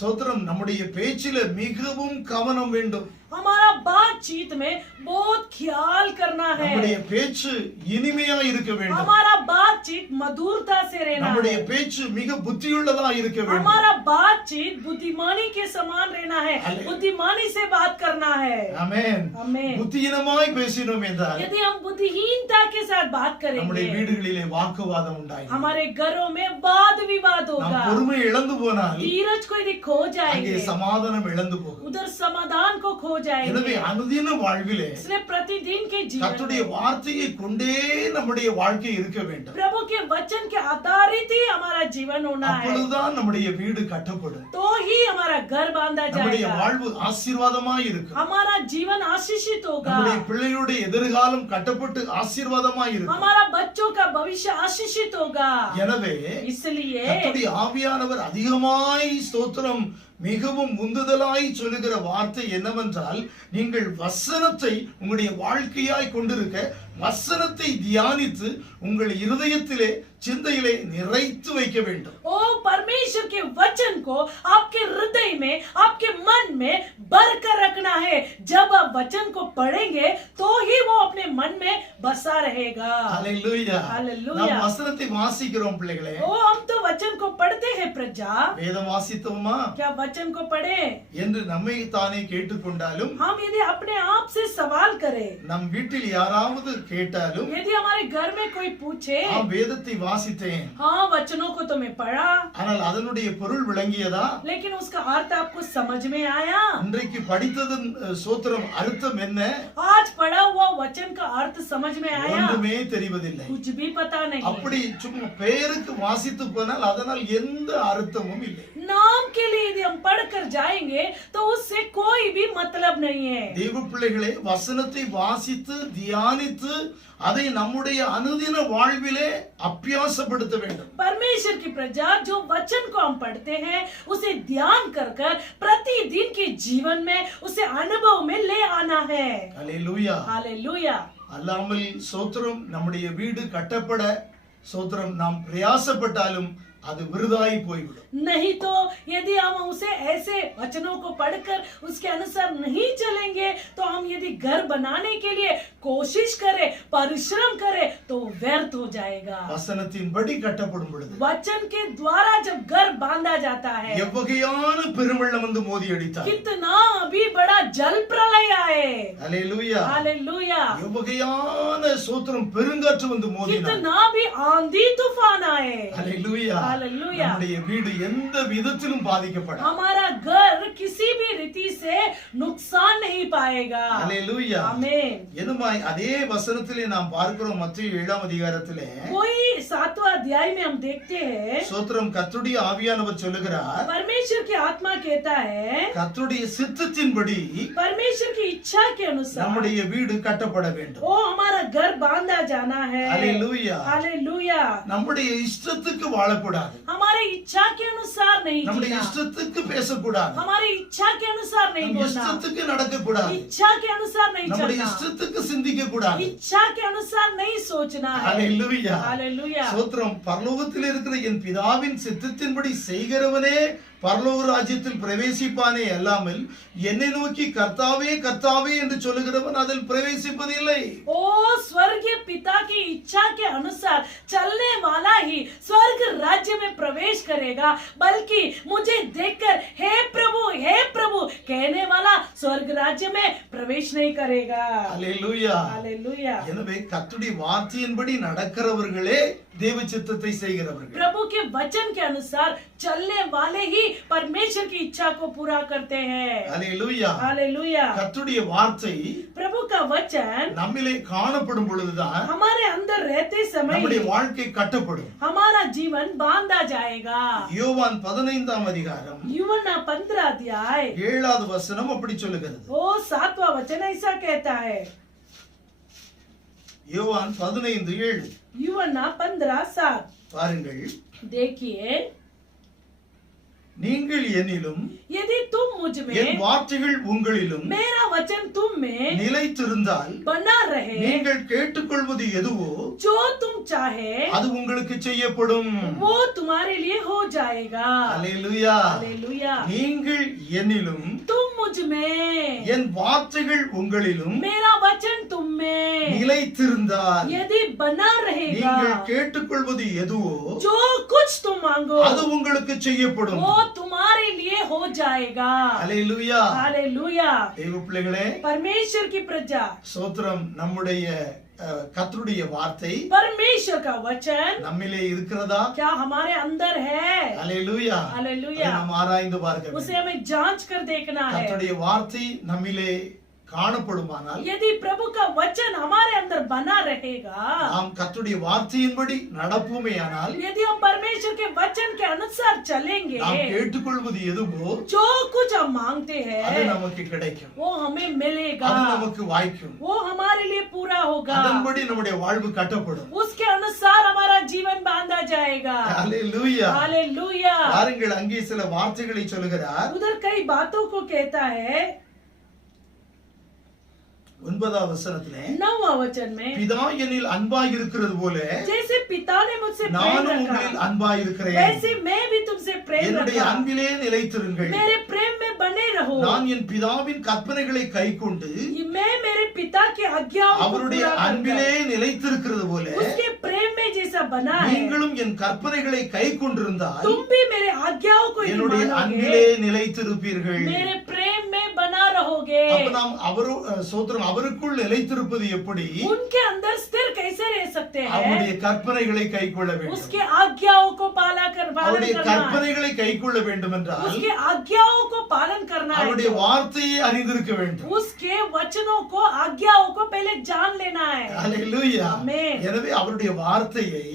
சோத்திரம் நம்முடைய பேச்சில மிகவும் கவனம் வேண்டும்। हमारा बातचीत में बहुत ख्याल करना है। நம்முடைய பேச்சு இனிமையா இருக்க வேண்டும். हमारा बातचीत मधुरता से रहना நம்முடைய है। பேச்சு மிக புத்தியுள்ளதா இருக்க வேண்டும். हमारा बातचीत बुद्धिमानी के समान रहना है। हाले- बुद्धिमानी से बात करना है। ஆமென். आमेन। புத்தியினமாய் பேசினோம் என்றால் यदि हम बुद्धिहीनता के साथ बात நம்முடைய करेंगे, வீடுகளிலே வாக்குவாதம் உண்டாகும். हमारे घरों में वाद विवाद நாம் होगा। பொறுமை இழந்து போனால் धीरज को यदि खो அங்கே जाएंगे, சமாதானம் இழந்து போகும். उधर समाधान को खो எனவே जाएंगे। அனுதின வாழ்விலே इसलिए प्रतिदिन के जीवन கர்த்தருடைய में வார்த்தையை கொண்டே நம்முடைய வாழ்க்கை இருக்க வேண்டும். प्रभु के वचन के आधारित ही हमारा जीवन होना है, அப்பொழுதுதான் நம்முடைய வீடு கட்டப்படும். तो ही हमारा घर बांधा நம்முடைய जाएगा, வாழ்வு ஆசீர்வாதமாய் இருக்கும். हमारा जीवन आशीषित होगा, நம்முடைய பிள்ளைகளுடைய எதிர்காலம் கட்டப்பட்டு ஆசீர்வாதமாய் இருக்கும். हमारा बच्चों का भविष्य आशीषित होगा। எனவே इसलिए கர்த்தருடைய ஆவியானவர் அதிகமாய் ஸ்தோத்திரம் மிகவும் உந்துதலாய் சொல்லுகிற வார்த்தை என்னவென்றால், நீங்கள் வசனத்தை உங்களுடைய வாழ்க்கையாய் கொண்டிருக்க வசனத்தை தியானித்து உங்கள் இருதயத்திலே சிந்தையிலே நிறைத்து வைக்க வேண்டும். ओ परमेश्वर के वचन को आपके हृदय में, आपके मन में भर कर रखना है। जब आप वचन को पढ़ेंगे तो ही वो अपने मन में बसा रहेगा। ஹல்லேலூயா. ஹல்லேலூயா. நாம் வசனத்தை வாசிக்கிறோம் பிள்ளைகளே. ओ हम तो वचन को पढ़ते हैं प्रजा, வேதம் வாசித்தோமா क्या वचन को पढ़े? என்று நம்மை தானே கேட்டுக்கொண்டாலும், हम यदि अपने आप से सवाल करें, நம் வீட்டில் யாராவது கேட்டாலும், यदि हमारे घर में कोई पूछे, நான் வேதத்தை வாசித்தேன், हाँ वचनों को तो मैं पढ़ा, ஆனால் அதனுடைய பொருள் விளங்கியதா? लेकिन उसका अर्थ आपको समझ में आया? இன்றைக்கு படித்ததன் சோத்திரம் அர்த்தம் என்ன? आज पढ़ा हुआ वचन का अर्थ समझ में आया? ஒன்றுமே தெரிவதில்லை. कुछ भी पता नहीं। அப்படி சும்மா பெயருக்கு வாசித்து போனால் அதனால் எந்த அர்த்தமும் இல்லை. नाम के लिए यदि हम पढ़कर जाएंगे तो उससे कोई भी मतलब नहीं है। தேவ பிள்ளைகளே, வசனத்தை வாசித்து தியானித்து அதை நம்முடைய அனுதின வாழ்விலே அபியாசப்படுத்த வேண்டும். परमेश्वर की प्रजा, जो वचन को हम पढ़ते हैं उसे ध्यान कर कर प्रतिदिन के जीवन में उसे अनुभव में ले आना है। அல்லேலூயா. हालेलुया। அல்லாமல் சோத்திரம் நம்முடைய வீடு கட்டப்பட சோத்திரம் நாம் பிரயாசப்பட்டாலும் அது விருதாய் போய்விடும். नहीं तो यदि हम उसे ऐसे वचनों को पढ़कर उसके अनुसार नहीं चलेंगे तो हम यदि घर बनाने के लिए कोशिश करें, परिश्रम करें तो व्यर्थ हो जाएगा। வசனத்தின்படி கட்டப்படும் பொழுது वचन के द्वारा जब घर बांधा जाता है, எவ்வகையான பெருவெள்ளம் வந்து மோதி அடித்தார். कितना अभी बड़ा जल प्रलय आए। அல்லேலூயா. हालेलुया। எவ்வகையான சோத்திரம் பெருங்காற்று வந்து மோதினார். कितना भी आंधी तूफान आए। அல்லேலூயா. हालेलुया। நம்முடைய வீடு எந்த விதத்திலும் பாதிக்கப்படாது. हमारा घर किसी भी रीति से नुकसान नहीं पाएगा। அல்லேலூயா. आमीन। என்னமாய் அதே வசனத்திலே நாம் பார்க்கிறோம், மத்தேயு 7ஆம் அதிகாரத்திலே कोई 7वां अध्याय में हम देखते हैं, சோத்திரம் கர்த்தருடைய ஆவியானவர் சொல்லுகிறார், परमेश्वर की आत्मा कहता है, கர்த்தருடைய சித்தத்தின்படி परमेश्वर की इच्छा के अनुसार நம்முடைய வீடு கட்டப்பட வேண்டும். वो हमारा घर बांधा जाना है। அல்லேலூயா. हालेलुया। நம்முடைய இஷ்டத்துக்கு வாழக்கூடாது. हमारे इच्छा के अनुसार नहीं நம்முடைய जीना, இஷ்டத்துக்கு பேசக்கூடாது. हमारी इच्छा के अनुसार नहीं நம் बोलना, இஷ்டத்துக்கு நடக்கக்கூடாது. इच्छा के अनुसार नहीं நம்முடைய चलना, இஷ்டத்துக்கு சிந்திக்க கூடாது. इच्छा के अनुसार नहीं सोचना है। அல்லேலூயா. हालेलुया। சோத்திரம் பரலோகத்தில் இருக்கிற என் பிதாவின் சித்தத்தின்படி செய்கிறவனே பரலோக ராஜ்யத்தில் பிரவேசிப்பானே அல்லாமல் என்னை நோக்கி கர்த்தாவே கர்த்தாவே என்று சொல்லுகிறவன் அதில் பிரவேசிப்பதில்லை. ओ स्वर्गीय पिता की इच्छा के अनुसार चलने वाला ही स्वर्ग राज्य में प्रवेश करेगा, बल्कि मुझे देखकर हे प्रभु कहने वाला स्वर्ग राज्य में प्रवेश नहीं करेगा। அல்லேலூயா. हालेलुया। எனவே கர்த்தருடைய வார்த்தையின்படி நடக்கிறவர்களே தேவ சித்தத்தை செய்கிறவர்கள். प्रभु के वचन के अनुसार चलने वाले ही परमेश्वर की इच्छा को पूरा करते हैं। அல்லேலூயா. हालेलुया। கர்த்தருடைய வார்த்தை प्रभु का वचन நம்மிலே காணப்படும் பொழுதுதான் हमारे अंदर रहते समय நம்முடைய வாழ்க்கை கட்டப்படும். हमारा जीवन बांधा जाएगा। யோவான் 15ஆம் அதிகாரம் यूहन्ना 15 अध्याय 7வது வசனம் அப்படி சொல்லுகிறது. वो 7वां वचन ऐसा कहता है। யோவான் 15:7 यूहन्ना 15:7 பாருங்கள், देखिए, நீங்கள் என்னிலும் यदि तुम मुझ என் में, வார்த்தைகள் உங்களிலும் मेरा वचन तुम में நிலைத்திருந்தால் बना रहे, நீங்கள் கேட்டுக்கொள்வது எதுவோ जो तुम चाहे அது உங்களுக்கு செய்யப்படும். वो तुम्हारे लिए हो जाएगा। அல்லேலூயா. हालेलुया। நீங்கள் என்னிலும் तुम मुझ मुझ में, என் வார்த்தைகள் உங்களிலும் मेरा वचन तुम में நிலைத்திருந்தால் यदि बना रहेगा, நீங்கள் கேட்டுக்கொள்வது எதுவோ जो कुछ तुम मांगो அது உங்களுக்கு செய்யப்படும். वो तुम्हारे लिए हो जाएगा। அல்லேலூயா. हालेलुया। தேவ பிள்ளைகளே, परमेश्वर की प्रजा, ஸ்தோத்திரம். நம்முடைய கர்த்தருடைய வார்த்தை परमेश्वर का वचन நம்மிலே இருக்கிறதா? क्या हमारे अंदर है? அல்லேலூயா. हालेलुया। அதை நாம் ஆராய்ந்து பார்க்க उसे வேண்டும். हमें जांच कर देखना है। கர்த்தருடைய வார்த்தை நம்மிலே காணப்படுமானால் यदि प्रभु का वचन हमारे अंदर बना रहेगा, நாம் கர்த்தருடைய வார்த்தையின்படி நடப்போமேயானால் यदि हम परमेश्वर के वचन के अनुसार चलेंगे, நாம் கேட்டுக்கொள்வது எதுவோ जो कुछ हम मांगते அது हैं நமக்கு கிடைக்கும். वो हमें मिलेगा, அது நமக்கு வாய்க்கும். वो हमारे लिए पूरा होगा, அதன்படி நம்முடைய வாழ்வு கட்டப்படும். उसके अनुसार हमारा जीवन बांधा जाएगा। அல்லேலூயா. हालेलुया। பாருங்கள், அங்கே சில வார்த்தைகளை சொல்கிறார். उधर कई बातों को कहता है। 9வது வசனத்திலே 9वां वचन में, பிதா என்னில் அன்பாய் இருக்கிறது போல जैसे पिता ने मुझसे प्रेम நானும் உங்களில் रखा, அன்பாய் இருக்கிறேன். वैसे मैं भी तुमसे प्रेम என்னுடைய रखा, அன்பிலே நிலைத்திருங்கள். मेरे प्रेम में बने रहो। நான் என் பிதாவின் கற்பனைகளை கைக்கொண்டு मैं मेरे पिता की आज्ञाओं को அவருடைய पूरा அன்பிலே करकर, நிலைத்திருக்கிறது போல उसके प्रेम में जैसा बना है, நீங்களும் என் கற்பனைகளை கைக்கொண்டிருந்தால் तुम भी मेरे आज्ञाओं को ही என்னுடைய मानोगे, அன்பிலே நிலைத்திருப்பீர்கள். मेरे प्रेम में बना रहोगे। அப்ப நாம் சோத்திரம் அவருக்குள் நிலைத்திருப்பது எப்படி? उनके अंदर स्थिर कैसे रह सकते हैं? அவருடைய கற்பனைகளை கைக்கொள்ள வேண்டும். उसके आज्ञाओं को पालन அவருடைய करना है। கற்பனைகளை கைக்கொள்ள வேண்டும் என்றால் उसके आज्ञाओं को पालन करना है, அவருடைய வார்த்தையை அறிந்திருக்க வேண்டும். उसके वचनों को आज्ञाओं को पहले जान लेना है। அல்லேலூயா. आमेन। எனவே அவருடைய வார்த்தையை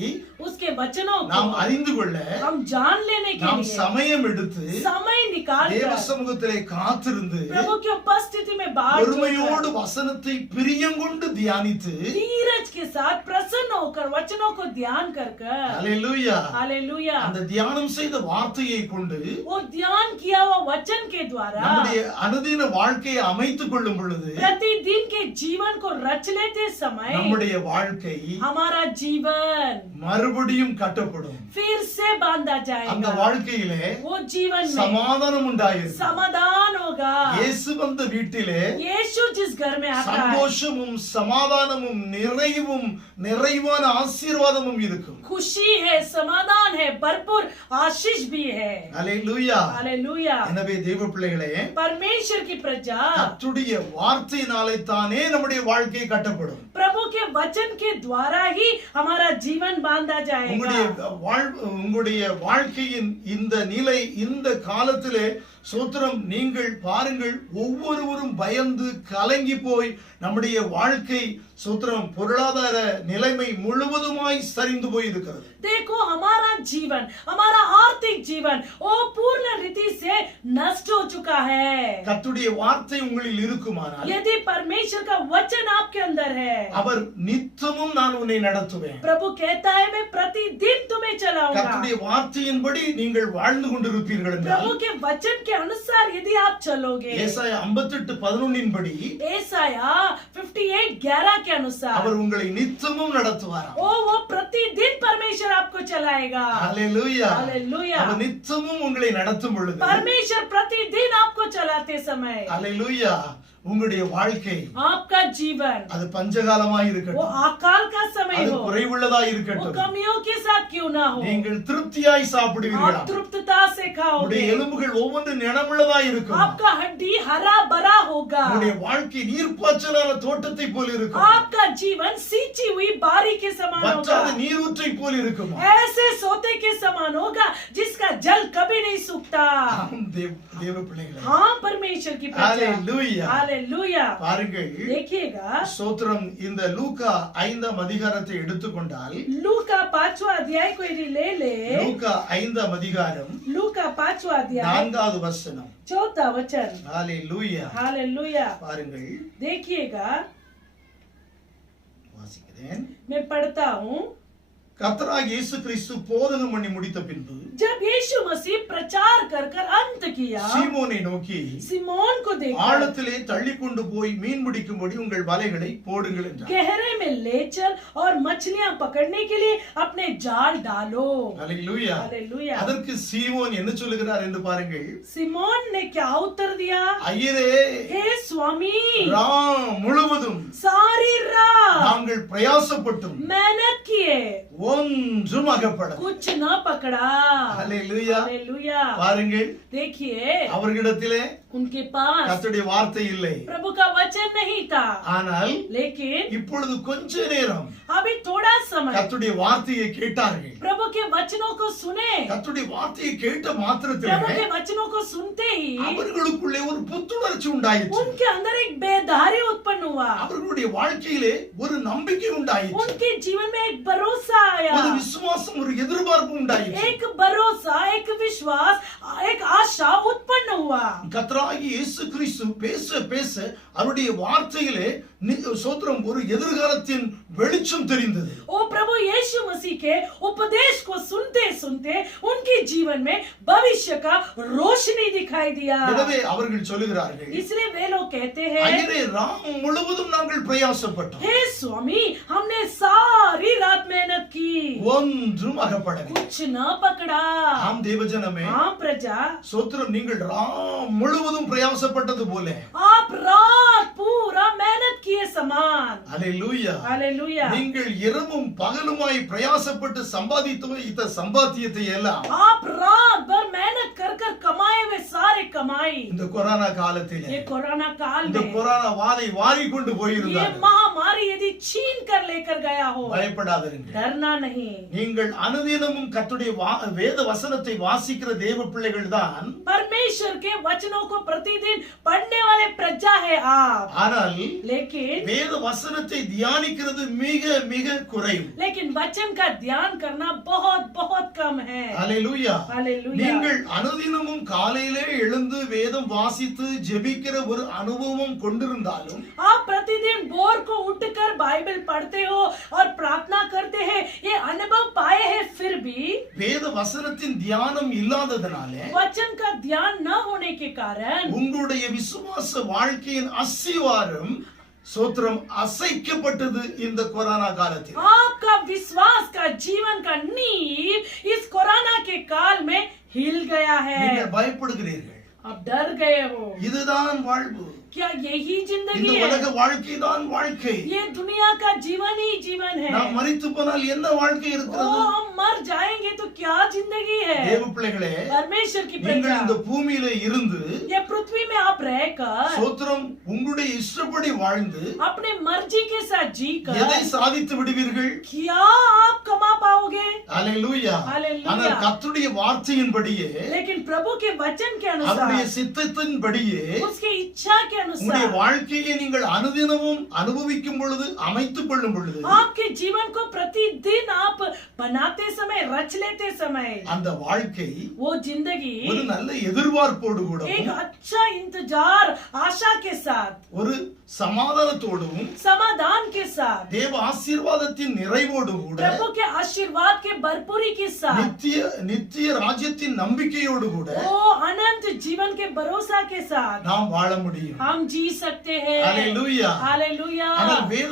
उसके वचनों நாம் को அறிந்து கொள்ள हम जान लेने के நாம் लिए சமயம் எடுத்து समय निकाल தேவ कर சமூகத்திலே காத்திருந்து प्रभु की उपस्थिति में बात பொறுமையோடு வசனத்தை பிரியங்கொண்டு தியானித்து धीरज के साथ प्रसन्न होकर वचनों को ध्यान कर कर, அல்லேலூயா, हालेलुया, அந்த தியானம் செய்த வார்த்தையை கொண்டு वो ध्यान किया हुआ वचन के द्वारा நம்முடைய அனுதின வாழ்க்கையை அமைத்துக் கொள்ளும் பொழுது प्रतिदिन के जीवन को रच लेते समय நம்முடைய வாழ்க்கை हमारा जीवन மறுபடியும் கட்டப்படும். फिर से बांधा அந்த जाएगा। வாழ்க்கையிலே वो जीवन में சமாதானம் உண்டாயிருக்கும். समाधान होगा। இயேசு வந்த வீட்டிலே यीशु जिस घर में आता है, சந்தோஷமும் சமாதானமும் நிறைவும் நிறைவான ஆசீர்வாதமும் இருக்கும். खुशी है, समाधान है, भरपूर आशीष भी है। அல்லேலூயா. हालेलुया। எனவே தேவ பிள்ளைகளே, परमेश्वर की प्रजा, கர்த்தருடைய வார்த்தையினாலே தானே நம்முடைய வாழ்க்கை கட்டப்படும். प्रभु के वचन के द्वारा ही हमारा जीवन बांधा உங்களுடைய जाएगा। உங்களுடைய வாழ்க்கையின் இந்த நிலை இந்த காலத்திலே சோத்திரம் நீங்கள் பாருங்கள், ஒவ்வொருவரும் பயந்து கலங்கி போய் நம்முடைய வாழ்க்கை சோத்திரம் பொருளாதார நிலைமை முழுவதுமாய் சரிந்து போய் இருக்கிறது. देखो हमारा जीवन, हमारा आर्थिक जीवन वो पूर्ण रीति से नष्ट हो चुका है। கர்த்தருடைய வார்த்தை உங்களில் இருக்குமானால் यदि परमेश्वर का वचन आपके अंदर है, அவர் நித்தமும் நான் உன்னை நடத்துவேன். प्रभु कहता है मैं प्रतिदिन तुम्हें चलाऊंगा। கர்த்தருடைய வார்த்தையின்படி நீங்கள் வாழ்ந்து கொண்டிருப்பீர்கள் என்றால் प्रभु के वचन के अनुसार यदि आप चलोगे, ஏசாயா 58:11 படி एसाया 58:11 के अनुसार அவர் உங்களை நித்தமும் நடத்துவாராம். वो प्रतिदिन परमेश्वर आपको चलाएगा। அல்லேலூயா. हालेलुया। அவர் நித்தமும் உங்களை நடத்தும் பொழுது परमेश्वर प्रतिदिन आपको चलाते समय அல்லேலூயா, உங்களுடைய வாழ்க்கை आपका जीवन அது பஞ்சகாலமாய் वो இருக்கட்டும், अकाल का समय அது हो, குறைவுள்ளதாய் वो இருக்கட்டும், कमियों के साथ क्यों ना हो, நீங்கள் திருப்தியாய் சாப்பிடுவீர்களா, आप तृप्तता से खाओगे, உங்களுடைய எலும்புகள் ஒவ்வொன்று நிறமுள்ளதாய் இருக்கும், आपका हड्डी हरा भरा होगा, உங்களுடைய வாழ்க்கை நீர்ப்பாய்ச்சலான தோட்டத்தை போல் இருக்கும், आपका जीवन सींची हुई बारी के समान வற்றாத होगा, நீரூற்றை போல் இருக்கும். ऐसे सोते के समान होगा जिसका जल कभी नहीं सूखता। ஆம் தேவ பிள்ளைகளே, हाँ परमेश्वर की प्रजा, அல்லேலூயா. हालेलुया। பாருங்கள், देखिएगा ஸ்தோத்திரம், இந்த லூக்கா 5ஆம் அதிகாரத்தை எடுத்துக்கொண்டால் लूका 5वां अध्याय को यदि ले ले, லூக்கா 5ஆம் அதிகாரம் लूका 5वां अध्याय 4வது வசனம். 4था वचन, ஹalleluya. हालेलुया। பாருங்கள், देखिएगा, வாசிக்கிறேன். मैं पढ़ता हूँ। கர்த்தராகிய இயேசு கிறிஸ்து போதகம் பண்ணி முடித்த பின்பு जब यीशु मसीह प्रचार कर कर अंत किया, சீமோனை நோக்கி सिमोन को देखा, ஆழத்திலே தள்ளி கொண்டு போய் மீன் பிடிக்கும்படி உங்கள் வலைகளை போடுங்கள் என்றார். गहरे में ले चल और मछलियां पकड़ने के लिए अपने जाल डालो। அல்லேலூயா. हालेलुया। அதற்கு சீமோன் என்ன சொல்லுகிறார் என்று பாருங்கள். सिमोन ने क्या उत्तर दिया? ஐயரே, हे स्वामी, ராம் முழுவதும் सारी रात நாங்கள் பிரயாசப்பட்டும் मेहनत किए, ஒன்றும் அகப்பட. कुछ न पकड़ा। அல்லேலூயா. हालेलुया। பாருங்கள், देखिए, அவர்களிடத்திலே उनके पास கர்த்தருடைய வார்த்தை இல்லை. प्रभु का वचन नहीं था, ஆனால் लेकिन இப்பொழுது கொஞ்ச நேரம் अभी थोड़ा समय கர்த்தருடைய வார்த்தையை கேட்டார்கள். प्रभु के वचनों को सुने। கர்த்தருடைய வார்த்தையை கேட்ட प्रभु மாத்திரத்திலே के वचनों को सुनते ही அவர்களுக்குள்ளே ஒரு புத்துணர்ச்சி உண்டாயிற்று. उनके अंदर एक बेदारी उत्पन्न हुआ, அவர்களுடைய வாழ்க்கையிலே ஒரு நம்பிக்கை உண்டாயிற்று. उनके जीवन में एक भरोसा आया, ஒரு விசுவாசம், ஒரு எதிர்பார்ப்பு உண்டாயிற்று. एक भरोसा, एक विश्वास, एक आशा उत्पन्न हुआ। கர்த்தராகிய இயேசு கிறிஸ்து பேச பேச அவருடைய வார்த்தையிலே சோத்திரம் ஒரு எதிர்காலத்தின் வெளிச்சம் தெரிந்தது. ओ प्रभु यीशु मसीह के उपदेश को सुनते सुनते उनके जीवन में भविष्य का रोशनी दिखाई दिया। எனவே அவர்கள் சொல்லுகிறார்கள், इसलिए वे लोग कहते हैं, ஐயரே, ராம் முழுவதும் நாங்கள் பிரயாசப்பட்டோம், हे स्वामी, हमने सारी रात मेहनत की, ஒன்றும் அகப்படவில்லை. कुछ न पकड़ा। ஆம் தேவஜனமே, हाँ प्रजा, சோத்திரம், நீங்கள் ராம் முழுவதும் பிரயாசப்பட்டது போல आप रात पूरा मेहनत किए समान। அல்லேலூயா, हालेलुया। நீங்கள் இரவும் பகலுமாய் பிரயாசப்பட்டு சம்பாதித்து இந்த சம்பாத்தியத்தை எல்லாம் आप रात भर मेहनत कर कर कमाए हुए सारे कमाई இந்த கொரோனா காலத்திலே, ये कोरोना काल இந்த में, கொரோனா வாதை வாரி கொண்டு ये போயிருந்தார். महामारी यदि छीन कर लेकर गया हो, பயப்படாதீர்கள். डरना नहीं। நீங்கள் அனுதினமும் கர்த்தருடைய வேத வசனத்தை வாசிக்கிற தேவ பிள்ளைகள் தான். परमेश्वर के वचनों को प्रतिदिन पढ़ने वाले प्रजा है आप, ஆனால் लेकिन வேத வசனத்தை தியானிக்கிறது மிக மிக குறைவு. लेकिन वचन का ध्यान करना बहुत बहुत कम है। அல்லேலூயா. हालेलुया। நீங்கள் அனுதினமும் காலையிலே எழுந்து வேதம் வாசித்து ஜெபிக்கிற ஒரு அனுபவம் கொண்டிருந்தாலும் आप प्रतिदिन भोर को उठकर बाइबल पढ़ते हो और प्रार्थना करते हैं, ये अनुभव पाए हैं, फिर भी வேத வசனத்தின் தியானம் இல்லாததனாலே वचन का ध्यान न होने के कारण உங்களுடைய விசுவாச வாழ்க்கையின் அஸ்திவாரம் சோத்திரம் அசைக்கப்பட்டது இந்த கொரோனா காலத்தில். आपका विश्वास का जीवन का नींव इस कोरोना के काल में हिल गया है। நீங்கள் பயப்படுகிறீர்கள். आप डर गए हो, இதுதான் வாழ்வு, क्या यही இந்த जिंदगी உலக है? வாழ்க்கை தான் வாழ்க்கை. ये दुनिया का जीवन ही जीवन है। நாம் மரித்து போனால் என்ன வாழ்க்கை ओ, இருக்கிறது? हम मर जाएंगे तो क्या जिंदगी है? தேவ பிள்ளைகளே, परमेश्वर की நீங்கள் प्रजा, இந்த பூமியில இருந்து ये पृथ्वी में आप रहकर சோத்திரம் உங்களுடைய இஷ்டப்படி வாழ்ந்து अपने मर्जी के साथ जीकर எதை சாதித்து விடுவீர்கள்? क्या आप कमा पाओगे? அல்லேலூயா. அல்லேலூயா. ஆனால் கர்த்தருடைய வார்த்தையின்படியே, लेकिन प्रभु के वचन के அவருடைய अनुसार, சித்தத்தின்படியே उसकी इच्छा के உங்களுடைய अनुसार வாழ்க்கையை நீங்கள் அனுதினமும் அனுபவிக்கும் பொழுது, அமைத்துக் கொள்ளும் பொழுது, आपके जीवन को प्रतिदिन आप बनाते समय, रच लेते समय, அந்த வாழ்க்கை वो जिंदगी ஒரு நல்ல எதிர்பார்ப்போடு கூட, एक अच्छा इंतजार, आशा के साथ, ஒரு சமாதானத்தோடும், समाधान के साथ, தேவ ஆசீர்வாதத்தின் நிறைவோடு கூட, प्रभु के आशीर्वाद के भरपूरी के साथ, நித்திய நித்திய ராஜ்யத்தின் நம்பிக்கையோடு கூட वो अनंत जीवन के भरोसा के साथ நாம் வாழ முடியும். हम जी सकते हैं। அல்லேலூயா. हालेलुया। ஆனால் வேத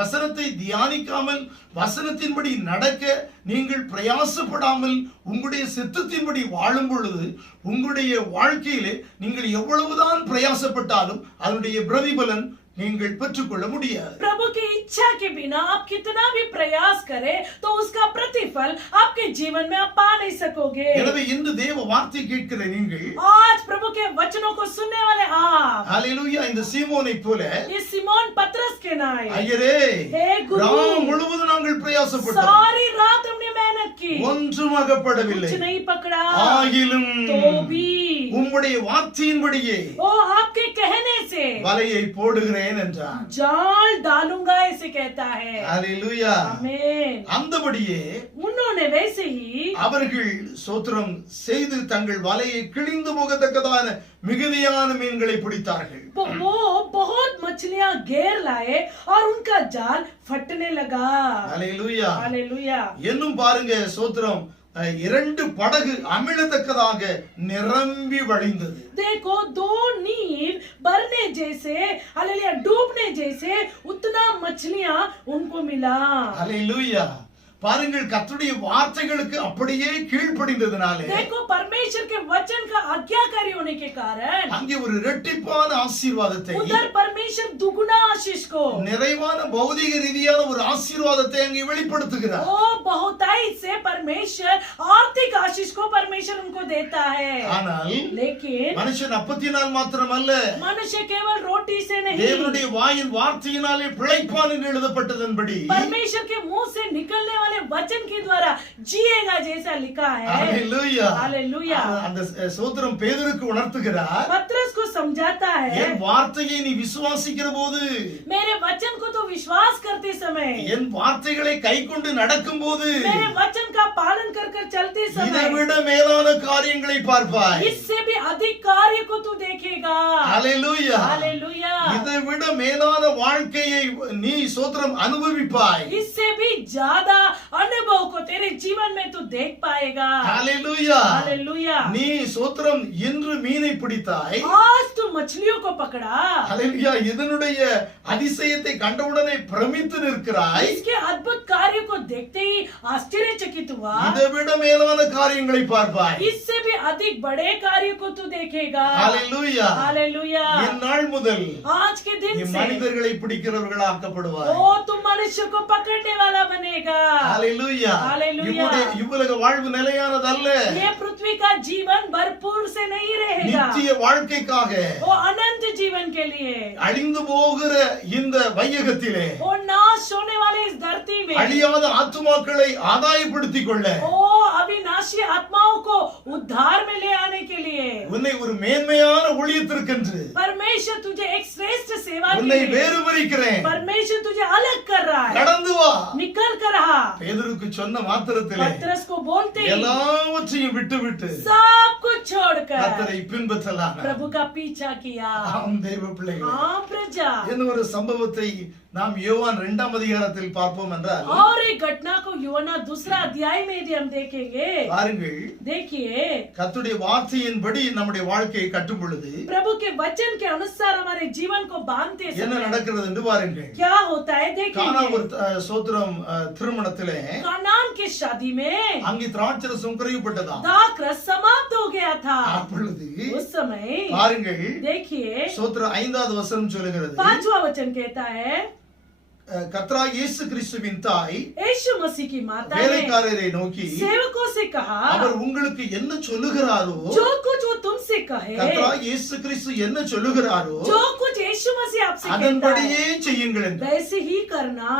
வசனத்தை தியானிக்காமல் வசனத்தின்படி நடக்க நீங்கள் பிரயாசப்படாமல் உங்களுடைய சித்தத்தின்படி வாழும் பொழுது உங்களுடைய வாழ்க்கையிலே நீங்கள் எவ்வளவுதான் பிரயாசப்பட்டாலும் அதனுடைய பிரதிபலன் நீங்கள் பெற்றுக்கொள்ள முடியாது. प्रभु की इच्छा के बिना आप कितना भी प्रयास करें तो उसका प्रतिफल आपके जीवन में आप पा नहीं सकोगे। எனவே இந்த தேவ வார்த்தை கேட்கிற நீங்கள், आज प्रभु के वचनों को सुनने वाले आप, ஹalleluya, இந்த சீமோனை போல, ये सिमोन पतरस के नाय, ஐயரே, हे गुरु, ராம் முழுவதும் நாங்கள் பிரயாசப்பட்டோம், सारी रात हमने मेहनत की, की, ஒன்றும் அகப்படவில்லை. कुछ नहीं पकड़ा, ஆகிலும் तो भी உம்முடைய வார்த்தையின்படியே वो आपके कहने से வலையை போடுகிறேன் என்றார். जाल डालूंगा ऐसे कहता है. அல்லேலூயா. आमीन. அந்தபடியே उन्होंने वैसे ही அவர்கள் சோத்திரம் செய்து தங்கள் வலையை கிழிந்து போகத்தக்கதான மிகுதியான மீன்களை பிடித்தார்கள். वो बहुत मछलियां घेर लाए और उनका जाल फटने लगा. அல்லேலூயா. हालेलुया. இன்னும் பாருங்க சோத்திரம் 2 படகு அமிழத்தக்கதாக நிரம்பி வழிந்தது. देखो 2 नीर भरने जैसे, हालेलुया, डूबने जैसे उतना मछलियां उनको मिला. அல்லேலூயா. பாருங்கள் கர்த்தருடைய வார்த்தைகளுக்கு அப்படியே கீழ்ப்படிந்ததனாலே देखो परमेश्वर के वचन का आज्ञाकारी होने के कारण அங்கே ஒரு இரட்டிப்பான ஆசீர்வாதத்தை, उधर परमेश्वर दुगुना आशीष को, நிறைவான பௌதிக ரீதியான ஒரு ஆசீர்வாதத்தை அங்கே வெளிப்படுத்துகிறார். ओ बहुताई से परमेश्वर आर्थिक आशीष को परमेश्वर उनको देता है. ஆனால் लेकिन மனுஷன் அப்பத்தினால் மாத்திரமல்ல, मनुष्य केवल रोटी से नहीं, தேவனுடைய வாயின் வார்த்தையினாலே பிழைப்பான் என்று எழுதப்பட்டதன்படி परमेश्वर के मुंह से निकलने वाले वचन के द्वारा जिएगा जैसा लिखा है. அல்லேலூயா. हालेलुया. அந்த சோத்திரம் பேதுருக்கு உணர்த்துகிறார், पत्रस को समझाता है, என் வார்த்தையை நீ விசுவாசிக்கிற போது, मेरे वचन को तो विश्वास करते समय, என் வார்த்தைகளை கைக்கொண்டு நடக்கும் போது मेरे वचन का पालन कर कर चलते समय இதைவிட மேலான காரியங்களை பார்ப்பாய். इससे भी अधिक कार्य को तू देखेगा. அல்லேலூயா. हालेलुया. இதைவிட மேலான வாழ்க்கையை நீ சோத்திரம் அனுபவிப்பாய். इससे भी ज्यादा अनुभव को तेरे जीवन में तू देख पाएगा. அல்லேலூயா. हालेलुया. நீ சோத்திரம் இன்று மீனை பிடித்தாய். आज तू मछलियों को पकड़ा, அல்லேலூயா. இதனுடைய அதிசயத்தை கண்டவுடனே பிரமித்து நிற்கிறாய். इसके अद्भुत कार्य को देखते ही आश्चर्यचकित हुआ. இதைவிட மேலான காரியங்களை பார்ப்பாய். इससे भी अधिक बड़े कार्य को तू देखेगा. அல்லேலூயா. हालेलुया. இந்நாள் முதல் आज के दिन நீ से மனிதர்களை பிடிக்கிறவர்களா ஆக்கப்படுவாய். ओ तुम मनुष्य को पकड़ने वाला बनेगा. அல்லேலூயா. हालेलुया. இவ்வுலக வாழ்வு நிலையானதல்ல. ये पृथ्वी का जीवन भरपूर से नहीं रहेगा, நித்திய வாழ்க்கைக்காக वो अनंत जीवन के लिए, அழிந்து போகிற இந்த வையகத்திலே वो नाश होने वाले इस धरती में, அழியாத ஆத்துமாக்களை ஆதாயப்படுத்திக் கொள்ள, ओ अविनाशी आत्माओं को उद्धार में ले आने के लिए உன்னை ஒரு மேன்மையான ஊழியத்திற்கென்று परमेश्वर तुझे एक श्रेष्ठ सेवा के உன்னை लिए வேறு பிரிக்கிறேன். परमेश्वर तुझे अलग कर रहा है. கடந்து வா. निकल कर रहा. பேதுருக்கு சொன்ன மாத்திரத்திலே पत्रस को बोलते ही எல்லாவற்றையும் விட்டுவிட்டு सब कुछ छोड़कर கர்த்தரை பின்பற்றலாம். प्रभु का पीछा किया. ஆம் தேவ பிள்ளைகளே, हाँ प्रजा. இன்னும் ஒரு சம்பவத்தை நாம் யோவான் 2ஆம் அதிகாரத்தில் பார்ப்போம் என்றால், और एक घटना को यूहन्ना 2 अध्याय में यदि हम देखेंगे, பாருங்கள் देखिए கர்த்தருடைய வார்த்தையின்படி நம்முடைய வாழ்க்கையை கட்டும் பொழுது प्रभु के वचन के अनुसार हमारे जीवन को बांधते என்ன समय நடக்கிறது என்று பாருங்கள். क्या होता है கானா देखेंगे. ஒரு சோத்திரம் திருமணத்திலே कानान की शादी में அங்கே திராட்சரசம் குறைவுபட்டதாம். दाखरस समाप्त हो गया था. அப்பொழுது उस समय பாருங்கள் देखिए சோத்திரம் 5வது வசனம் சொல்லுகிறது, 5वां वचन कहता है, கர்த்தராகிய இயேசு கிறிஸ்துவின் தாய் यीशु मसीह की माता ने வேலைக்காரரை நோக்கி सेवकों से कहा, அவர் உங்களுக்கு என்ன சொல்லுகிறாரோ, जो कुछ वो तुमसे कहे, கர்த்தராகிய இயேசு கிறிஸ்து என்ன சொல்லுகிறாரோ जो कुछ यीशु मसीह आपसे कहता அதன்படியே है செய்யுங்கள் என்று. वैसे ही करना.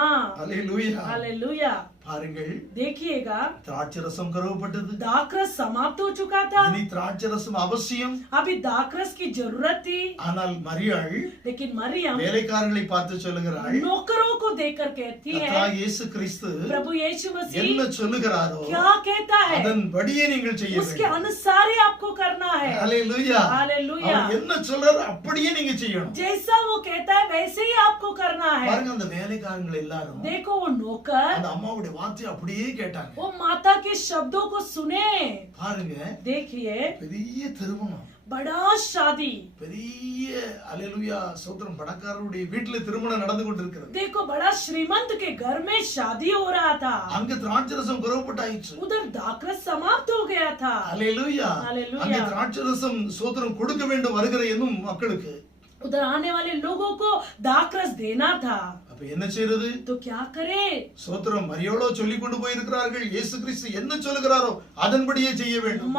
அல்லேலூயா. हालेलुया. பாருங்கள், देखिएगा திராட்சரசம் கருவப்பட்டது. दाखरस समाप्त हो चुका था. இனி திராட்சரசம் அவசியம். अभी दाखरस की जरूरत थी. ஆனால் மரியாள் लेकिन मरियम வேலைக்காரர்களை பார்த்து சொல்லுகிறாள், नौकरों को देखकर कहती है, கர்த்தராகிய இயேசு கிறிஸ்து प्रभु यीशु मसीह என்ன சொல்லுகிறாரோ क्या कहता है அதன்படியே நீங்கள் செய்ய उसके வேண்டும். अनुसार ही आपको करना है. அல்லேலூயா. हालेलुया. அவர் என்ன சொல்றாரோ அப்படியே நீங்க செய்யணும். जैसा वो कहता है वैसे ही आपको करना है. பாருங்க, அந்த வேலைக்காரங்க எல்லாரும் देखो वो नौकर அந்த அம்மாவுடைய வார்த்தையை அப்படியே கேட்டாங்க. वो माता के शब्दों को सुने. பாருங்க, देखिए பெரிய திருமணம், बड़ा शादी, பெரிய அல்லேலூயா சோத்திரம் பணக்காரருடைய வீட்டுல திருமணம் நடந்து கொண்டிருக்கிறது. देखो बड़ा श्रीमंत के घर में शादी हो रहा था. அங்க திராட்சரசம் குறைவுபட்டாயிற்று. उधर दाखरस समाप्त हो गया था. அல்லேலூயா. அல்லேலூயா. அங்க திராட்சரசம் சோத்திரம் கொடுக்க வேண்டும் வருகிற என்னும் மக்களுக்கு. उधर आने वाले लोगों को दाखरस देना था. அப்ப என்ன செய்யறது? तो क्या करे? சோத்திரம் மரியாளோ சொல்லி கொண்டு போயிருக்கிறார்கள், இயேசு கிறிஸ்து என்ன சொல்லுகிறாரோ அதன்படியே செய்ய வேண்டும்.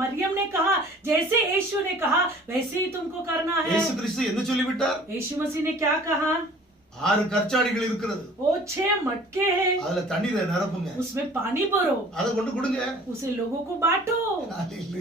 मरियम ने कहा जैसे यीशु ने कहा वैसे ही तुमको करना है. இயேசு கிறிஸ்து என்ன சொல்லிவிட்டார்? यीशु मसीह ने क्या कहा? 6 கற்சாடிகள் இருக்கிறது. वो 6 मटके हैं, அதுல தண்ணீரை நிரப்புங்க. उसमें पानी भरो, அதை கொண்டு கொடுங்க. उसे लोगों को बांटो.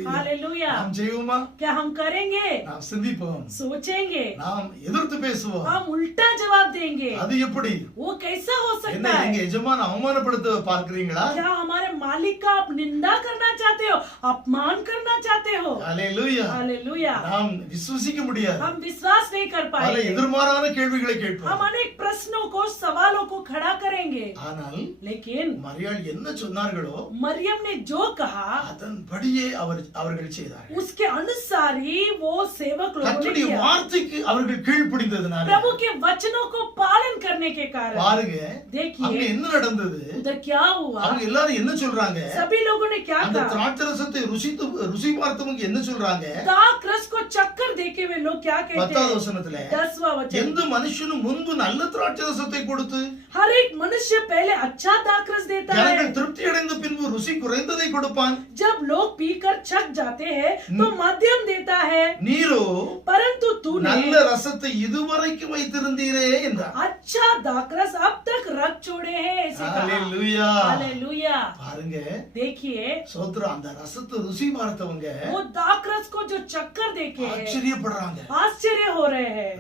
हालेलुया. நாம் செய்வோமா? क्या हम करेंगे? நாம் சிந்திப்போம். सोचेंगे, நாம் எதிர்த்து பேசுவோம். हम उल्टा जवाब देंगे. அது எப்படி? वो कैसा हो என்ன सकता है? எங்க எஜமான அவமானப்படுத்த பார்க்கிறீங்களா? क्या हमारे मालिक का आप निंदा करना चाहते हो, अपमान करना चाहते हो? ஹalleluya. हालेलुया. நாம் விசுவசிக்க முடியாது. हम विश्वास नहीं कर பல पाएंगे. எதிர்மாறான கேள்விகளை கேட்போம். हम अनेक प्रश्नों को, सवालों को खड़ा करेंगे. ஆனால் लेकिन மரியாள் என்ன சொன்னார்களோ मरियम ने जो कहा, அதன்படியே அவர்கள் செய்தார்கள். उसके अनुसार ही वो सेवक लोगों ने கர்த்தருடைய किया. வார்த்தைக்கு அவர்கள் கீழ்ப்படிந்ததனால प्रभु के वचनों को पालन करने के कारण பாருங்க அங்க देखिए என்ன நடந்தது. उधर क्या हुआ. அவங்க எல்லாரும் என்ன சொல்றாங்க? सभी लोगों ने क्या அந்த कहा. திராட்சரசத்தை ருசி பார்த்தவங்க என்ன சொல்றாங்க? दाख रस को चक्कर देके हुए लोग क्या कहते 10வது हैं. வசனத்துல 10वां वचन, எந்த மனுஷனும் முன்பு நல்ல திராட்சரசத்தை கொடுத்து हर एक मनुष्य पहले अच्छा दाख रस देता है. ஜனங்கள் திருப்தி அடைந்த பின்பு ருசி குறைந்ததை கொடுப்பான். जब लोग पीकर छक जाते हैं तो मध्यम देता है. நீரோ परंतु तूने நல்ல ரசத்தை இதுவரைக்கும் வைத்திருந்தீரே என்றார். अच्छा दाख रस अब तक रख छोड़े हैं, ऐसे कहा. ஹalleluya. हालेलुया. பாருங்க देखिए சோத்ரா அந்த ரசத்தை ருசி பார்த்தவங்க वो दाख रस को जो चक्कर देके ஆச்சரியப்படுறாங்க. आश्चर्य हो रहे हैं.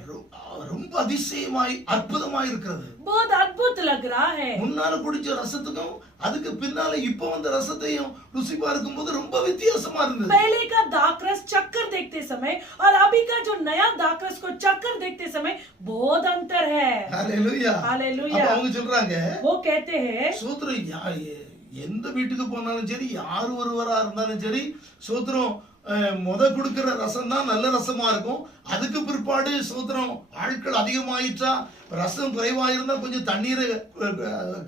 ரொம்ப அதிசயமாய் அற்புதமாய் இருக்கிறது. बहुत अद्भुत लग रहा है. முன்னால குடிச்ச ரசத்துக்கும் அதுக்கு பின்னால இப்ப வந்த ரசத்தையும் ருசி பார்க்கும்போது ரொம்ப வித்தியாசமா இருந்தது. पहले का दाख रस चक्कर देखते समय और अभी का जो नया दाख रस को चक्कर देखते समय बहुत अंतर है. ஹalleluya. हालेलुया. அப்ப அவங்க சொல்றாங்க वो कहते हैं சோத்ரம் எந்த வீட்டுக்கு போனாலும் சரி யார் ஒருவரா இருந்தாலும் சரி சோத்ரம் முத கொடுக்கிற ரசம் தான் நல்ல ரசமா இருக்கும். அதுக்கு பிற்பாடு சோத்திரம் ஆட்கள் அதிகமாயிட்டா ரசம் குறைவாயிருந்தா கொஞ்சம் தண்ணீரை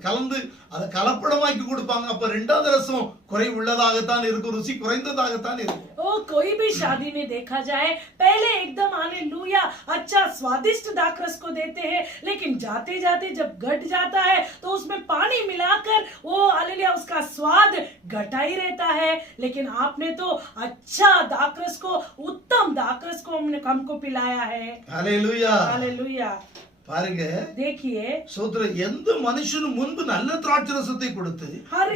கலந்து அதை கலப்படமாக்கி கொடுப்பாங்க. அப்ப 2வது ரசம் குறைவுள்ளதாகத்தான் இருக்கும், ருசி குறைந்ததாகத்தான் இருக்கும். ओ कोई भी शादी में देखा जाए पहले एकदम हालेलुया अच्छा स्वादिष्ट दाखरस को देते हैं, लेकिन जाते जाते जब घट जाता है तो उसमें पानी मिलाकर वो हालेलुया उसका स्वाद घटा ही रहता है. लेकिन आपने तो अच्छा दाखरस को, उत्तम दाखरस को हमको पिलाया है. ஹalleluya. हालेलुया. பாருங்க देखिए சோத்ரம் எந்த மனுஷனும் முன்பு நல்ல திராட்சை ரசத்தை கொடுத்து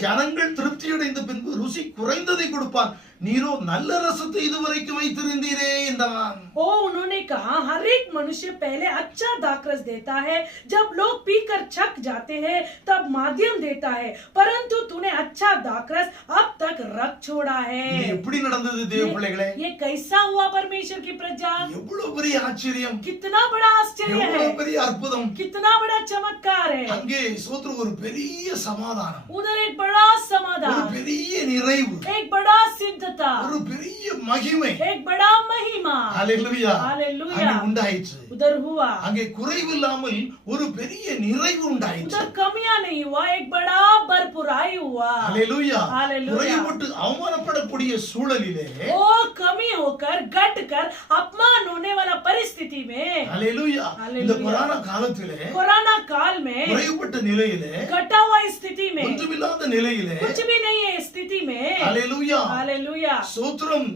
ஜனங்கள் திருப்தி அடைந்த பின்பு ருசி குறைந்ததை கொடுப்பான். நீரோ நல்ல ரசத்தை இதுவரைக்கும் வைத்திருந்தீரே என்றான். ओ उन्होंने कहा हर एक मनुष्य पहले अच्छा दाखरस देता है, जब लोग पीकर छक जाते हैं तब माध्यम देता है, परंतु तूने अच्छा दाखरस अब तक रख छोड़ा है. இது எப்படி நடந்தது தேவ பிள்ளைகளே? ये कैसा हुआ परमेश्वर की प्रजा. எவ்வளவு பெரிய ஆச்சரியம், कितना बड़ा आश्चर्य है, எவ்வளவு பெரிய அற்புதம். कितना बड़ा चमत्कार है. அங்கே சோத்ரம் ஒரு பெரிய சமாதானம், उधर एक बड़ा ஒரு समाधान, பெரிய நிறைவு, एक बड़ा सिद्धता, ஒரு பெரிய மகிமை. एक बड़ा महिमा. ஹalleluya. हालेलुया. அங்கே உண்டாயிற்று. उधर हुआ, அங்கே குறைவில்லாமல் ஒரு பெரிய நிறைவு உண்டாயிற்று. उधर कमियां नहीं हुआ, एक बड़ा भरपुराई हुआ. ஹalleluya. हालेलुया. குறைவுபட்டு அவமானப்படக்கூடிய சூழலிலே वो कमी होकर घट कर अपमान होने वाला परिस्थिति में ஹalleluya. ஹalleluya. இந்த கொரோனா காலத்திலே कोरोना काल में குறைவுபட்ட நிலையிலே घटा हुआ स्थिति में ஒன்றுமில்லாத நிலையிலே कुछ भी नहीं है स्थिति में. ஹalleluya. हालेलुया. சோத்ரம்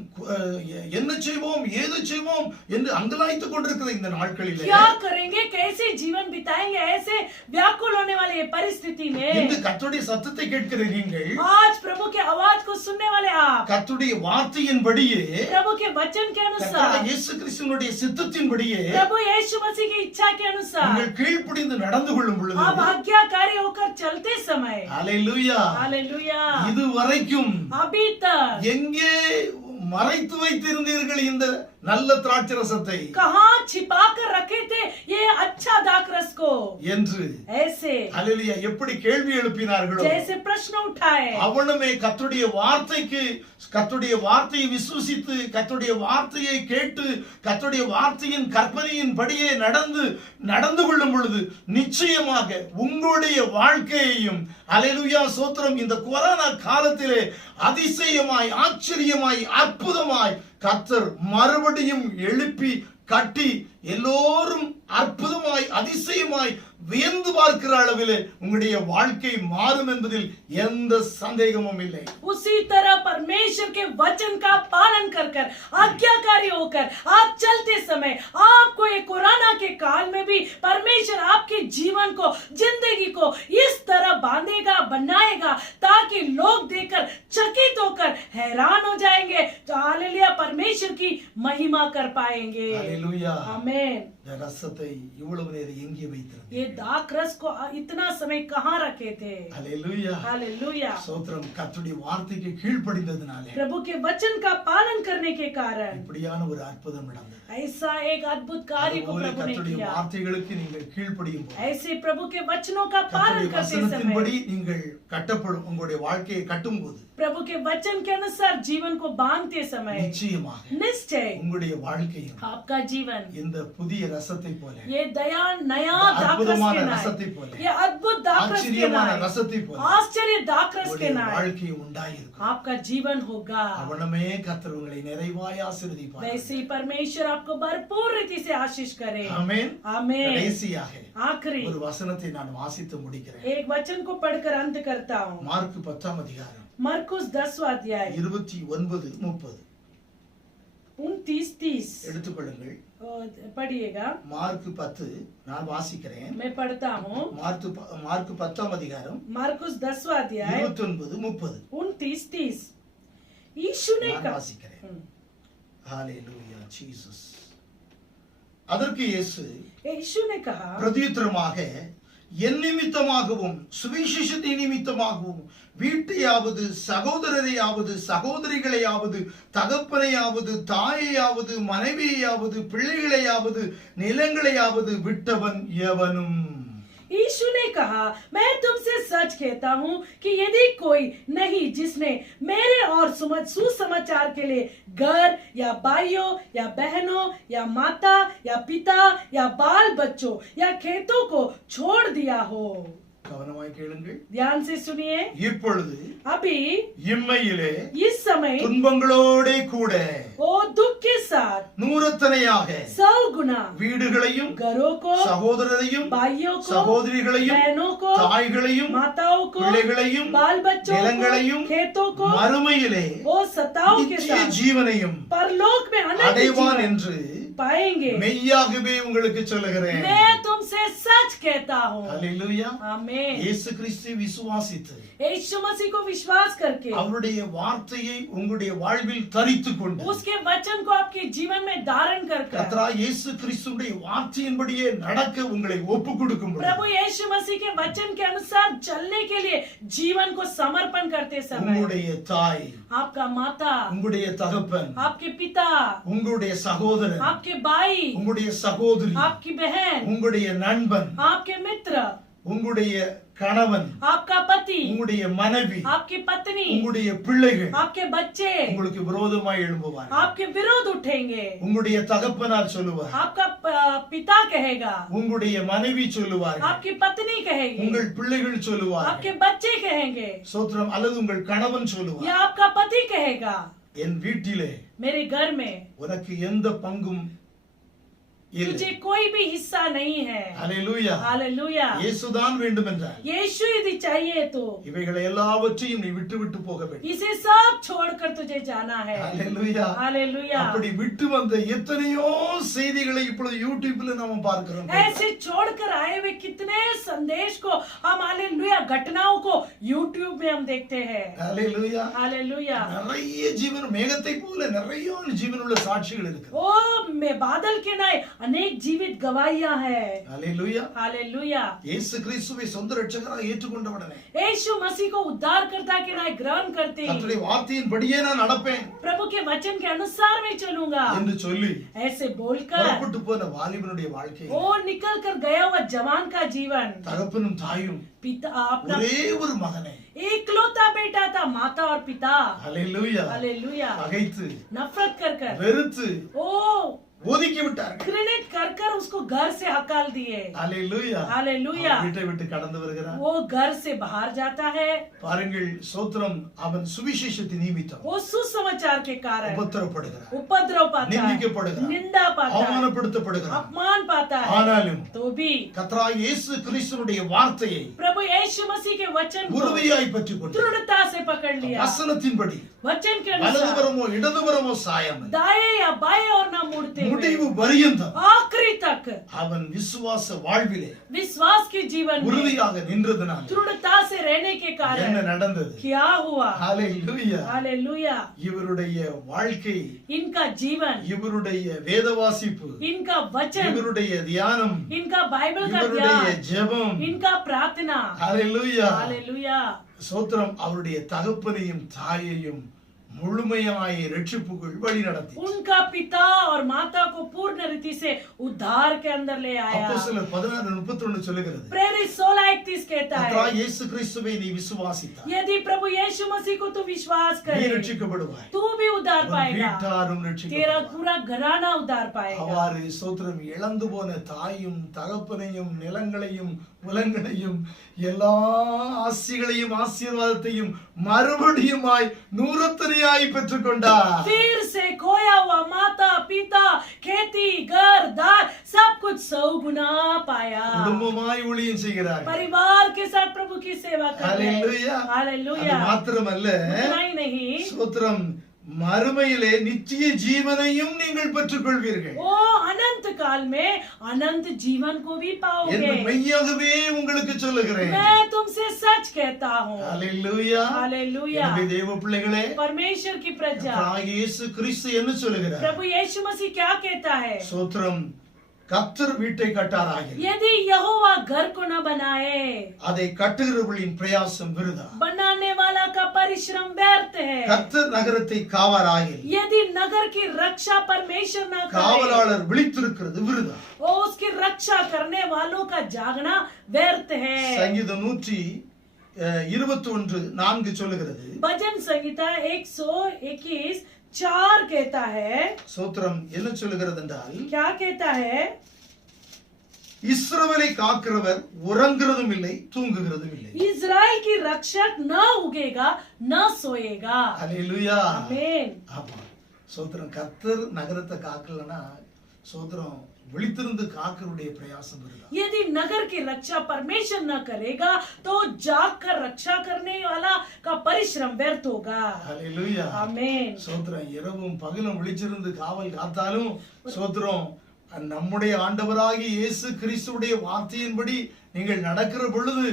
என்ன செய்வோம் ஏது செய்வோம் என்று அங்கலாய்த்துக் கொண்டிருக்கிற இந்த நாட்களிலே क्या करेंगे, कैसे जीवन बिताएंगे, ऐसे व्याकुल होने वाले ये परिस्थिति में இந்த கர்த்தருடைய சத்தத்தை கேட்கிற நீங்கள் आज प्रभु के आवाज को सुनने वाले आप கர்த்தருடைய வார்த்தையின்படியே प्रभु के वचन के अनुसार, கர்த்தராகிய இயேசு கிறிஸ்துவினுடைய சித்தத்தின்படியே प्रभु यीशु मसीह की इच्छा के अनुसार நீங்கள் கீழ்ப்படிந்து நடந்து கொள்ளும் பொழுது आप आज्ञाकारी होकर चलते समय ஹalleluya हालेलुया இதுவரைக்கும் अभी तक எங்கே மறைத்து வைத்திருந்தீர்கள் இந்த நல்ல திராட்சை ரசத்தை कहाँ छिपा कर रखे थे ये अच्छा दाखरस को என்று ऐसे ஹalleluya எப்படி கேள்வி எழுப்பினார்களோ जैसे प्रश्न उठाए அவனுமே கர்த்தருடைய வார்த்தைக்கு கர்த்தருடைய வார்த்தையை விசுவசித்து கர்த்தருடைய வார்த்தையை கேட்டு கர்த்தருடைய வார்த்தையின் கற்பனையின்படியே நடந்து கொள்ளும் பொழுது நிச்சயமாக உங்களுடைய வாழ்க்கையையும் ஹalleluya ஸ்தோத்திரம் இந்த கொரோனா காலத்திலே அதிசயமாய் ஆச்சரியமாய் அற்புதமாய் கர்த்தர் மறுபடியும் எழுப்பி கட்டி எல்லோரும் அற்புதமாய் அதிசயமாய் வியந்து பார்க்கிற அளவிலே உங்களுடைய வாழ்க்கை மாறும் என்பதில் எந்த சந்தேகமும் இல்லை. उसी तरह परमेश्वर के वचन का पालन कर कर आज्ञाकारी होकर आप चलते समय आपको ये कोरोना के काल में भी परमेश्वर आपके जीवन को, जिंदगी को इस तरह बांधेगा, बनाएगा ताकि लोग देखकर चकित होकर हैरान हो जाएंगे, तो हालेलुया परमेश्वर की महिमा कर पाएंगे. ஹல்லேலூயா. आमीन. இந்த ரசத்தை இவ்வளவு நேரம் எங்கே வைத்திருந்தீங்க? ये दाख रस को इतना समय कहाँ रखे थे? ஹல்லேலூயா. हालेलुया. ஸ்தோத்திரம். கர்த்தருடைய வார்த்தைக்கு கீழ்ப்படிந்ததினாலே प्रभु के वचन का पालन करने के कारण இப்படியான ஒரு அற்புதம் நடந்தது. ऐसा एक अद्भुत कार्य को அதுபோல प्रभु ने கர்த்தருடைய किया. வார்த்தைகளுக்கு நீங்கள் கீழ்ப்படியும் போது, ऐसे प्रभु के वचनों का पालन கர்த்தருடைய करते வசனத்தின்படி समय, நீங்கள் கட்டப்படும் உங்களுடைய வாழ்க்கையை கட்டும் போது प्रभु के वचन के अनुसार जीवन को बांधते समय நிச்சயமாக निश्चय உங்களுடைய வாழ்க்கையும் आपका जीवन இந்த புதிய ரசத்தை போல, ये दया नया இந்த दाखरस அற்புதமான के नाय, ரசத்தை போல, ये अद्भुत दाखरस के ஆச்சரியமான नाय, ரசத்தை போல आश्चर्य दाखरस के உங்களுடைய नाय வாழ்க்கையும் உண்டாயிருக்கும். आपका जीवन होगा. அவனமே கர்த்தர் உங்களை நிறைவாய் ஆசீர்வதிப்பார். वैसे ही परमेश्वर आपको भरपूर रीति से आशीष करे. ஆமென். आमीन. கடைசியாக आखिरी ஒரு வசனத்தை நான் வாசித்து முடிக்கிறேன். एक वचन को पढ़कर अंत करता हूँ. மார்க் 10 அதிகாரம் मरकुस 10वां अध्याय 29-30 29-30 எடுத்துக்கொள்ளுங்கள். पढ़िएगा. மார்க் 10 நான் வாசிக்கிறேன். मैं पढ़ता हूँ. மார்க் 10 அதிகாரம் मरकुस 10वां अध्याय 29-30 29-30 यीशु ने நான் कहा. வாசிக்கிறேன். ஹalleluya ஜீசஸ். அதற்கு இயேசு यीशु ने कहा, பிரதியுத்தரமாக, என் நிமித்தமாகவும் சுவிசேஷத்தின் நிமித்தமாகவும் வீட்டையாவது சகோதரரையாவது சகோதரிகளையாவது தகப்பனையாவது தாயையாவது மனைவியையாவது பிள்ளைகளையாவது நிலங்களையாவது விட்டவன் எவனும். यीशु ने कहा, मैं तुमसे सच कहता हूँ कि यदि कोई नहीं जिसने मेरे और सुसमाचार के लिए घर या भाइयों या बहनों या माता या पिता या बाल बच्चों या खेतों को छोड़ दिया हो. கவனமாய் கேளுங்கள். ध्यान से सुनिए. இப்பொழுது अभी இம்மையிலே इस समय துன்பங்களோட கூட वो दुख के साथ நூறத்தனையாக 100 गुना வீடுகளையும் घरों को, சகோதரரையும் भाइयों को, சகோதரிகளையும் बहनों को, தாய்களையும் माताओं को, பிள்ளைகளையும் बाल बच्चों को, நிலங்களையும் खेतों को, மறுமையிலே वो सताओं के நித்திய साथ ஜீவனையும் परलोक में अनंत அடைவான் जीवन என்று पाएंगे. மெய்யாகவே உங்களுக்கு சொல்லுகிறேன். मैं तुमसे सच कहता हूँ. ஹalleluya. आमीन. இயேசு கிறிஸ்துவை விசுவாசித்து यीशु मसीह को विश्वास करके அவருடைய வார்த்தையை உங்களுடைய வாழ்வில் தரித்துக் கொண்டு उसके वचन को आपके जीवन में धारण कर कर கர்த்தராகிய இயேசு கிறிஸ்துவின் வார்த்தையின்படியே நடக்க உங்களை ஒப்புக் கொடுக்கும் பொழுது, प्रभु यीशु मसीह के वचन के अनुसार चलने के लिए जीवन को समर्पण करते समय உங்களுடைய தாய், आपका माता, உங்களுடைய தகப்பன், आपके पिता, உங்களுடைய சகோதரன், आपके भाई, உங்களுடைய சகோதரி, आपकी बहन, உங்களுடைய நண்பன், आपके मित्र, உங்களுடைய கணவன், आपका पति, உங்களுடைய மனைவி, आपकी पत्नी, உங்களுடைய பிள்ளைகள் आपके बच्चे உங்களுக்கு விரோதமாய் எழும்புவார். आपके विरोध उठेंगे. உங்களுடைய தகப்பனார் சொல்லுவார், आपका पिता कहेगा, உங்களுடைய மனைவி சொல்லுவார், आपकी पत्नी कहेगी, உங்கள் பிள்ளைகள் சொல்லுவார், आपके बच्चे कहेंगे, சோத்திரம், அல்லது உங்கள் கணவன் சொல்லுவார், या आपका पति कहेगा, என் வீட்டிலே मेरे घर में உனக்கு எந்த பங்கும் இல்லை. तुझे कोई भी हिस्सा नहीं है. ஹalleluya. हालेलुया. இயேசுதான் வேண்டும் என்றார். यीशु यदि चाहिए तो இவைகளை எல்லாவற்றையும் நீ விட்டு விட்டு போக வேண்டும். इसे सब छोड़कर तुझे जाना है. ஹalleluya. हालेलुया. அப்படி விட்டு வந்த எத்தனையோ செய்திகளை இப்பொழுது யூடியூப்ல நாம பார்க்கிறோம். ऐसे छोड़कर आए हुए कितने संदेश को हम हालेलुया घटनाओं को यूट्यूब में हम देखते हैं. ஹalleluya. हालेलुया. நிறைய ஜீவன் மேகத்தை போல நிறைய ஜீவனுள்ள சாட்சிகள் இருக்கு. ओ मैं बादल के नाय अनेक जीवित गवाहियां हैं. ஹalleluya. हालेलुया. இயேசு கிறிஸ்துவை சொந்த இரட்சகராக ஏற்றுக்கொண்டவுடனே यीशु मसीह को उद्धारकर्ता के नाय ग्रहण करते ही கர்த்தருடைய வார்த்தையின்படியே நான் நடப்பேன் प्रभु के वचन के अनुसार मैं चलूंगा என்று சொல்லி ऐसे बोलकर புறப்பட்டு போன வாலிபனுடைய வாழ்க்கை, वो निकल कर गया हुआ जवान का जीवन, தகப்பனும் தாயும் पिता अपना ஒரே ஒரு மகனை एकलौता बेटा था, माता और पिता ஹalleluya हालेलुया பகைத்து नफरत कर कर வெறுத்து ओ ஒதுக்கி விட்டார்கள். घृणित कर कर उसको घर से हकाल दिए। ஹalleluya. हालेलुया। அவன் வீட்டை விட்டு கடந்து வருகிறான். वो घर से बाहर जाता है। பாருங்கள், ஸ்தோத்திரம், அவன் சுவிசேஷத்தின் நிமித்தம் वो सुसमाचार के कारण உபத்திரப்படுகிறான், उपद्रव पाता है, நிந்திக்கப்படுகிறான், निंदा पाता है, அவமானப்படுத்தப்படுகிறான். अपमान पाता है। ஆனாலும் तो भी கர்த்தராகிய இயேசு கிறிஸ்துவினுடைய வார்த்தையை प्रभु यीशु मसीह के वचन को உறுதியாய் பற்றிக்கொண்டு दृढ़ता से पकड़ लिया। வசனத்தின்படி वचन के अनुसार வலதுபுறமோ இடதுபுறமோ சாயாமல் दाएं या बाएं और ना मुड़ते हुए முடிவு பரியந்தம் आखिरी तक அவன் விசுவாச வாழ்விலே विश्वास के जीवन में உறுதியாக நின்றதனால் दृढ़ता से रहने के என்ன कारण நடந்தது? क्या हुआ? ஹalleluya. हालेलुया। இவருடைய வாழ்க்கை, इनका जीवन, இவருடைய வேத வாசிப்பு, इनका वचन, இவருடைய தியானம், इनका बाइबल का இவருடைய ध्यान, ஜெபம், इनका प्रार्थना, ஹalleluya. हालेलुया, ஸ்தோத்திரம், அவருடைய தகப்பனையும் தாயையும் முழுமையாய் ரட்சிப்புக்குள் வழி நடத்தி उनका पिता और माता को पूर्ण रीति से उद्धार के अंदर ले आया। அப்போஸ்தலர் 16:31 சொல்லுகிறது, प्रेरित 16:31 कहता है, கர்த்தராகிய இயேசு கிறிஸ்துவை நீ விசுவாசித்தால் यदि प्रभु यीशु मसीह को तू विश्वास நீ करे ரட்சிக்கப்படுவாய், तू भी उद्धार உன் पाएगा, வீட்டாரும் तेरा ரட்சிக்கப்படுவார். पूरा घराना उद्धार पाएगा। அவ்வாறு ஸ்தோத்திரம், இழந்து போன தாயும் தகப்பனையும் நிலங்களையும் உலகங்களையும் எல்லா ஆசிகளையும் ஆசீர்வாதத்தையும் மறுபடியுமாய் நூறத்தனையாய் பெற்றுக்கொண்டார். फिर से खोया हुआ माता पिता खेती घर दार सब कुछ 100 गुना पाया। குடும்பமாய் ஊழியம் செய்கிறார். परिवार के साथ प्रभु की सेवा कर रहे हैं। ஹalleluya. हालेलुया। அது மாத்திரமல்ல, उतना ही नहीं, ஸ்தோத்திரம், மறுமையிலே நித்திய ஜீவனையும் நீங்கள் பெற்றுக்கொள்வீர்கள் वो अनंत काल में अनंत जीवन को भी என்று पाओगे। மெய்யாகவே உங்களுக்கு சொல்லுகிறேன். मैं तुमसे सच कहता हूँ। ஹalleluya. हालेलुया। எனவே தேவ பிள்ளைகளே, परमेश्वर की प्रजा, கர்த்தராகிய இயேசு கிறிஸ்து என்ன சொல்லுகிறார்? प्रभु यीशु मसीह क्या कहता है? ஸ்தோத்திரம், கர்த்தர் வீட்டை கட்டாராக यदि यहोवा घर को न बनाए, அதை கட்டுகிறவர்களின் பிரயாசம் விருதா. बनाने वाला का परिश्रम व्यर्थ है। கர்த்தர் நகரத்தை காவாராக यदि नगर की रक्षा परमेश्वर न करे காவலாளர் விழித்திருக்கிறது விருதா. और उसकी रक्षा करने वालों का जागना व्यर्थ है। சங்கீதம் 121:4 சொல்லுகிறது, भजन संहिता 121 4 कहता है, ஸ்தோத்திரம், என்ன சொல்லுகிறது என்றால், क्या कहता है? இஸ்ரவேலை காக்கிறவர் உறங்குறதும் இல்லை தூங்குகிறதும் இல்லை. इजराइल की रक्षक न उगेगा न सोएगा। ஹalleluya. आमीन। ஆமா, ஸ்தோத்திரம், கர்த்தர் நகரத்தை காக்கலனா ஸ்தோத்திரம், விழித்திருந்து காக்கருடைய பிரயாசம் விருதா. यदि नगर की रक्षा परमेश्वर न करेगा तो जाग कर रक्षा करने वाला का परिश्रम व्यर्थ होगा। ஹalleluya. आमीन। ஸ்தோத்திரம், இரவும் பகலும் விழிச்சிருந்து காவல் காத்தாலும் ஸ்தோத்திரம், நம்முடைய ஆண்டவராகிய இயேசு கிறிஸ்துவுடைய வார்த்தையின்படி நீங்கள் நடக்கிற பொழுது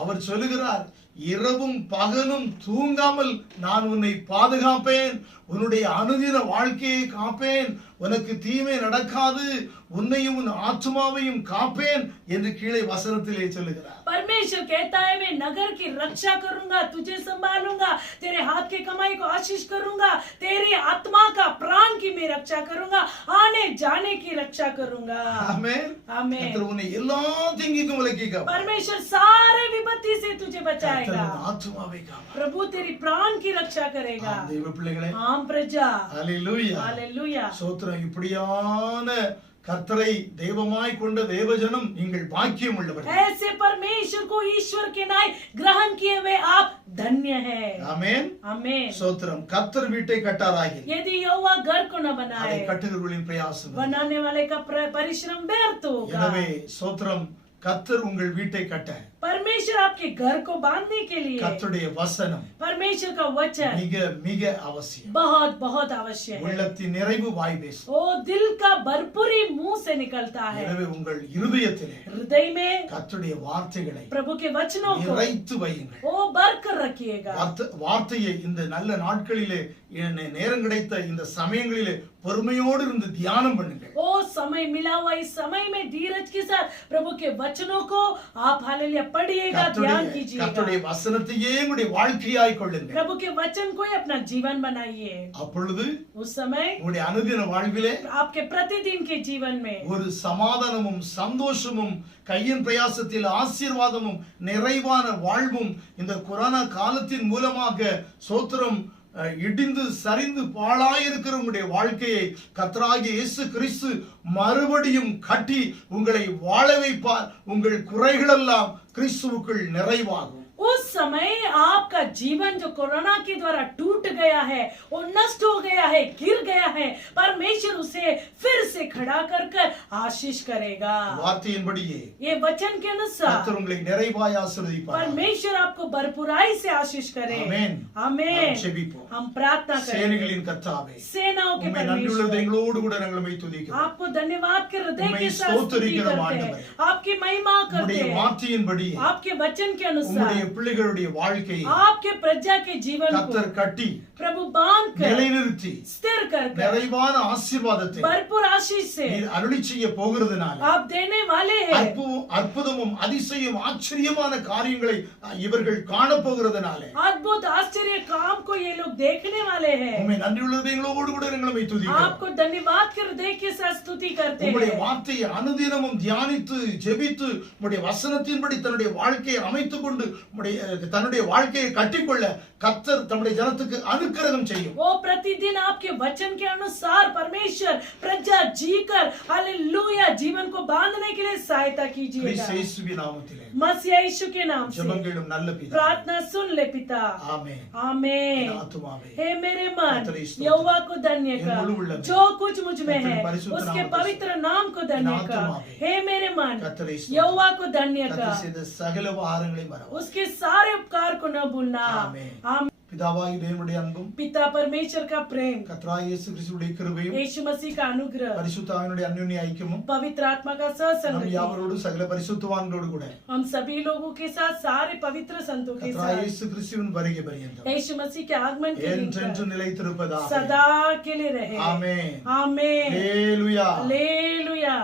அவர் சொல்லுகிறார், இரவும் பகலும் தூங்காமல் நான் உன்னை பாதுகாப்பேன், உன்னுடைய அனுதின வாழ்க்கையை காப்பேன், உனக்கு தீமை நடக்காது, உன்னையும் உன் ஆத்மாவையும் காப்பேன் என்று கீழே வசனத்திலே சொல்லுகிறார். परमेश्वर कहता है, मैं नगर की रक्षा करूंगा, तुझे संभालूंगा, तेरे हाथ की कमाई को आशीष करूंगा, तेरी आत्मा का प्राण की मैं रक्षा करूंगा, आने जाने की रक्षा करूंगा। ஆமென். आमीन। கர்த்தர் உன்னை எல்லா தீங்குக்கும் விலக்கி காப்பார். परमेश्वर सारे विपत्ति से तुझे கர்த்தர் बचाएगा। உன் ஆத்மாவை காப்பார். प्रभु तेरी प्राण की रक्षा करेगा। ஆம், தேவ பிள்ளைகளே, आम प्रजा, ஹalleluya. हालेलुया। ஸ்தோத்திரம், இப்படியான கர்த்தரை தெய்வமாய் கொண்ட தேவஜனம் நீங்கள் பாக்கியம் உள்ளவர்கள். ऐसे परमेश्वर को ईश्वर के नाय ग्रहण किए हुए आप धन्य है। ஆமென். आमीन। ஸ்தோத்திரம், கர்த்தர் வீட்டை கட்டாராகி यदि यहोवा घर को न அதை बनाए, கட்டுகிறவர்களின் பிரயாசம். बनाने वाले का परिश्रम व्यर्थ होगा। எனவே ஸ்தோத்திரம், கர்த்தர் உங்கள் வீட்டை கட்ட परमेश्वर आपके घर को बांधने के लिए கர்த்தருடைய வசனம் परमेश्वर का वचन மிக மிக அவசியம். बहुत बहुत आवश्यक है। உள்ளத்தின் நிறைவு வாய் பேசும். ओ दिल का भरपूरी मुंह से निकलता है। எனவே உங்கள் இருதயத்திலே हृदय में கர்த்தருடைய வார்த்தைகளை प्रभु के वचनों को நிறைத்து வையுங்கள். ओ भर कर रखिएगा। வார்த்தையை இந்த நல்ல நாட்களிலே, நேரம் கிடைத்த இந்த சமயங்களிலே பொறுமையோடு இருந்து தியானம் பண்ணுங்கள். ओ समय मिला हुआ इस समय में धीरज के साथ प्रभु के वचनों को आप हालेलुया पढ़िएगा, ध्यान कीजिएगा। கர்த்தருடைய வசனத்தையே உங்களுடைய வாழ்க்கையாய் கொள்ளுங்கள். प्रभु के वचन को ही अपना जीवन बनाइए। அப்பொழுது उस समय உங்களுடைய அனுதின வாழ்விலே आपके प्रतिदिन के जीवन में ஒரு சமாதானமும் சந்தோஷமும் கையின் பிரயாசத்தில் ஆசீர்வாதமும் நிறைவான வாழ்வும் இந்த கொரோனா காலத்தின் மூலமாக ஸ்தோத்திரம் இடிந்து சரிந்து பாழாயிருக்கிற உங்களுடைய வாழ்க்கையை கர்த்தராகிய இயேசு கிறிஸ்து மறுபடியும் கட்டி உங்களை வாழ வைப்பார். உங்கள் குறைகளெல்லாம் கிறிஸ்துவுக்குள் நிறைவாகும். उस समय आपका जीवन जो कोरोना के द्वारा टूट गया है, वो नष्ट हो गया है, गिर गया है, परमेश्वर उसे फिर से खड़ा कर कर आशीष करेगा. வார்த்தையின்படியே ये वचन के अनुसार கர்த்தர் உங்களை நிறைவாய் ஆசீர்வதிப்பார். परमेश्वर आपको भरपूराई से आशीष करे. ஆமென். आमेन. நாம் ஜெபிப்போம். हम प्रार्थना करें. சேனைகளின் கர்த்தாவே, सेनाओं के உம்மை நன்றியுள்ள परमेश्वर, எங்களோடு கூட நாங்கள் உம்மை துதிக்கிறோம். आपको धन्यवाद के हृदय उम्में के साथ स्तुति स्तोत्रिக்கிறோம் करते हैं, ஆண்டவரே. आपकी महिमा करते உம்முடைய हैं. வார்த்தையின்படி आपके वचन के अनुसार உம்முடைய பிள்ளைகளுடைய வாழ்க்கையை आपके प्रजा के जीवन को கர்த்தர் கட்டி प्रभु बांध कर நிலைநிறுத்தி स्थिर कर कर நிறைவான ஆசீர்வாதத்தை भरपूर आशीष से நீர் அருளி செய்ய போகிறதுனால आप देने वाले हैं. அற்புதமும் அதிசயம் ஆச்சரியமான காரியங்களை இவர்கள் காண போகிறதுனால अद्भुत आश्चर्य काम को ये लोग देखने वाले हैं. உம்மை நன்றியுள்ள எங்களோடு கூட நாங்கள் உம்மை துதிக்கிறோம். आपको धन्यवाद के हृदय के साथ स्तुति करते உம்முடைய हैं. வார்த்தையை அனுதினமும் தியானித்து ஜெபித்து உம்முடைய வசனத்தின்படி தன்னுடைய வாழ்க்கையை அமைத்துக் கொண்டு தன்னுடைய வாழ்க்கையை கட்டிக்கொள்ள கர்த்தர் தம்முடைய ஜனத்துக்கு அனுக்கிரகம் செய்யும். वो प्रतिदिन आपके वचन के अनुसार परमेश्वर प्रजा जीकर हालेलुया जीवन को बांधने के लिए सहायता कीजिएगा. கிறிஸ்து இயேசுவின் நாமத்திலே मसीह यीशु के नाम से ஜெபங்களும் நல்ல பிதா. प्रार्थना सुन ले पिता. ஆமென். आमेन. என் ஆத்துமாவே हे मेरे मन कर्तरी स्तोत्र। यहोवा को धन्य एन कर, मुलु उल्लंघन। जो कुछ मुझ में कर्तरी है परिशुद्ध उसके नाम पवित्र नाम को एन धन्य कर. आत्मावे। हे मेरे मन कर्तरी स्तोत्र। यहोवा को धन्य கர்த்தர் कर, செய்த சகல உபகாரங்களையும் மறவாதே. उसके सारे उपकार को न भूलना. आमेन. आमीन. பிதாவாகிய தேவனுடைய அன்பும் पिता परमेश्वर का प्रेम, கர்த்தராகிய இயேசு கிறிஸ்துவுடைய கிருபையும் यीशु मसीह का अनुग्रह, பரிசுத்த ஆவியினுடைய அந்யோன்ய ஐக்கியமும் पवित्र आत्मा का நம் सहसंगति யாவரோடு சகல பரிசுத்தவான்களோடு கூட हम सभी लोगों के साथ सारे पवित्र संतों के கர்த்தராகிய साथ இயேசு கிறிஸ்துவின் வருகை பரியந்தம் यीशु मसीह के आगमन के दिन என்றென்று तक நிலைத்திருப்பதாக. सदा के लिए रहे. ஆமென். आमेन. ஹalleluya. हालेलुया.